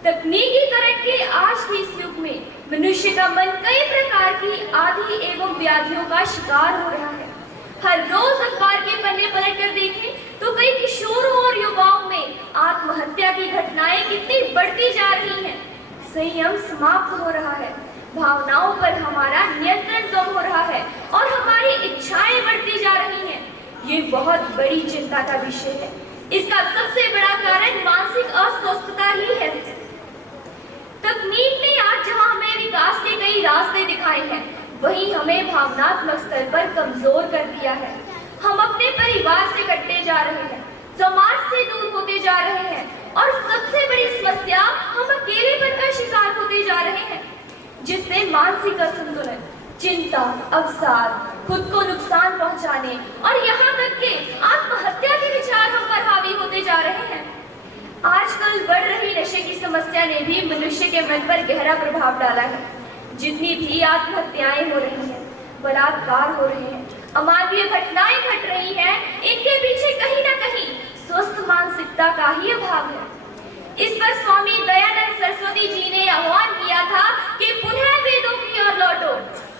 तकनीकीकरण के आज के इस युग में मनुष्य का मन कई प्रकार की आदि एवं व्याधियों का शिकार हो रहा है। हर रोज अखबार के पन्ने पलट कर देखें तो कई किशोरों और युवाओं में आत्महत्या की घटनाएं कितनी बढ़ती जा रही हैं। संयम समाप्त हो रहा है, भावनाओं पर हमारा नियंत्रण कम हो रहा है और हमारी इच्छाएं बढ़ती जा रही हैं। ये बहुत बड़ी चिंता का विषय है। इसका सबसे बड़ा कारण मानसिक अस्वस्थता ही है। तकनीक ने आज जहां हमें विकास के कई रास्ते दिखाए हैं, वहीं हमें भावनात्मक स्तर पर कमजोर कर दिया है। हम अपने परिवार से कटते जा रहे हैं, समाज से दूर होते जा रहे हैं और सबसे बड़ी समस्या, हम अकेलेपन का शिकार होते जा रहे हैं, जिससे मानसिक असंतुलन, चिंता, अवसाद, खुद को नुकसान पहुंचाने और यहाँ तक कि आत्महत्या के विचार हम पर हावी होते जा रहे हैं। आजकल बढ़ रही नशे की समस्या ने भी मनुष्य के मन पर गहरा प्रभाव डाला है। जितनी भी आत्महत्याएं हो रही हैं, बलात्कार हो रहे हैं, अमानवीय घटनाएं घट रही हैं, इनके पीछे कहीं ना कहीं स्वस्थ मानसिकता का ही अभाव है। इस पर स्वामी दयानंद सरस्वती जी ने आह्वान किया था कि पुनः वेदों की ओर लौटो।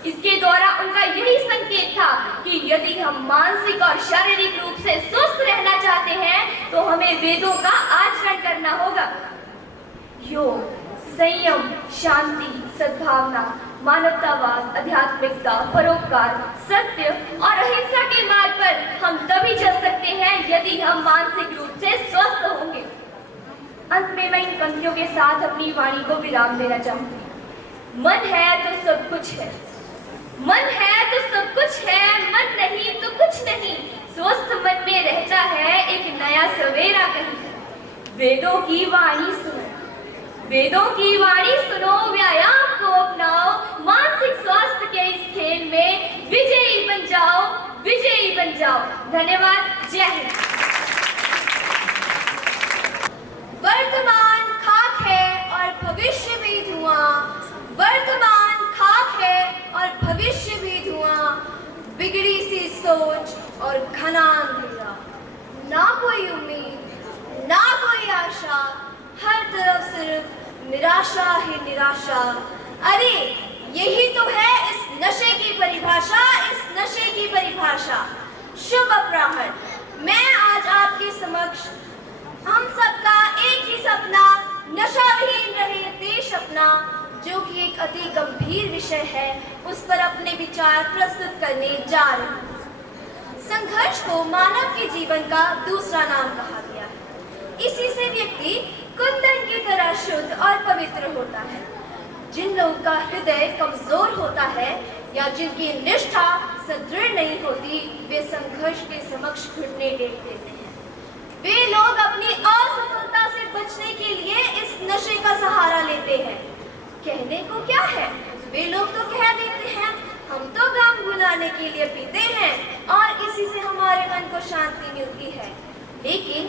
इसके द्वारा उनका यही संकेत था कि यदि हम मानसिक और शारीरिक रूप से स्वस्थ रहना चाहते हैं तो हमें वेदों का आचरण करना होगा। योग, संयम, शांति, सद्भावना, मानवतावाद, आध्यात्मिकता, परोपकार, सत्य और अहिंसा के मार्ग पर हम तभी चल सकते हैं यदि हम मानसिक रूप से स्वस्थ होंगे। अंत में मैं इन पंक्तियों के साथ अपनी वाणी को विराम देना चाहूंगी। मन है तो सब कुछ है, मन है तो सब कुछ है, मन नहीं तो कुछ नहीं। स्वस्थ मन में रहता है एक नया सवेरा कहीं। वेदों की वाणी सुनो, वेदों की वाणी सुनो, व्यायाम को अपनाओ, मानसिक स्वास्थ्य के इस खेल में विजयी बन जाओ, विजयी बन जाओ। धन्यवाद। जय हिंद। वर्तमान खाक है और भविष्य भी धुआं, वर्तमान खाक है और भविष्य भी धुआं, बिगड़ी सी सोच और घना अंधेरा, ना कोई उम्मीद, ना कोई आशा, हर तरफ सिर्फ निराशा ही निराशा। अरे यही तो है इस नशे की परिभाषा, इस नशे की परिभाषा। शुभ अपराह्न। मैं आज आपके समक्ष हम सबका एक ही सपना, नशाविहीन रहे देश अपना, जो कि एक अति गंभीर विषय है, उस पर अपने विचार प्रस्तुत करने जा रहे हैं। संघर्ष को मानव के जीवन का दूसरा नाम कहा गया है। इसी से व्यक्ति कुंदन की तरह शुद्ध और पवित्र होता है। जिन लोगों का हृदय कमजोर होता है या जिनकी निष्ठा सुदृढ़ नहीं होती, वे संघर्ष के समक्ष घुटने टेक देते हैं। वे लोग अपनी असफलता से बचने के लिए इस नशे का सहारा लेते हैं। कहने को क्या है, वे लोग तो कह देते हैं हम तो गम भुलाने के लिए पीते हैं और इसी से हमारे मन को शांति मिलती है। लेकिन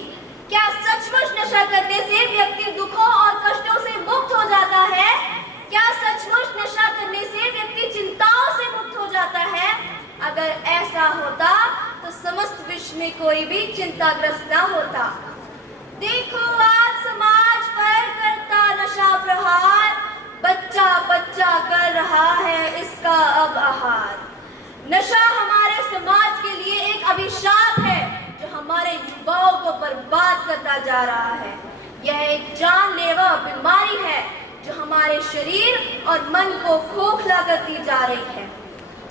क्या सचमुच नशा करने से व्यक्ति दुखों और कष्टों से मुक्त हो जाता है? क्या सचमुच नशा करने से व्यक्ति चिंताओं से मुक्त हो जाता है? अगर ऐसा होता तो समस्त विश्व में कोई भी चिंताग्रस्त न होता। देखो आज समाज पर करता नशा प्रहार, बच्चा बच्चा कर रहा है इसका अब आहार। नशा हमारे समाज के लिए एक अभिशाप है जो हमारे युवाओं को बर्बाद करता जा रहा है। यह एक जानलेवा बीमारी है जो हमारे शरीर और मन को खोखला करती जा रही है।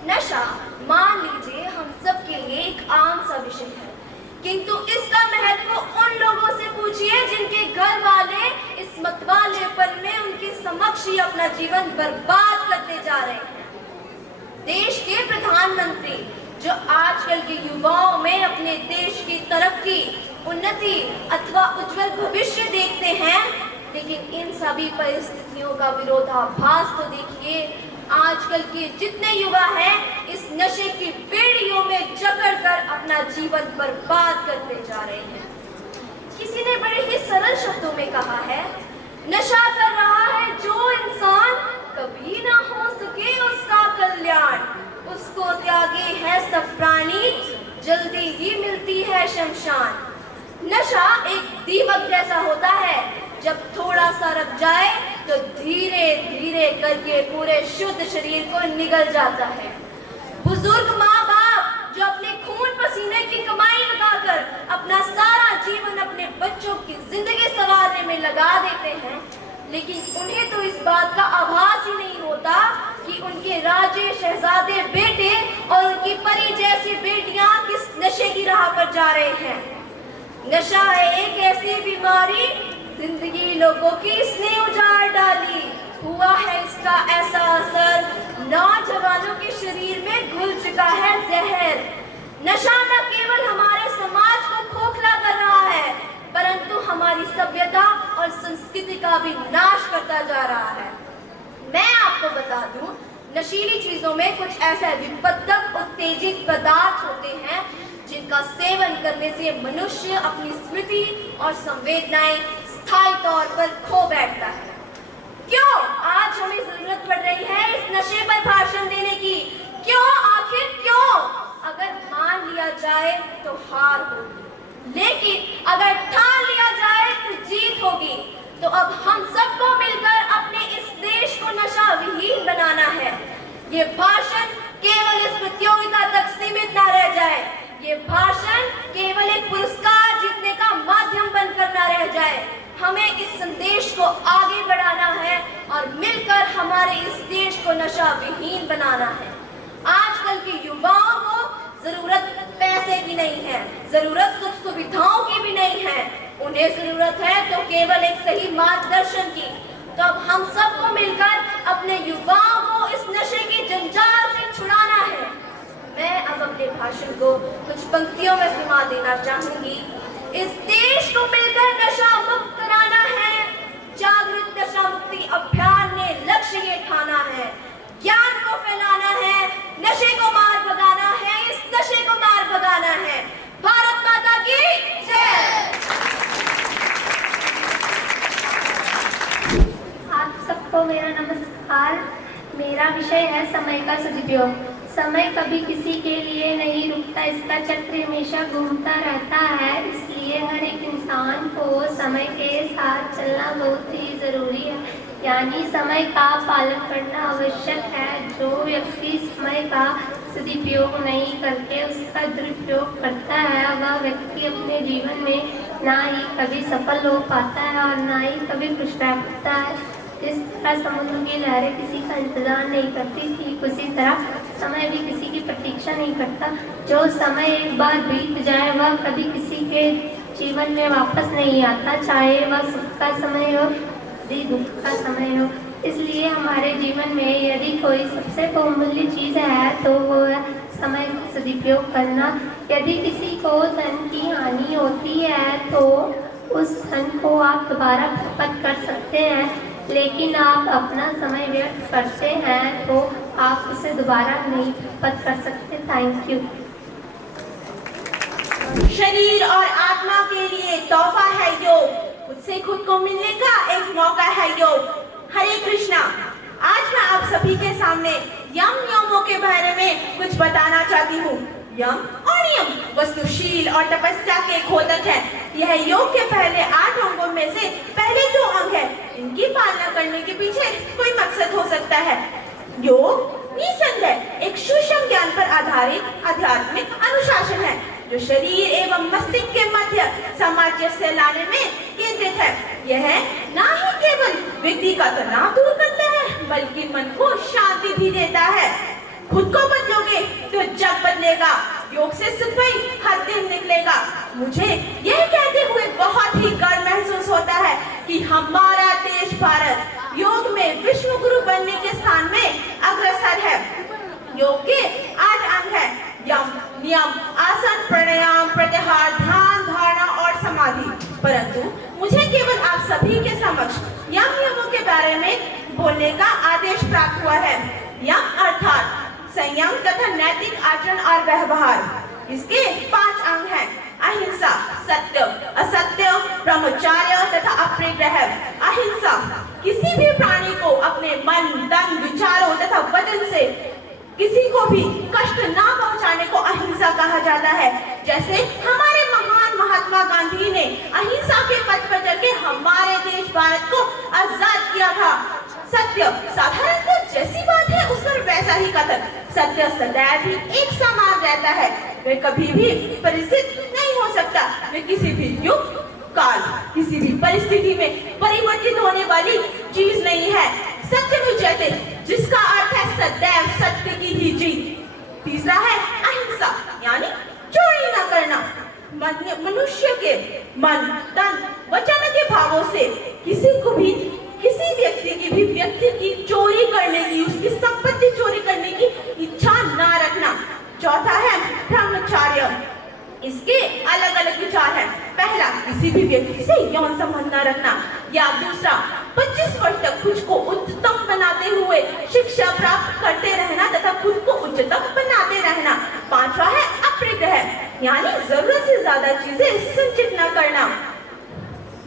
नशा मान लीजिए हम सब के लिए एक आम सा विषय है, किंतु इसका महत्व उन लोगों से पूछिए जिनके घर वाले इस मतवालेपन में उनके समक्ष ही अपना जीवन बर्बाद करते जा रहे हैं। देश के प्रधानमंत्री जो आजकल के युवाओं में अपने देश की तरक्की, उन्नति अथवा उज्जवल भविष्य देखते हैं, लेकिन इन सभी परिस्थितियों का विरोधाभास तो देखिए। आजकल के जितने युवा हैं इस नशे की बेड़ियों में जकड़कर अपना जीवन बर्बाद करते जा रहे हैं। किसी ने बड़े ही सरल शब्दों में कहा है, नशा कर रहा है जो इंसान कभी ना हो सके उसका कल्याण, उसको त्यागी है सब प्राणी, जल्दी ही मिलती है शमशान। नशा एक दीमक जैसा होता है, जब थोड़ा सा रख जाए तो धीरे धीरे करके पूरे शुद्ध शरीर को निगल जाता है। बुजुर्ग माँ बाप जो अपने खून पसीने की कमाई लगाकर अपना सारा जीवन अपने बच्चों की जिंदगी संवारने में लगा देते हैं, लेकिन उन्हें तो इस बात का आभास ही नहीं होता कि उनके राजे शहजादे बेटे और उनकी परी जैसी बेटियां किस नशे की राह पर जा रहे हैं। नशा है एक ऐसी बीमारी, जिंदगी लोगों की इसने उजाड़ डाली। हुआ है इसका ऐसा असर, नौजवानों के शरीर में घुल चुका है जहर। नशा न केवल हमारे समाज को खोखला कर रहा है, परंतु हमारी सभ्यता और संस्कृति का भी नाश करता जा रहा है। मैं आपको बता दूं, नशीली चीजों में कुछ ऐसे विपदक उत्तेजित पदार्थ होते हैं जिनका सेवन करने से मनुष्य अपनी स्मृति और संवेदनाएं स्थायी तौर पर खो बैठता है। क्यों आज हमें जरूरत पड़ रही है इस नशे पर भाषण देने की? क्यों, आखिर क्यों? अगर मान लिया जाए तो हार होगी, लेकिन अगर ठान लिया जाए तो जीत होगी। तो अब हम सबको मिलकर अपने इस देश को नशा विहीन बनाना है। ये भाषण केवल इस प्रतियोगिता तक सीमित न रह जाए, ये भाषण केवल एक पुरस्कार जीतने का माध्यम बनकर न रह जाए। हमें इस संदेश को आगे बढ़ाना है और मिलकर हमारे इस देश को नशा विहीन बनाना है। आजकल के युवाओं को जरूरत पैसे की नहीं है, जरूरत सुख सुविधाओं की भी नहीं है, उन्हें जरूरत है तो केवल एक सही मार्गदर्शन की। तो अब हम सबको मिलकर अपने युवाओं को इस नशे की जंजाल से छुड़ाना है। मैं अब अपने भाषण को कुछ पंक्तियों में सुना देना चाहूंगी। इस देश को मिलकर नशा मुक्त कराना है, जागृत नशा मुक्ति अभियान ने लक्ष्य ये ठाना है। ज्ञान को फैलाना है, नशे को मार भगाना है, इस नशे को मार भगाना है। भारत माता की जय। आप सबको मेरा नमस्कार। मेरा विषय है समय का सदुपयोग। समय कभी किसी के लिए नहीं रुकता, इसका चक्र हमेशा घूमता रहता है। इसलिए हर एक इंसान को समय के साथ चलना बहुत ही ज़रूरी है, यानी समय का पालन करना आवश्यक है। जो व्यक्ति समय का सदुपयोग नहीं करके उसका दुरुपयोग करता है, वह व्यक्ति अपने जीवन में ना ही कभी सफल हो पाता है और ना ही कभी खुश रह पाता है। जिस तरह समुद्र की लहरें किसी का इंतजार नहीं करती थी, उसी तरह समय भी किसी की प्रतीक्षा नहीं करता। जो समय एक बार बीत जाए वह कभी किसी के जीवन में वापस नहीं आता, चाहे वह सुख का समय हो यदि दुख का समय हो। इसलिए हमारे जीवन में यदि कोई सबसे बहुमूल्य चीज़ है तो वो है समय का सदुपयोग करना। यदि किसी को धन की हानि होती है तो उस धन को आप दोबारा प्राप्त कर सकते हैं, लेकिन आप अपना समय व्यर्थ करते हैं तो आप उसे दोबारा नहीं प्राप्त कर सकते। Thank you. शरीर और आत्मा के लिए तोहफा है योग, खुद से खुद को मिलने का एक मौका है योग। हरे कृष्णा। आज मैं आप सभी के सामने यम नियमों के बारे में कुछ बताना चाहती हूँ। यम और नियम वस्तुशील और तपस्या के खोदक है। यह योग के पहले 8 अंगों में से पहले 2 अंग है। इनकी पालना करने के पीछे कोई मकसद हो सकता है। योग निसंदेह एक सूक्ष्म ज्ञान पर आधारित आध्यात्मिक अनुशासन है जो शरीर एवं मस्तिष्क के मध्य सामंजस्य से लाने में केंद्रित है। यह ना ही केवल व्यक्ति का तनाव दूर करता है बल्कि मन को शांति भी देता है। खुद को बदलोगे तो जग बदलेगा। योग से सुखमय हर दिन निकलेगा। मुझे यह कहते हुए बहुत ही गर्व महसूस होता है कि हमारा देश भारत योग में विश्व गुरु बनने के स्थान में अग्रसर है। योग के 8 अंग है। यम, नियम, आसन, प्राणायाम, प्रत्याहार, ध्यान, धारणा और समाधि। परंतु मुझे केवल आप सभी के समक्ष यम नियमों के बारे में बोलने का आदेश प्राप्त हुआ है। यम अर्थात संयम तथा नैतिक आचरण और व्यवहार। इसके 5 अंग हैं। अहिंसा, सत्य, असत्य, ब्रह्मचर्य तथा अपरिग्रह। अहिंसा किसी भी प्राणी को अपने मन, तन, विचारों तथा वचन से किसी को भी कष्ट ना पहुंचाने को अहिंसा कहा जाता है। जैसे हमारे महान महात्मा गांधी ने अहिंसा के पथ पर चल के हमारे देश भारत को आजाद किया था। सत्य साधारणतः जैसी बात है उस पर वैसा ही कथन। सत्य सदैव ही एक समान रहता है, वह कभी भी परिवर्तित नहीं हो सकता। वह किसी भी युग काल किसी भी परिस्थिति में परिवर्तित होने वाली चीज नहीं है। सत्य जयते, जिसका अर्थ है सदैव सत्य की ही जीत। तीसरा है अहिंसा, यानी चोरी न करना। मनुष्य के मन, तन, वचन के भावों से किसी व्यक्ति की चोरी करने की, उसकी संपत्ति चोरी करने की इच्छा ना रखना। चौथा है ब्रह्मचर्य। इसके अलग अलग विचार हैं। पहला, किसी भी व्यक्ति से यौन संबंध न रखना, या दूसरा 25 वर्ष तक खुद को उच्चतम बनाते हुए शिक्षा प्राप्त करते रहना तथा खुद को उच्चतम बनाते रहना। पांचवा है अपरिग्रह, यानी जरूरत से ज्यादा चीजें संचित न करना।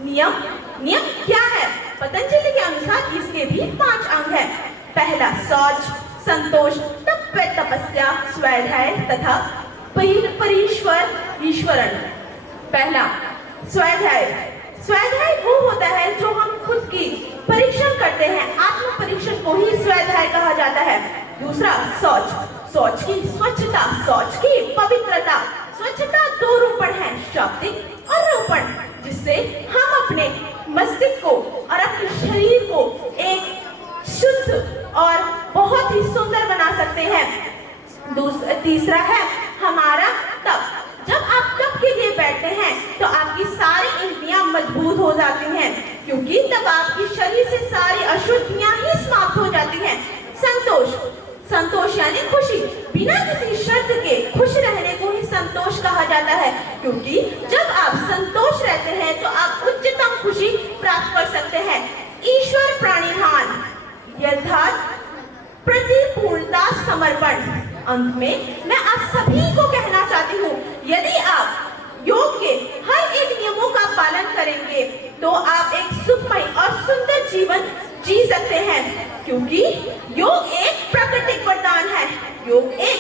नियम क्या है? पतंजलि के अनुसार इसके भी 5 अंग हैं। पहला शौच, संतोष, तपस्या, स्वाध्याय तथा ईश्वरण। पहला स्वाध्याय वो होता है जो हम खुद की परीक्षण करते हैं, आत्म परीक्षण को ही स्वाध्याय कहा जाता है। दूसरा शौच की स्वच्छता, शौच की पवित्रता। स्वच्छता 2 रूपण है, शाब्दिक और रूपण, जिससे हम अपने मस्तिष्क को और अपने शरीर को एक शुद्ध और बहुत ही सुंदर बना सकते हैं। तीसरा है हमारा तप। जब आप तप के लिए बैठते हैं तो आपकी सारी इंद्रियां मजबूत हो जाती हैं, क्योंकि तब आपकी शरीर से सारी अशुद्धियां ही समाप्त हो जाती हैं। संतोष यानी खुशी, बिना किसी शर्त के खुश रहने को ही संतोष कहा जाता है, क्योंकि जब आप संतोष रहते हैं तो आप उच्चतम खुशी प्राप्त कर सकते हैं। ईश्वर प्रणिधान, यथार्थ प्रतिपूर्णता, समर्पण। अंत में मैं आप सभी को कहना चाहती हूँ, यदि आप योग के हर एक नियमों का पालन करेंगे तो आप एक सुखमय और सुंदर जीवन जी सकते हैं, क्योंकि योग एक प्राकृतिक वरदान है। योग एक